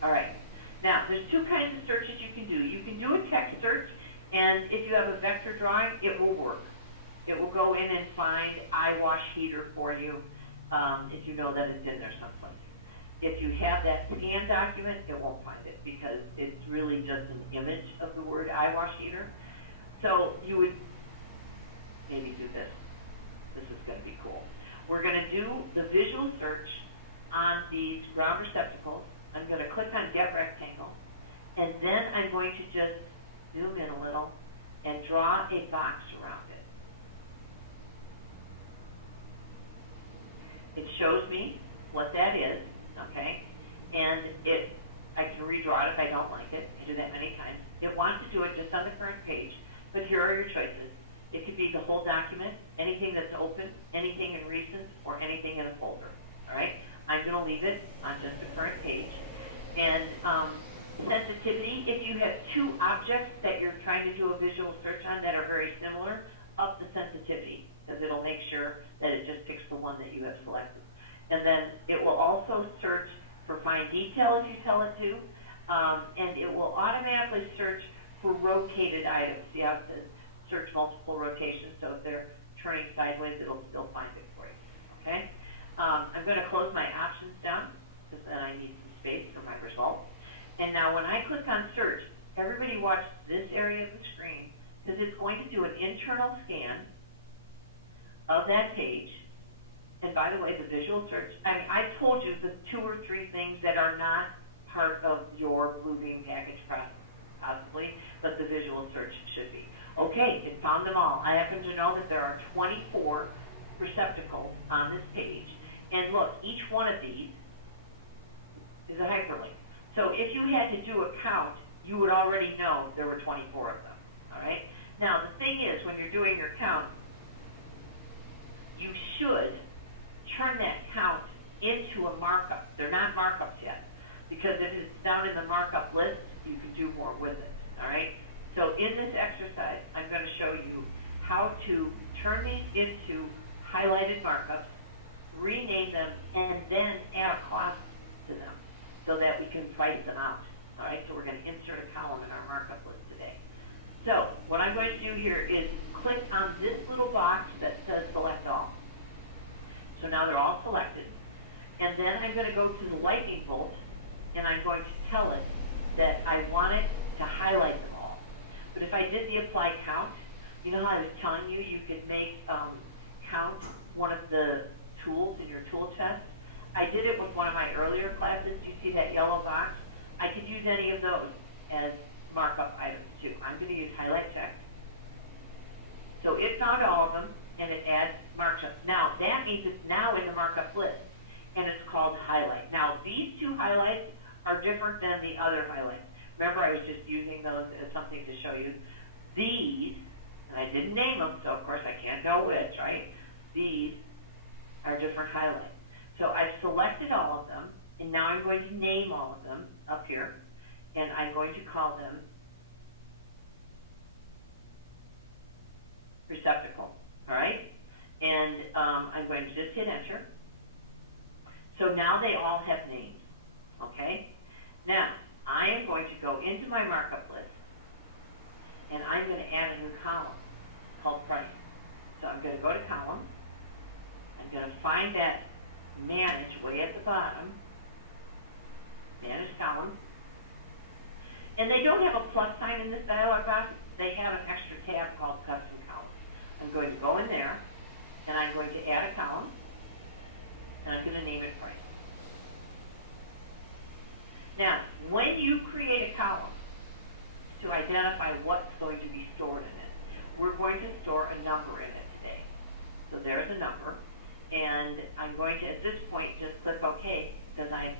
All right. Now, there's two kinds of searches you can do. You can do a text search, and if you have a vector drawing, it will work. It will go in and find eye wash heater for you if you know that it's in there someplace. If you have that scanned document, it won't find it because it's really just an image of the word eye wash heater. So you would maybe do this. This is going to be cool. We're going to do the visual search on these ground receptacles. I'm going to click on Get Rectangle, and then I'm going to just zoom in a little and draw a box around it. It shows me what that is, okay? And I can redraw it if I don't like it. I do that many times. It wants to do it just on the current page, but here are your choices. It could be the whole document, anything that's open, anything in recent, or anything in a folder, all right? I'm going to leave it on just the current page. And sensitivity, if you have two objects that you're trying to do a visual search on that are very similar, up the sensitivity, because it'll make sure that it just picks the one that you have selected. And then it will also search for fine detail if you tell it to, and it will automatically search for rotated items. You have to search multiple rotations, so if they're turning sideways, it'll still find it for you, okay? I'm going to close my options down because then I need some space for my results. And now when I click on search, everybody watch this area of the screen because it's going to do an internal scan of that page. And by the way, the visual search, I told you the 2 or 3 things that are not part of your Bluebeam package possibly, but the visual search should be. Okay, it found them all. I happen to know that there are 24 receptacles on this page. And look, each one of these is a hyperlink. So if you had to do a count, you would already know there were 24 of them, all right? Now, the thing is, when you're doing your count, you should turn that count into a markup. They're not markups yet, because if it's down in the markup list, you can do more with it, all right? So in this exercise, I'm going to show you how to turn these into highlighted markups, rename them, and then add a cost to them so that we can price them out. All right, so we're going to insert a column in our markup list today. So what I'm going to do here is click on this little box that says select all. So now they're all selected. And then I'm going to go to the lightning bolt, and I'm going to tell it that I want it to highlight them all. But if I did the apply count, you know how I was telling you you could make count one of the tools in your tool chest? I did it with one of my earlier classes. You see that yellow box? I could use any of those as markup items too. I'm going to use highlight text. So it found all of them, and it adds markup. Now, that means it's now in the markup list, and it's called highlight. Now, these 2 highlights are different than the other highlights. Remember, I was just using those as something to show you. These, and I didn't name them, so of course I can't tell which, right? These are different highlights. So I've selected all of them, and now I'm going to name all of them up here, and I'm going to call them receptacle, all right? And I'm going to just hit enter. So So now they all have names, okay? Now, I am going to go into my markup list, and I'm going to add a new column called price. So I'm going to go to column. I'm going to find that manage way at the bottom, manage column. And they don't have a plus sign in this dialog box. They have an extra tab called custom column. I'm going to go in there, and I'm going to add a column, and I'm going to name it price. Now, when you create a column to identify what's going to be stored in it, we're going to store a number in it today. So there's a number, and I'm going to, at this point, just click OK, because I've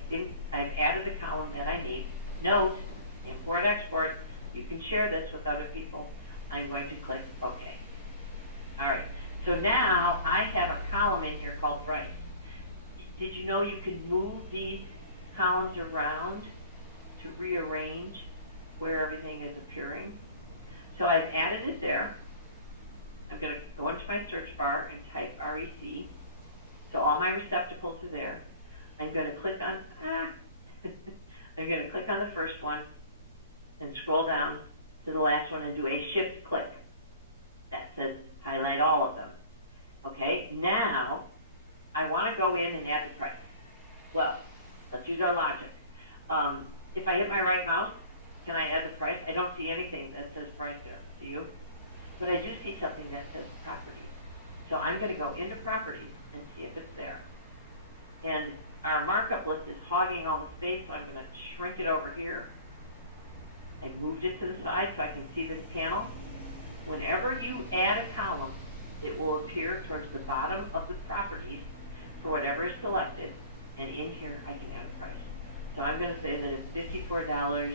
added the column that I need. Note, import, export, you can share this with other people. I'm going to click OK. All right, so now I have a column in here called price. Did you know you can move these columns around to rearrange where everything is appearing? So I've added it there. I'm going to go into my search bar and type REC. So all my receptacles are there. I'm going to click on I'm going to click on the first one and scroll down to the last one and do a shift click. That says highlight all of them. Okay, now I want to go in and add the price. Well, let's use our logic. If I hit my right mouse, can I add the price? I don't see anything that says price there. Do you? But I do see something that says property. So I'm going to go into properties and see if it's there. And our markup list is hogging all the space, so I'm going to shrink it over here. I moved it to the side so I can see this panel. Whenever you add a column, it will appear towards the bottom of the properties for whatever is selected, and in here I can add a price. So I'm going to say that it's $54.22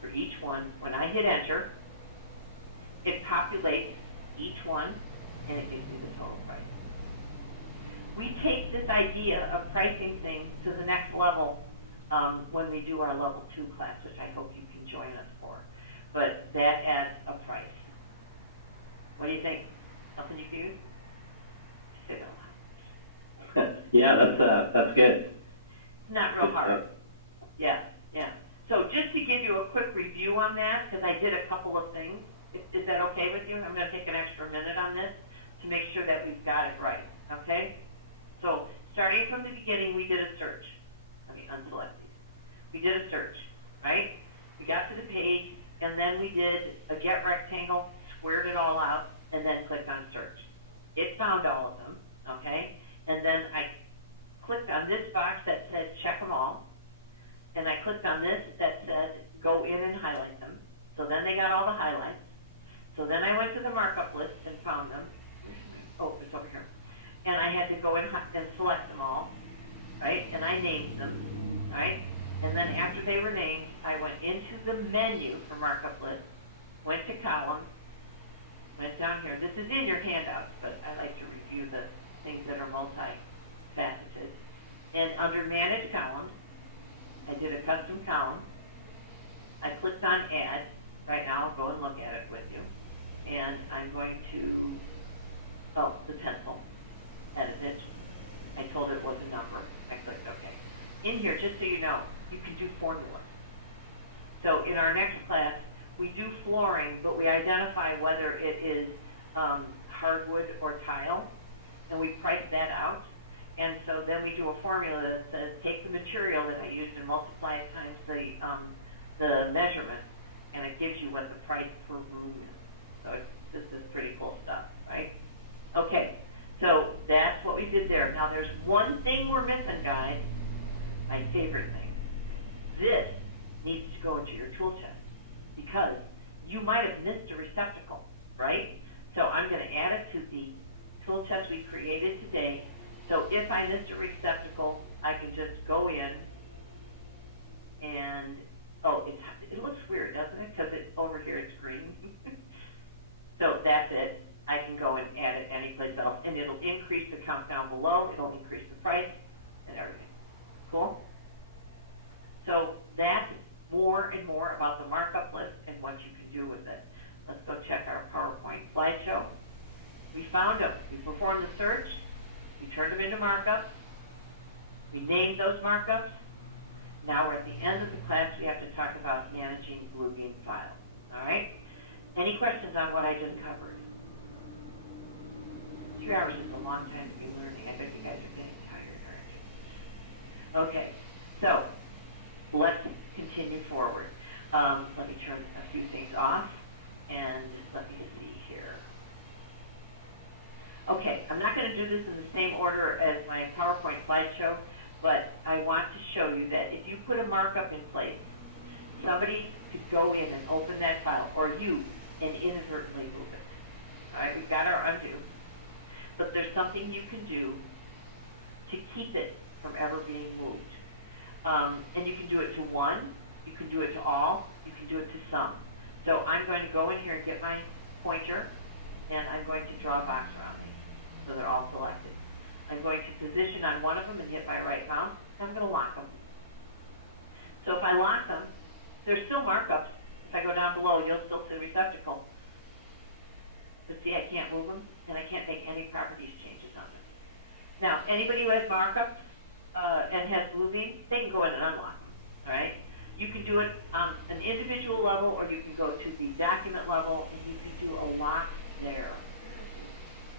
for each one. When I hit enter, it populates each one, and it gives me the total price. We take this idea of pricing things to the next level when we do our level 2 class, which I hope you can join us for. But that adds a price. What do you think? Something you can use? Say that loud. Yeah, that's good. It's not real hard. Yeah. So just to give you a quick review on that, because I did a couple of things. Is that okay with you? I'm going to take an extra minute on this to make sure that we've got it right. Okay? So starting from the beginning, we did a search. Let me unselect these. We did a search, right? We got to the page, and then we did a get rectangle, squared it all out, and then clicked on search. It found all of them, okay? And then I clicked on this box that said check them all, and I clicked on this that said go in and highlight them. So then they got all the highlights. So then I went to the markup list and found them. Oh, it's over here. And I had to go in and select them all, right? And I named them, right? And then after they were named, I went into the menu for markup list, went to column, went down here. This is in your handouts, but I like to review the things that are multifaceted. And under manage columns, I did a custom column. I clicked on add. Right now, I'll go and look at it with you. And I'm going to, the pencil, edit it. I told it was a number. I clicked OK. In here, just so you know, you can do formulas. So in our next class, we do flooring, but we identify whether it is hardwood or tile, and we price that out. And so then we do a formula that says take the material that I used and multiply it times the measurement, and it gives you what the price per room is. So this is pretty cool stuff, right? Okay, so that's what we did there. Now there's one thing we're missing, guys. My favorite thing. This needs to go into your tool chest because you might have missed a receptacle, right? So I'm going to add it to the tool chest we created today. So if I missed a receptacle, I can just go in and, it looks weird, doesn't it? Because over here it's green. So that's it. I can go and add it anyplace else, and it'll increase the count down below. It'll increase the price and everything. Cool? So that's more and more about the markup list and what you can do with it. Let's go check our PowerPoint slideshow. We found them. We performed the search. We turned them into markup. We named those markups. Now we're at the end of the class. We have to talk about managing Bluebeam files. All right? Any questions on what I just covered? 2 hours is a long time to be learning. I bet you guys are getting tired, aren't you? Okay, so let's continue forward. Let me turn a few things off, and let me just see here. Okay, I'm not going to do this in the same order as my PowerPoint slideshow, but I want to show you that if you put a markup in place, somebody could go in and open that file, or you, and inadvertently move it. All right, we've got our undo. But there's something you can do to keep it from ever being moved. And you can do it to one, you can do it to all, you can do it to some. So I'm going to go in here and get my pointer, and I'm going to draw a box around these, so they're all selected. I'm going to position on one of them and hit my right mouse, and I'm going to lock them. So if I lock them, there's still markups. If I go down below, you'll still see receptacle. But see, I can't move them, and I can't make any properties changes on them. Now, anybody who has markups and has Bluebeam, they can go in and unlock them, all right? You can do it on an individual level, or you can go to the document level, and you can do a lock there.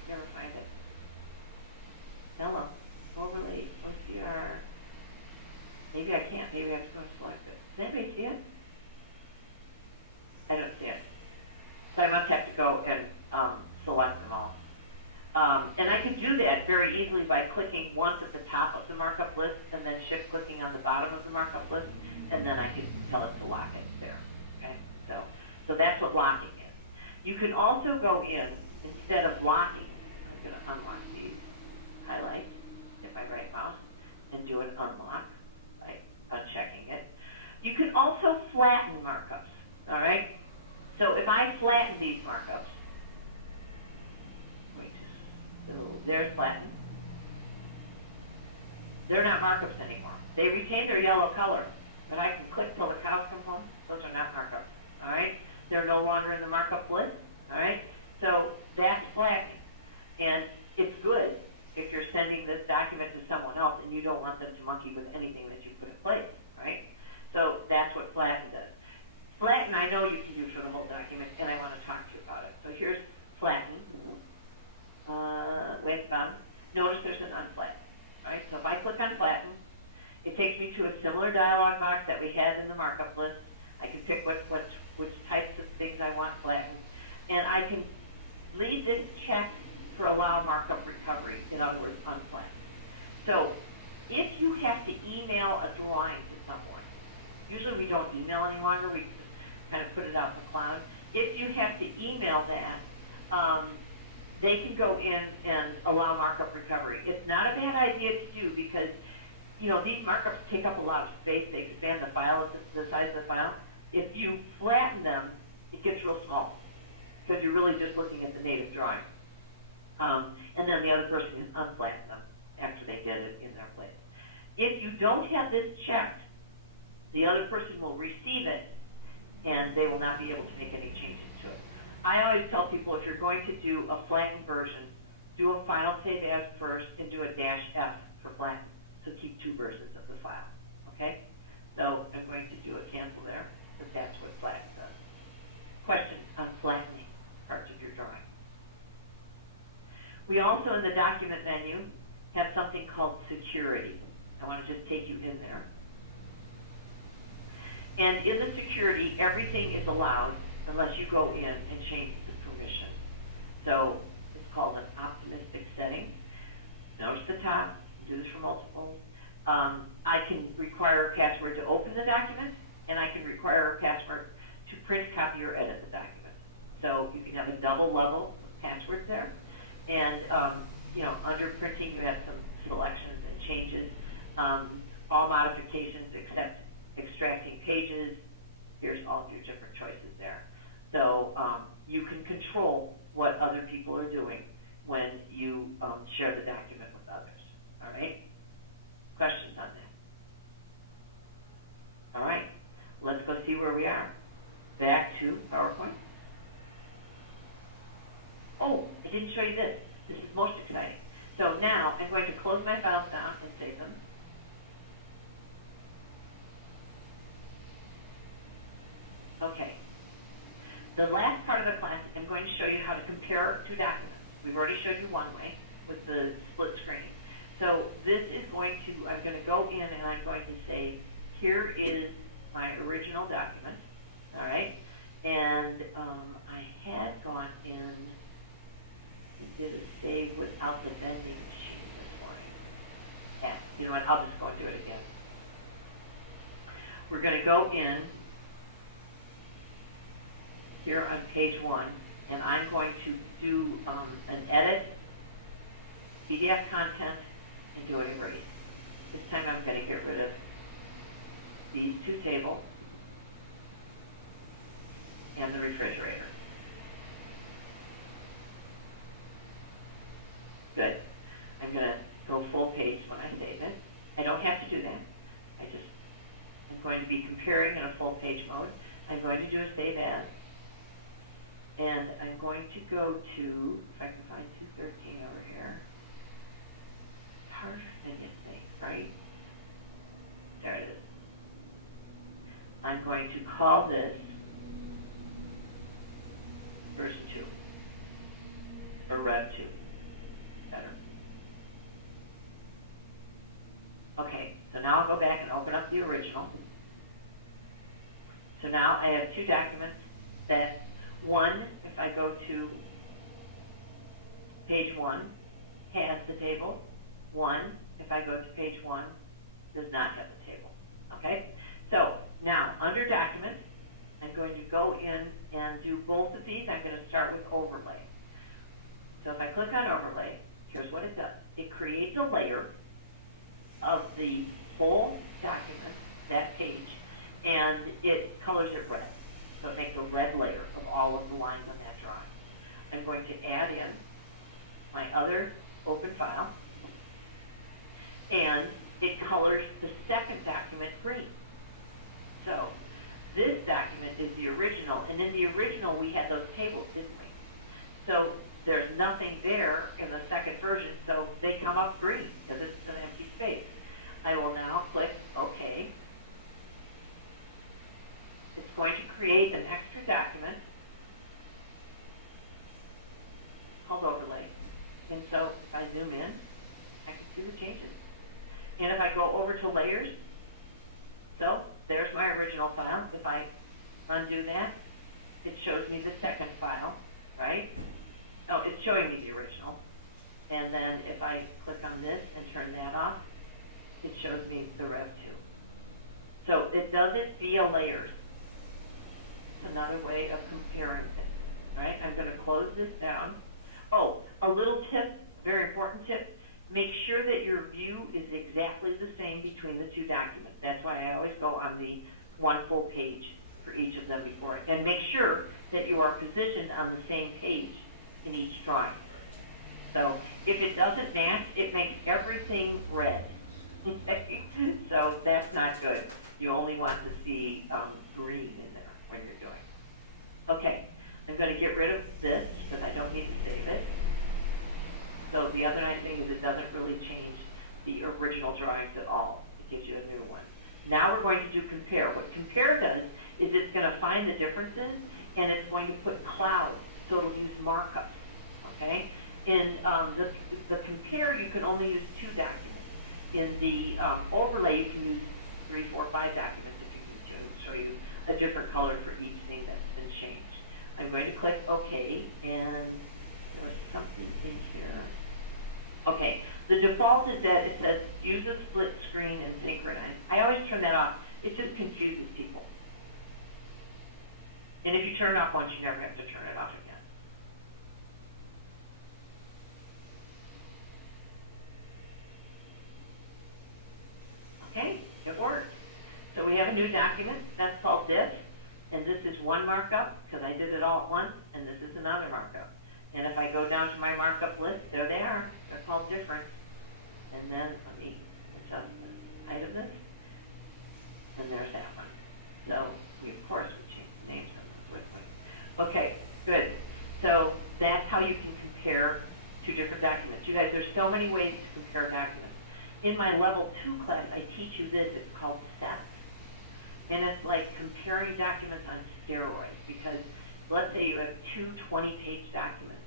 Never find it. Hello, overlay, OCR. Maybe I can't, maybe I have to go select it. Does anybody see it? I don't see it. So I must have to go and select them all. And I can do that very easily by clicking once at the top of the markup list and then shift clicking on the bottom of the markup list, and then I can tell it to lock it there. Okay? So that's what locking is. You can also go in, instead of locking, I'm going to unlock these, highlight, hit my right mouse, and do an unlock by unchecking it. You can also flatten markups, all right? So if I flatten these markups, so they're flattened. They're not markups anymore. They retain their yellow color, but I can click till the cows come home. Those are not markups, all right? They're no longer in the markup list, all right? So that's flattening, and it's good if you're sending this document to someone else and you don't want them to monkey with anything that you put in place, right? So that's what flatten does. Flatten, I know you can use for the whole document, and I want to talk to you about it. So here's flatten. With them. Notice there's an unflatten. Right? So if I click on flatten, it takes me to a similar dialog box that we had in the markup list. I can pick which types of things I want flattened, and I can leave this checked for allow markup recovery. In other words, unflatten. So if you have to email a drawing to someone, usually we don't email any longer. We kind of put it out in the cloud. If you have to email that, they can go in and allow markup recovery. It's not a bad idea to do because, you know, these markups take up a lot of space. They expand the file, the size of the file. If you flatten them, it gets real small because you're really just looking at the native drawing. And then the other person can unflatten them after they did it in their place. If you don't have this checked, the other person will receive it and they will not be able to make any changes to it. I always tell people if you're going to do a flattened version, do a file save as first and do a -F for flatten. So keep 2 versions of the file. Okay? So I'm going to do a cancel there because that's what flatten does. Question on flattening parts of your drawing. We also in the document menu have something called security. I want to just take you in there. And in the security, everything is allowed unless you go in and change the permission. So it's called an optimistic setting. Notice the top, do this for multiple. I can require a password to open the document, and I can require a password to print, copy, or edit the document. So you can have a double level password there. And, you know, under printing, you have some selections and changes. All modifications except extracting pages. Here's all your different choices there. So you can control what other people are doing when you share the document with others. All right? Questions on that? All right. Let's go see where we are. Back to PowerPoint. Oh, I didn't show you this. This is most exciting. So now I'm going to close my files down and save them. the last part of the class, I'm going to show you how to compare two documents. We've already showed you one way with the split screen. So this is going to, I'm going to go in and I'm going to say, here is my original document, all right? And I had gone in and did a save without the vending machine this morning. Yeah, you know what, I'll just go and do it again. We're going to go in here on page 1, and I'm going to do an edit, PDF content, and do an erase. This time I'm going to get rid of these two tables and the refrigerator. Good. I'm going to go full page when I save it. I don't have to do that. I'm going to be comparing in a full page mode. I'm going to do a save as. And I'm going to go to, if I can find 213 over here. It's harder than you think, right? There it is. I'm going to call this version 2, or Rev 2. Better. Okay, so now I'll go back and open up the original. So now I have two documents that one, if I go to page 1, has the table. One, if I go to page 1, does not have the table. Okay? So now, under Documents, I'm going to go in and do both of these. I'm going to start with Overlay. So if I click on Overlay, here's what it does. It creates a layer of the whole document, that page, and it colors it red. So it makes a red layer of all of the lines on that drawing. I'm going to add in my other open file, and it colors the second document green. So this document is the original, and in the original we had those tables, didn't we? So there's nothing there in the second version, so they come up green because it's an empty space. I will now click OK. It's going to create an extra document called Overlay. And so if I zoom in, I can see the changes. And if I go over to Layers, so there's my original file. If I undo that, it shows me the second file, right? Oh, it's showing me the original. And then if I click on this and turn that off, it shows me the Rev 2. So it does it via layers. Another way of comparing things, right? I'm going to close this down. Oh, a little tip, very important tip, make sure that your view is exactly the same between the two documents. That's why I always go on the one full page for each of them before. And make sure that you are positioned on the same page in each drawing. So if it doesn't match, it makes everything red. So that's not good. You only want to see green in there when you're doing. Okay, I'm going to get rid of this because I don't need to save it. So the other nice thing is it doesn't really change the original drawings at all. It gives you a new one. Now we're going to do compare. What compare does is it's going to find the differences and it's going to put clouds, so it'll use markups. Okay? In the compare, you can only use 2 documents. In the overlay, you can use 3, 4, 5 documents if you need to show you a different color for each thing that's been changed. I'm going to click OK, and there's something in here. Okay, the default is that it says use a split screen and synchronize. I always turn that off. It just confuses people. And if you turn it off once, you never have to turn it off again. Okay, it worked. So we have a new document. That's called this. And this is one markup, because I did it all at once, and this is another markup. And if I go down to my markup list, there they are. They're called different. And then let me adjust the height of this. And there's that one. So we, of course, we change the names of them quickly. Okay, good. So that's how you can compare 2 different documents. You guys, there's so many ways to compare documents. In my level 2 class, I teach you this. It's called steps. And it's like comparing documents on steroids because let's say you have two 20-page documents,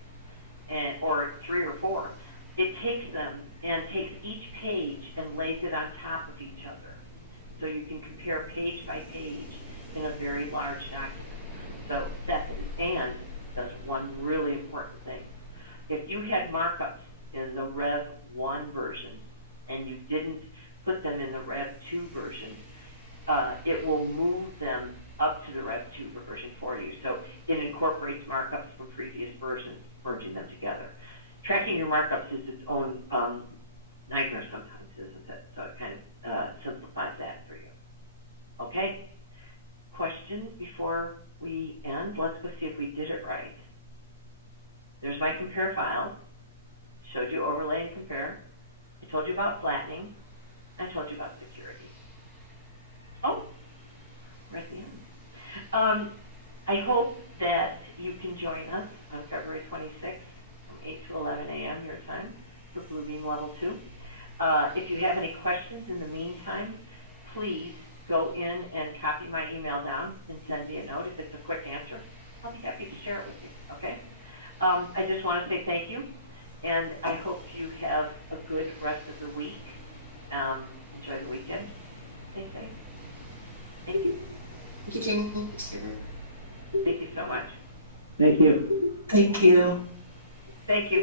or 3 or 4, it takes them and takes each page and lays it on top of each other. So you can compare page by page in a very large document. So and that's one really important thing. If you had markups in the Rev 1 version and you didn't put them in the Rev 2 version, it will move them up to the Rev 2 version for you. So it incorporates markups from previous versions, merging them together. Tracking your markups is its own nightmare sometimes, isn't it? So it kind of simplifies that for you. Okay? Question before we end? Let's go see if we did it right. There's my compare file. Showed you overlay and compare. I told you about flattening. I told you about security. Oh, right at the end. I hope that you can join us on February 26th from 8 to 11 a.m. your time for Bluebeam Level 2. If you have any questions in the meantime, please go in and copy my email down and send me a note. If it's a quick answer, I'll be happy to share it with you, okay? I just want to say thank you, and I hope you have a good rest of the week. Enjoy the weekend. Stay safe. Thank you. Thank you, Jamie. Thank you so much. Thank you. Thank you. Thank you.